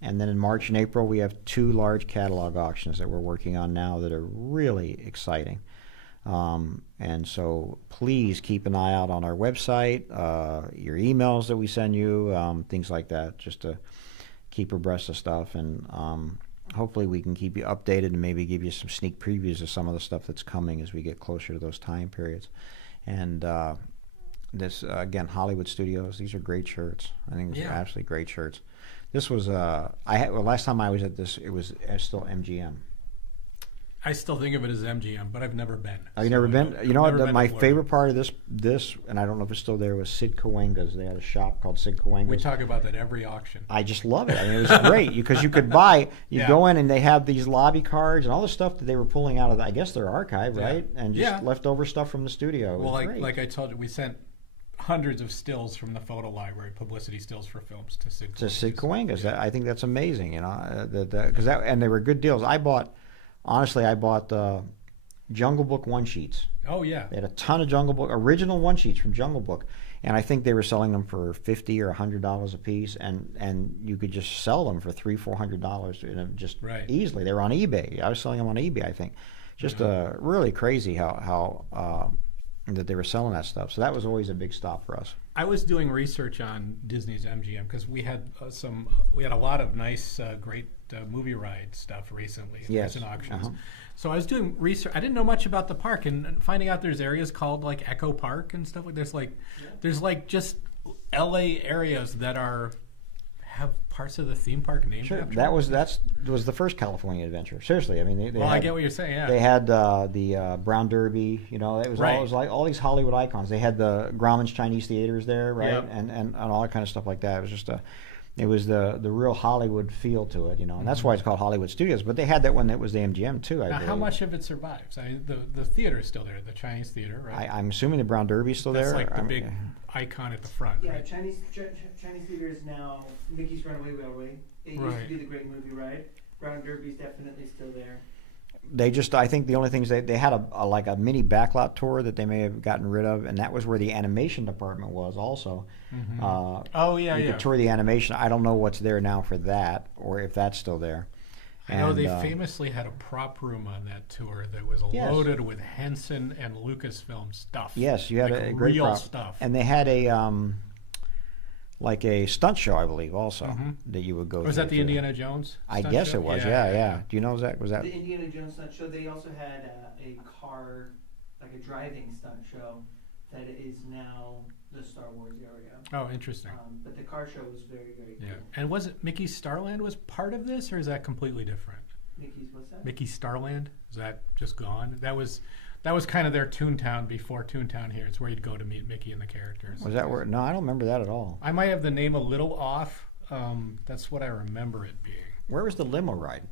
And then in March and April, we have 2 large catalog auctions that we're working on now that are really exciting. And so please keep an eye out on our website, your emails that we send you, things like that, just to keep abreast of stuff. And hopefully we can keep you updated and maybe give you some sneak previews of some of the stuff that's coming as we get closer to those time periods. And this again, Hollywood Studios. These are great shirts. I think these are absolutely great shirts. This was last time I was at this, it was still MGM. I still think of it as MGM, but I've never been. Oh, you never been? You know Never what? been My to Florida. favorite part of this, and I don't know if it's still there, was Sid Cahuenga's. They had a shop called Sid Cahuenga's. We talk about that every auction. I just love it. I mean, it was great because you could buy. You go in and they have these lobby cards and all the stuff that they were pulling out of, I guess, their archive, right? And just leftover stuff from the studio. It was Well, great. like I told you, we sent hundreds of stills from the photo library, publicity stills for films, to Sid. To Sid Cahuenga's. I think that's amazing. Because and they were good deals. I bought Jungle Book one sheets. Oh yeah. They had a ton of Jungle Book original one sheets from Jungle Book, and I think they were selling them for $50 or $100 a piece, and you could just sell them for $300-400 just easily. They were on eBay. I was selling them on eBay. I think, just really crazy how that they were selling that stuff. So that was always a big stop for us. I was doing research on Disney's MGM because we had a lot of nice, great movie ride stuff recently. Yes. In auctions. So I was doing research. I didn't know much about the park, and finding out there's areas called like Echo Park and stuff like. There's like just LA areas that have parts of the theme park named Sure, after that them. was the first California adventure. Seriously, I mean, they I had, get what you're saying. Yeah. They had the Brown Derby. It was all, it was like all these Hollywood icons. They had the Grauman's Chinese theaters there, right, Yep. and all that kind of stuff like that. It was just it was the real Hollywood feel to it, and that's why it's called Hollywood Studios. But they had that when it was the MGM too. Now, believe. how much of it survives? I mean, the theater is still there, the Chinese theater, right? I'm assuming the Brown Derby's still That's there. like the big icon at the front, Yeah, right? Chinese theater is now Mickey's Runaway Railway. It used to be the Great Movie Ride. Brown Derby's definitely still there. I think the only things they had like a mini backlot tour that they may have gotten rid of, and that was where the animation department was also. You could tour the animation. I don't know what's there now for that, or if that's still there. I know they famously had a prop room on that tour that was loaded with Henson and Lucasfilm stuff. Yes, you had like a great real prop. stuff. And they had like a stunt show, I believe, also that you would go. Was that the to. Indiana Jones? I stunt guess show? it was. Yeah. Do you know Zach? Was that The Indiana Jones stunt show? They also had a car, like a driving stunt show, that is now the Star Wars area. Oh, interesting. But the car show was very, very cool. Yeah. And was it Mickey's Starland was part of this, or is that completely different? Mickey's, what's that? Mickey's Starland, is that just gone? That was That was kind of their Toontown before Toontown here. It's where you'd go to meet Mickey and the characters. Was that where? No, I don't remember that at all. I might have the name a little off. That's what I remember it being. Where was the limo ride?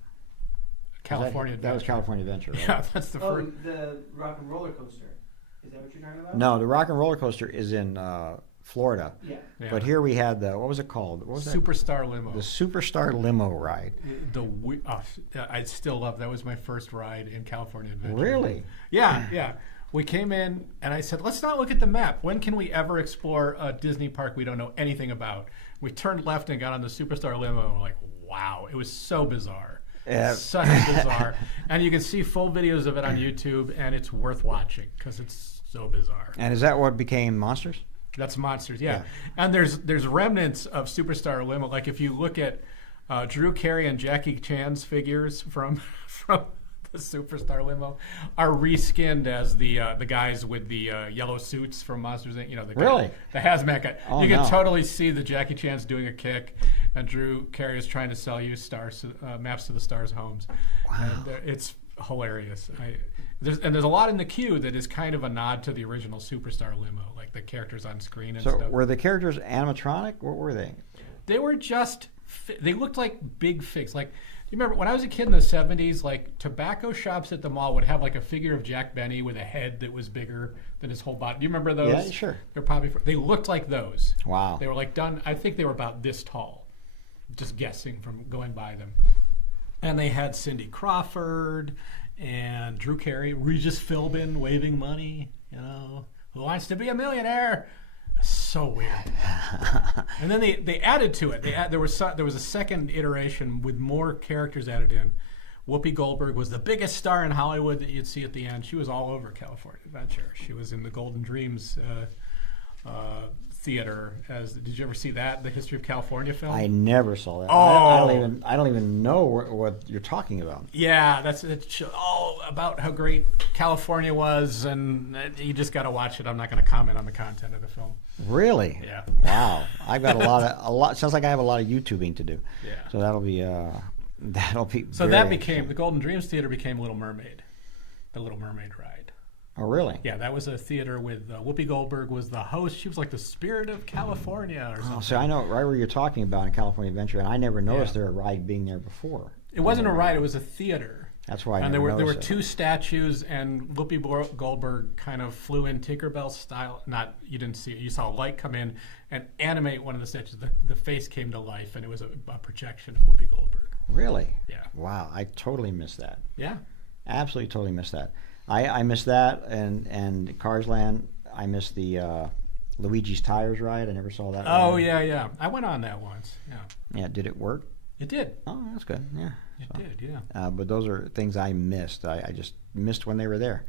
California That was Adventure. California Adventure, right? Yeah, that's the Oh, first. the rock and roller coaster. Is that what you're talking about? No, the Rock and Roller Coaster is in Florida. Yeah. Yeah. But here we had the, what was it called? What was that? Superstar Limo. The Superstar Limo ride. I still love that. Was my first ride in California Adventure. Really? Yeah, yeah. We came in and I said, let's not look at the map. When can we ever explore a Disney park we don't know anything about? We turned left and got on the Superstar Limo and we're like, wow, it was so bizarre. Yeah. Such bizarre. And you can see full videos of it on YouTube and it's worth watching because it's so bizarre. And is that what became Monsters? That's Monsters, yeah. And there's remnants of Superstar Limo. Like if you look at Drew Carey and Jackie Chan's figures from the Superstar Limo are reskinned as the guys with the yellow suits from Monsters Inc. You know, Really? The hazmat guy. Oh, You can no. totally see the Jackie Chan's doing a kick, and Drew Carey is trying to sell you maps to the stars' homes. Wow. And, it's hilarious. There's a lot in the queue that is kind of a nod to the original Superstar Limo, like the characters on screen and So stuff. were the characters animatronic? What were they? They were just, they looked like big figs. Like, you remember when I was a kid in the 70s, like tobacco shops at the mall would have like a figure of Jack Benny with a head that was bigger than his whole body. Do you remember those? Yeah, sure. They're probably, they looked like those. Wow. They were like done, I think they were about this tall, just guessing from going by them. And they had Cindy Crawford and Drew Carey, Regis Philbin waving money, you know, who wants to be a millionaire? So weird. And then they added to it. There was a second iteration with more characters added in. Whoopi Goldberg was the biggest star in Hollywood that you'd see at the end. She was all over California Adventure. She was in the Golden Dreams theater. Did you ever see that? The History of California film? I never saw that. Oh. I don't even know what you're talking about. Yeah, it's all about how great California was, and you just got to watch it. I'm not going to comment on the content of the film. Really? Yeah. Wow. I've got a lot. Sounds like I have a lot of YouTubing to do. Yeah. So that'll be. So very that became interesting. the Golden Dreams Theater became Little Mermaid, the Little Mermaid ride. Oh, really? Yeah, that was a theater with Whoopi Goldberg was the host. She was like the spirit of California or something. Oh, so I know right where you're talking about in California Adventure, and I never noticed Yeah. there a ride being there before. It wasn't a ride; it was a theater. That's why I And never there were noticed two it. statues, and Whoopi Goldberg kind of flew in Tinkerbell style. Not you didn't see it; you saw a light come in and animate one of the statues. The face came to life, and it was a projection of Whoopi Goldberg. Really? Yeah. Wow, I totally missed that. Yeah. Absolutely, totally missed that. I missed that, and Cars Land. I missed the Luigi's Tires ride. I never saw that. Oh ride. yeah. I went on that once. Yeah. Yeah, did it work? It did. Oh, that's good. Yeah. It So, did. Yeah. but those are things I missed. I just missed when they were there.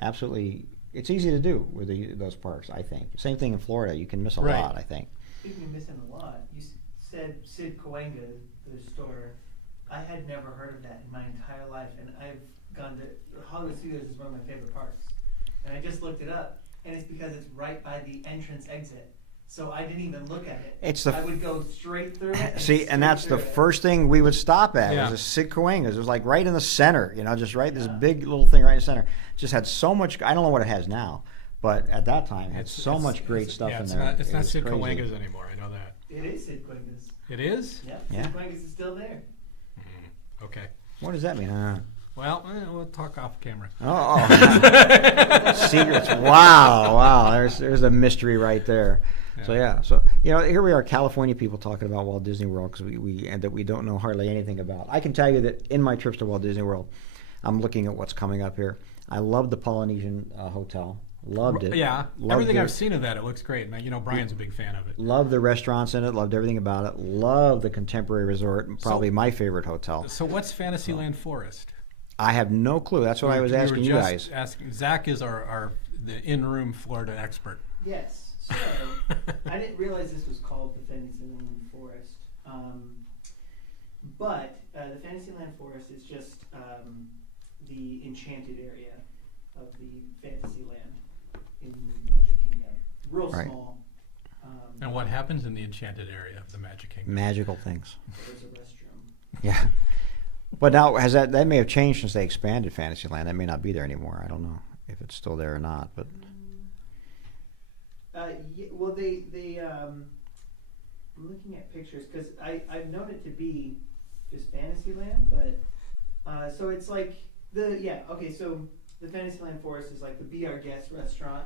Absolutely, it's easy to do with those parks. I think. Same thing in Florida. You can miss a Right. lot. I think. Speaking of missing a lot, you said Sid Cahuenga, the store. I had never heard of that in my entire life, and I've gone to Hollywood Studios is one of my favorite parks, and I just looked it up, and it's because it's right by the entrance exit. So I didn't even look at it. I would go straight through it. See, and that's the first thing we would stop at Yeah. was a Sid Cahuenga's. It was like right in the center, just right this big little thing right in the center. Just had so much. I don't know what it has now, but at that time it had so much great stuff in there. It's It not was Sid crazy. Cahuenga's anymore. I know that. It is Sid Cahuenga's. It is. Yep, Yeah. Sid Cahuenga's is still there. Okay. What does that mean? Well, we'll talk off camera. Secrets. Wow. There's a mystery right there. So here we are, California people talking about Walt Disney World because we don't know hardly anything about. I can tell you that in my trips to Walt Disney World, I'm looking at what's coming up here. I love the Polynesian Hotel. Loved it. Yeah. Loved Everything it. I've seen of that, it looks great. Man, Brian's a big fan of it. Loved the restaurants in it. Loved everything about it. Loved the Contemporary Resort. Probably my favorite hotel. So what's Fantasyland Forest? I have no clue. That's what I was asking you guys. Zach is the in-room Florida expert. Yes. So I didn't realize this was called the Fantasyland Forest, but the Fantasyland Forest is just the enchanted area of the Fantasyland in Magic Kingdom. Real Right. small. And what happens in the enchanted area of the Magic Kingdom? Magical things. There's a restroom. Yeah. But now that may have changed since they expanded Fantasyland. That may not be there anymore. I don't know. if it's still there or not. But Yeah, well, I'm looking at pictures because I've known it to be just Fantasyland, but so it's like so the Fantasyland Forest is like the Be Our Guest restaurant,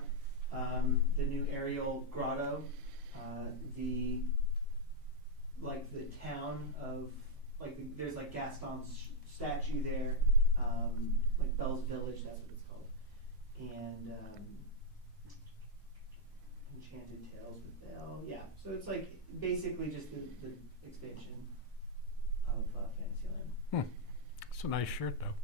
the new Ariel Grotto, the town of there's like Gaston's statue there, like Belle's Village, that's what it's called, and Enchanted Tales with Belle. Yeah, so it's like basically just the expansion of Fantasyland. It's a nice shirt, though.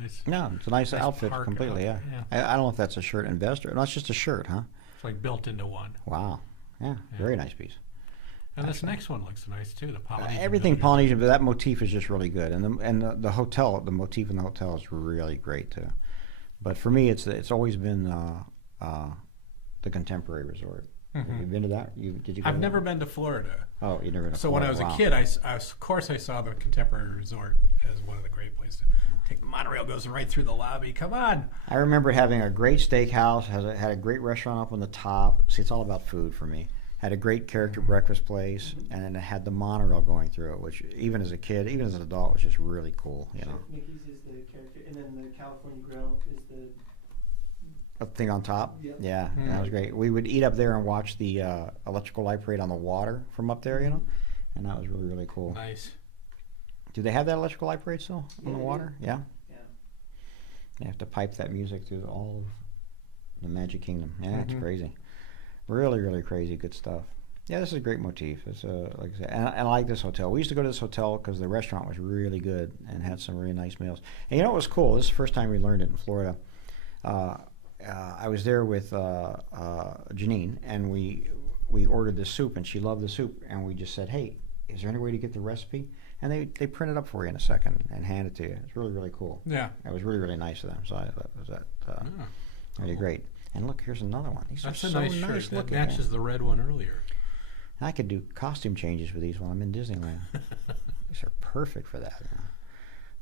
Nice. no, it's a nice Nice outfit park completely. Yeah, outfit, I don't know if that's a shirt investor. No, it's just a shirt, huh? It's like built into one. Wow. Yeah, Yeah. very nice piece. And this next one looks nice too. The Polynesian. Everything village. Polynesian, but that motif is just really good, and the hotel, the motif in the hotel is really great too. But for me, it's always been the Contemporary Resort. Have you been to that? Did you? Go I've to never that? been to Florida. Oh, you never been to So when I Florida. was Wow. a kid, of course I saw the Contemporary Resort as one of the great places. Take the monorail, goes right through the lobby. Come on. I remember having a great steakhouse, had a great restaurant up on the top. See, it's all about food for me. Had a great character breakfast place, and then it had the monorail going through it, which even as a kid, even as an adult, was just really cool. You know, Mickey's is the character, and then the California Grill is the a thing on top. Yep. Yeah, that was great. We would eat up there and watch the electrical light parade on the water from up there. You know, and that was really really cool. Nice. Do they have that electrical light parade still on the Yeah, water? Yeah. yeah. They have to pipe that music through all of the Magic Kingdom. Yeah, it's Mhm. crazy. Really, really crazy. Good stuff. Yeah, this is a great motif. It's like I said, and I like this hotel. We used to go to this hotel because the restaurant was really good and had some really nice meals. And you know what was cool? This is the first time we learned it in Florida. I was there with Janine, and we ordered this soup, and she loved the soup. And we just said, "Hey, is there any way to get the recipe?" And they print it up for you in a second and hand it to you. It's really, really cool. Yeah. It was really, really nice of them. So I thought was that Yeah. really great. And look, here's another one. These That's are a so nice shirt. That looking. matches the red one earlier. I could do costume changes with these while I'm in Disneyland. These are perfect for that.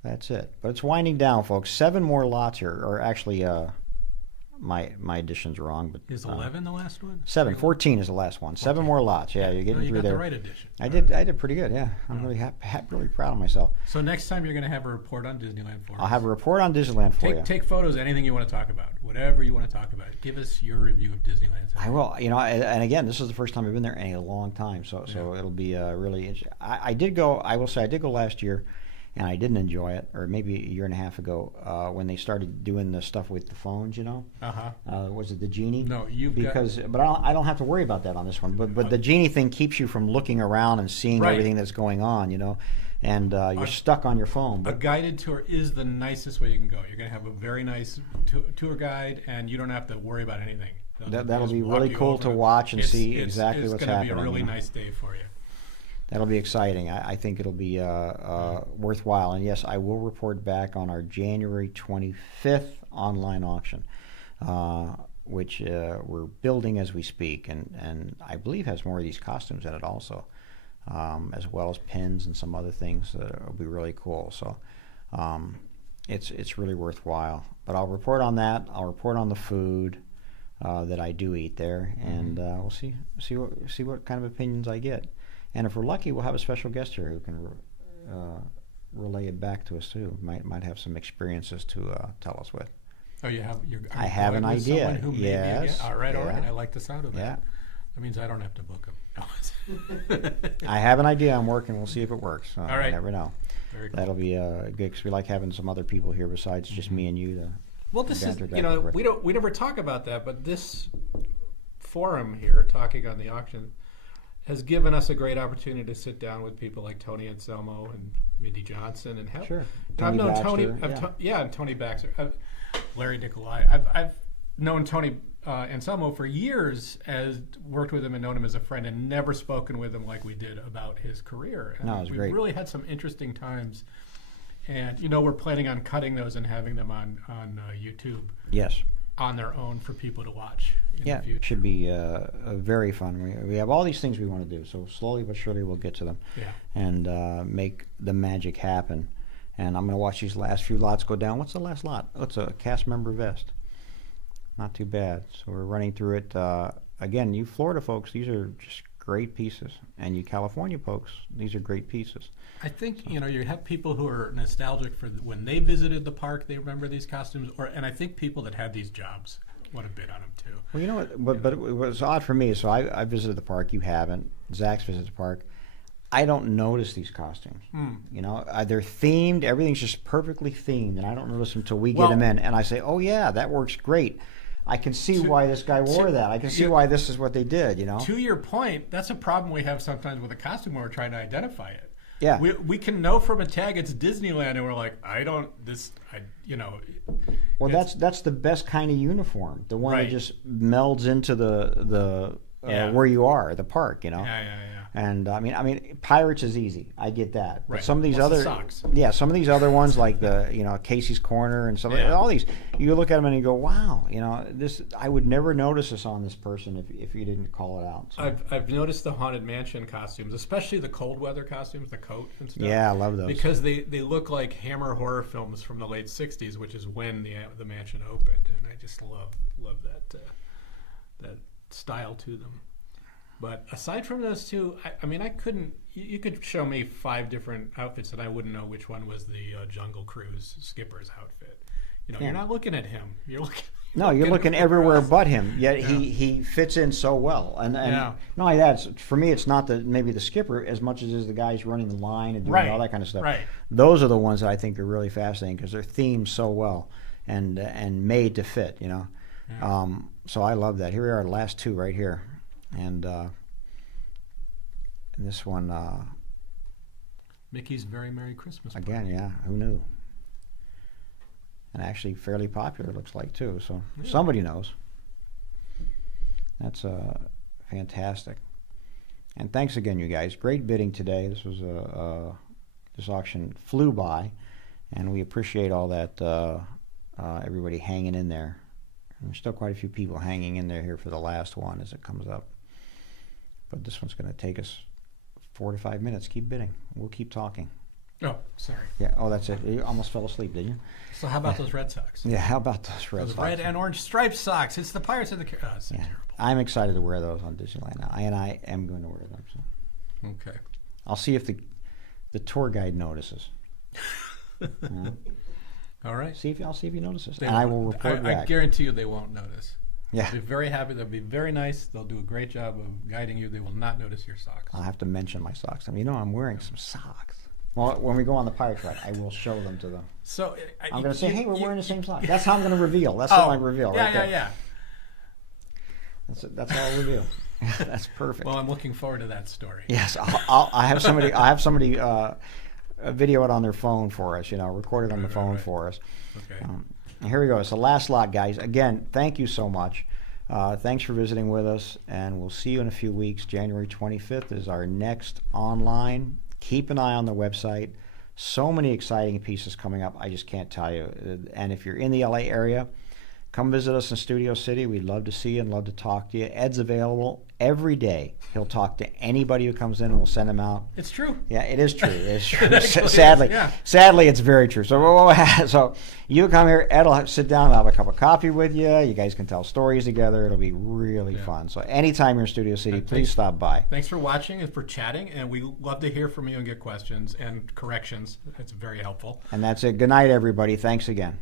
That's it. But it's winding down, folks. 7 more lots here, or actually, my addition's wrong. But Is 11 the last one? 7, 14 is the last one. 7 more lots. Yeah, you're getting No, you through got there. the right edition. I did pretty good. Yeah, I'm really really proud of myself. So next time you're going to have a report on Disneyland for us. I'll have a report on Disneyland for you. Take photos, anything you want to talk about, whatever you want to talk about. Give us your review of Disneyland. I will. You know, and again, this is the first time I've been there in a long time, so it'll be really interesting. I did go. I will say I did go last year, and I didn't enjoy it, or maybe a year and a half ago when they started doing the stuff with the phones. You know, was it the genie? No, but I don't have to worry about that on this one. But the genie thing keeps you from looking around and seeing Right. everything that's going on. You know, and you're stuck on your phone. A But guided tour is the nicest way you can go. You're going to have a very nice tour guide, and you don't have to worry about anything. that'll just be walk really you cool over. to watch and see exactly what's It's going to happening. be a really you know? nice day for you. That'll be exciting. I think it'll be worthwhile. And yes, I will report back on our January 25th online auction, which we're building as we speak, and I believe has more of these costumes in it also, as well as pins and some other things that will be really cool. So it's really worthwhile. But I'll report on that. I'll report on the food that I do eat there, and we'll see what kind of opinions I get. And if we're lucky, we'll have a special guest here who can relay it back to us too. Might have some experiences to tell us with. Oh, I have an idea. Someone who may be a Yes. guest? All right. Yeah. I like the sound of that. Yeah, That means I don't have to book them. I have an idea. I'm working. We'll see if it works. All right. You never know. Very cool. That'll be good because we like having some other people here besides just me and you. Well, this is, banter back you know, and forth. we never talk about that, but this forum here, talking on the auction, has given us a great opportunity to sit down with people like Tony Anselmo and Mindy Johnson and Sure. I've Tony known Tony, Baxter, and Tony Baxter, Larry Nicolai. I've known Tony Anselmo for years, as worked with him and known him as a friend, and never spoken with him like we did about his career. And No, it was we great. really had some interesting times. And we're planning on cutting those and having them on YouTube Yes. on their own for people to watch in Yeah, the future. it should be very fun. We have all these things we want to do, so slowly but surely we'll get to them Yeah. and make the magic happen. And I'm going to watch these last few lots go down. What's the last lot? Oh, it's a cast member vest. Not too bad. So we're running through it. Again, you Florida folks, these are just great pieces. And you California folks, these are great pieces. I think, you have people who are nostalgic for when they visited the park, they remember these costumes, and I think people that had these jobs want to bid on them too. Well, you know what? But it was odd for me. So I visited the park. You haven't. Zach's visited the park. I don't notice these costumes. They're themed. Everything's just perfectly themed, and I don't notice them until we get them in. And I say, "Oh yeah, that works great. I can see why this guy wore that. I can see why this is what they did." To your point, that's a problem we have sometimes with a costume when we're trying to identify it. Yeah. We can know from a tag it's Disneyland, and we're like, Well, that's the best kind of uniform. The one that just melds into the where you are, the park. Yeah. And I mean, Pirates is easy. I get that. But Right. some of these Plus the other, socks. some of these other ones like the Casey's Corner and all these, you look at them and you go, wow, this I would never notice this on this person if you didn't call it out. So. I've noticed the Haunted Mansion costumes, especially the cold weather costumes, the coat and stuff. Yeah, I love those because they look like Hammer horror films from the late '60s, which is when the mansion opened, and I just love that style to them. But aside from those two, I couldn't. You could show me 5 different outfits, and I wouldn't know which one was the Jungle Cruise skipper's outfit. You're not looking at him. You're looking everywhere but him. Yet he fits in so well. And not only that, for me, it's not maybe the skipper as much as it is the guys running the line and doing all that kind of stuff. Right. Those are the ones that I think are really fascinating because they're themed so well and made to fit. Yeah. So I love that. Here we are, the last 2 right here. And this one, Mickey's Very Merry Christmas Party. Again, who knew? And actually fairly popular, looks like, too. So somebody knows. That's fantastic. And thanks again, you guys. Great bidding today. This was this auction flew by, and we appreciate all that everybody hanging in there. And there's still quite a few people hanging in there here for the last one as it comes up. But this one's going to take us 4 to 5 minutes. Keep bidding. We'll keep talking. Oh, sorry. Yeah. Oh, that's it. You almost fell asleep, didn't you? So how about those Red Sox? Yeah. How about those Red Those Sox? red and orange striped socks. It's the Pirates of the Caribbean. Oh, it's so terrible. I'm excited to wear those on Disneyland now, and I am going to wear them. So. Okay. I'll see if the tour guide notices. All right. I'll see if he notices, and I will report back. I guarantee you they won't notice. Yeah. They'll be very happy. They'll be very nice. They'll do a great job of guiding you. They will not notice your socks. I'll have to mention my socks. I'm wearing some socks. Well, when we go on the Pirates ride, I will show them to them. So I'm going to say, hey, we're wearing the same socks. That's how I'm going to reveal. That's how I reveal. Right there. Yeah. That's how I'll reveal. That's perfect. Well, I'm looking forward to that story. Yes, I have somebody video it on their phone for us. Record it on the phone for us. Okay. Here we go. It's the last lot, guys. Again, thank you so much. Thanks for visiting with us, and we'll see you in a few weeks. January 25th is our next online. Keep an eye on the website. So many exciting pieces coming up. I just can't tell you. And if you're in the LA area, come visit us in Studio City. We'd love to see you and love to talk to you. Ed's available every day. He'll talk to anybody who comes in, and we'll send him out. It's true. Yeah, it is true. It's true. Actually, Sadly, yeah. Sadly, it's very true. So you come here, Ed will sit down and have a cup of coffee with you. You guys can tell stories together. It'll be really fun. So anytime you're in Studio City, please stop by. Thanks for watching and for chatting, and we love to hear from you and get questions and corrections. It's very helpful. And that's it. Good night, everybody. Thanks again.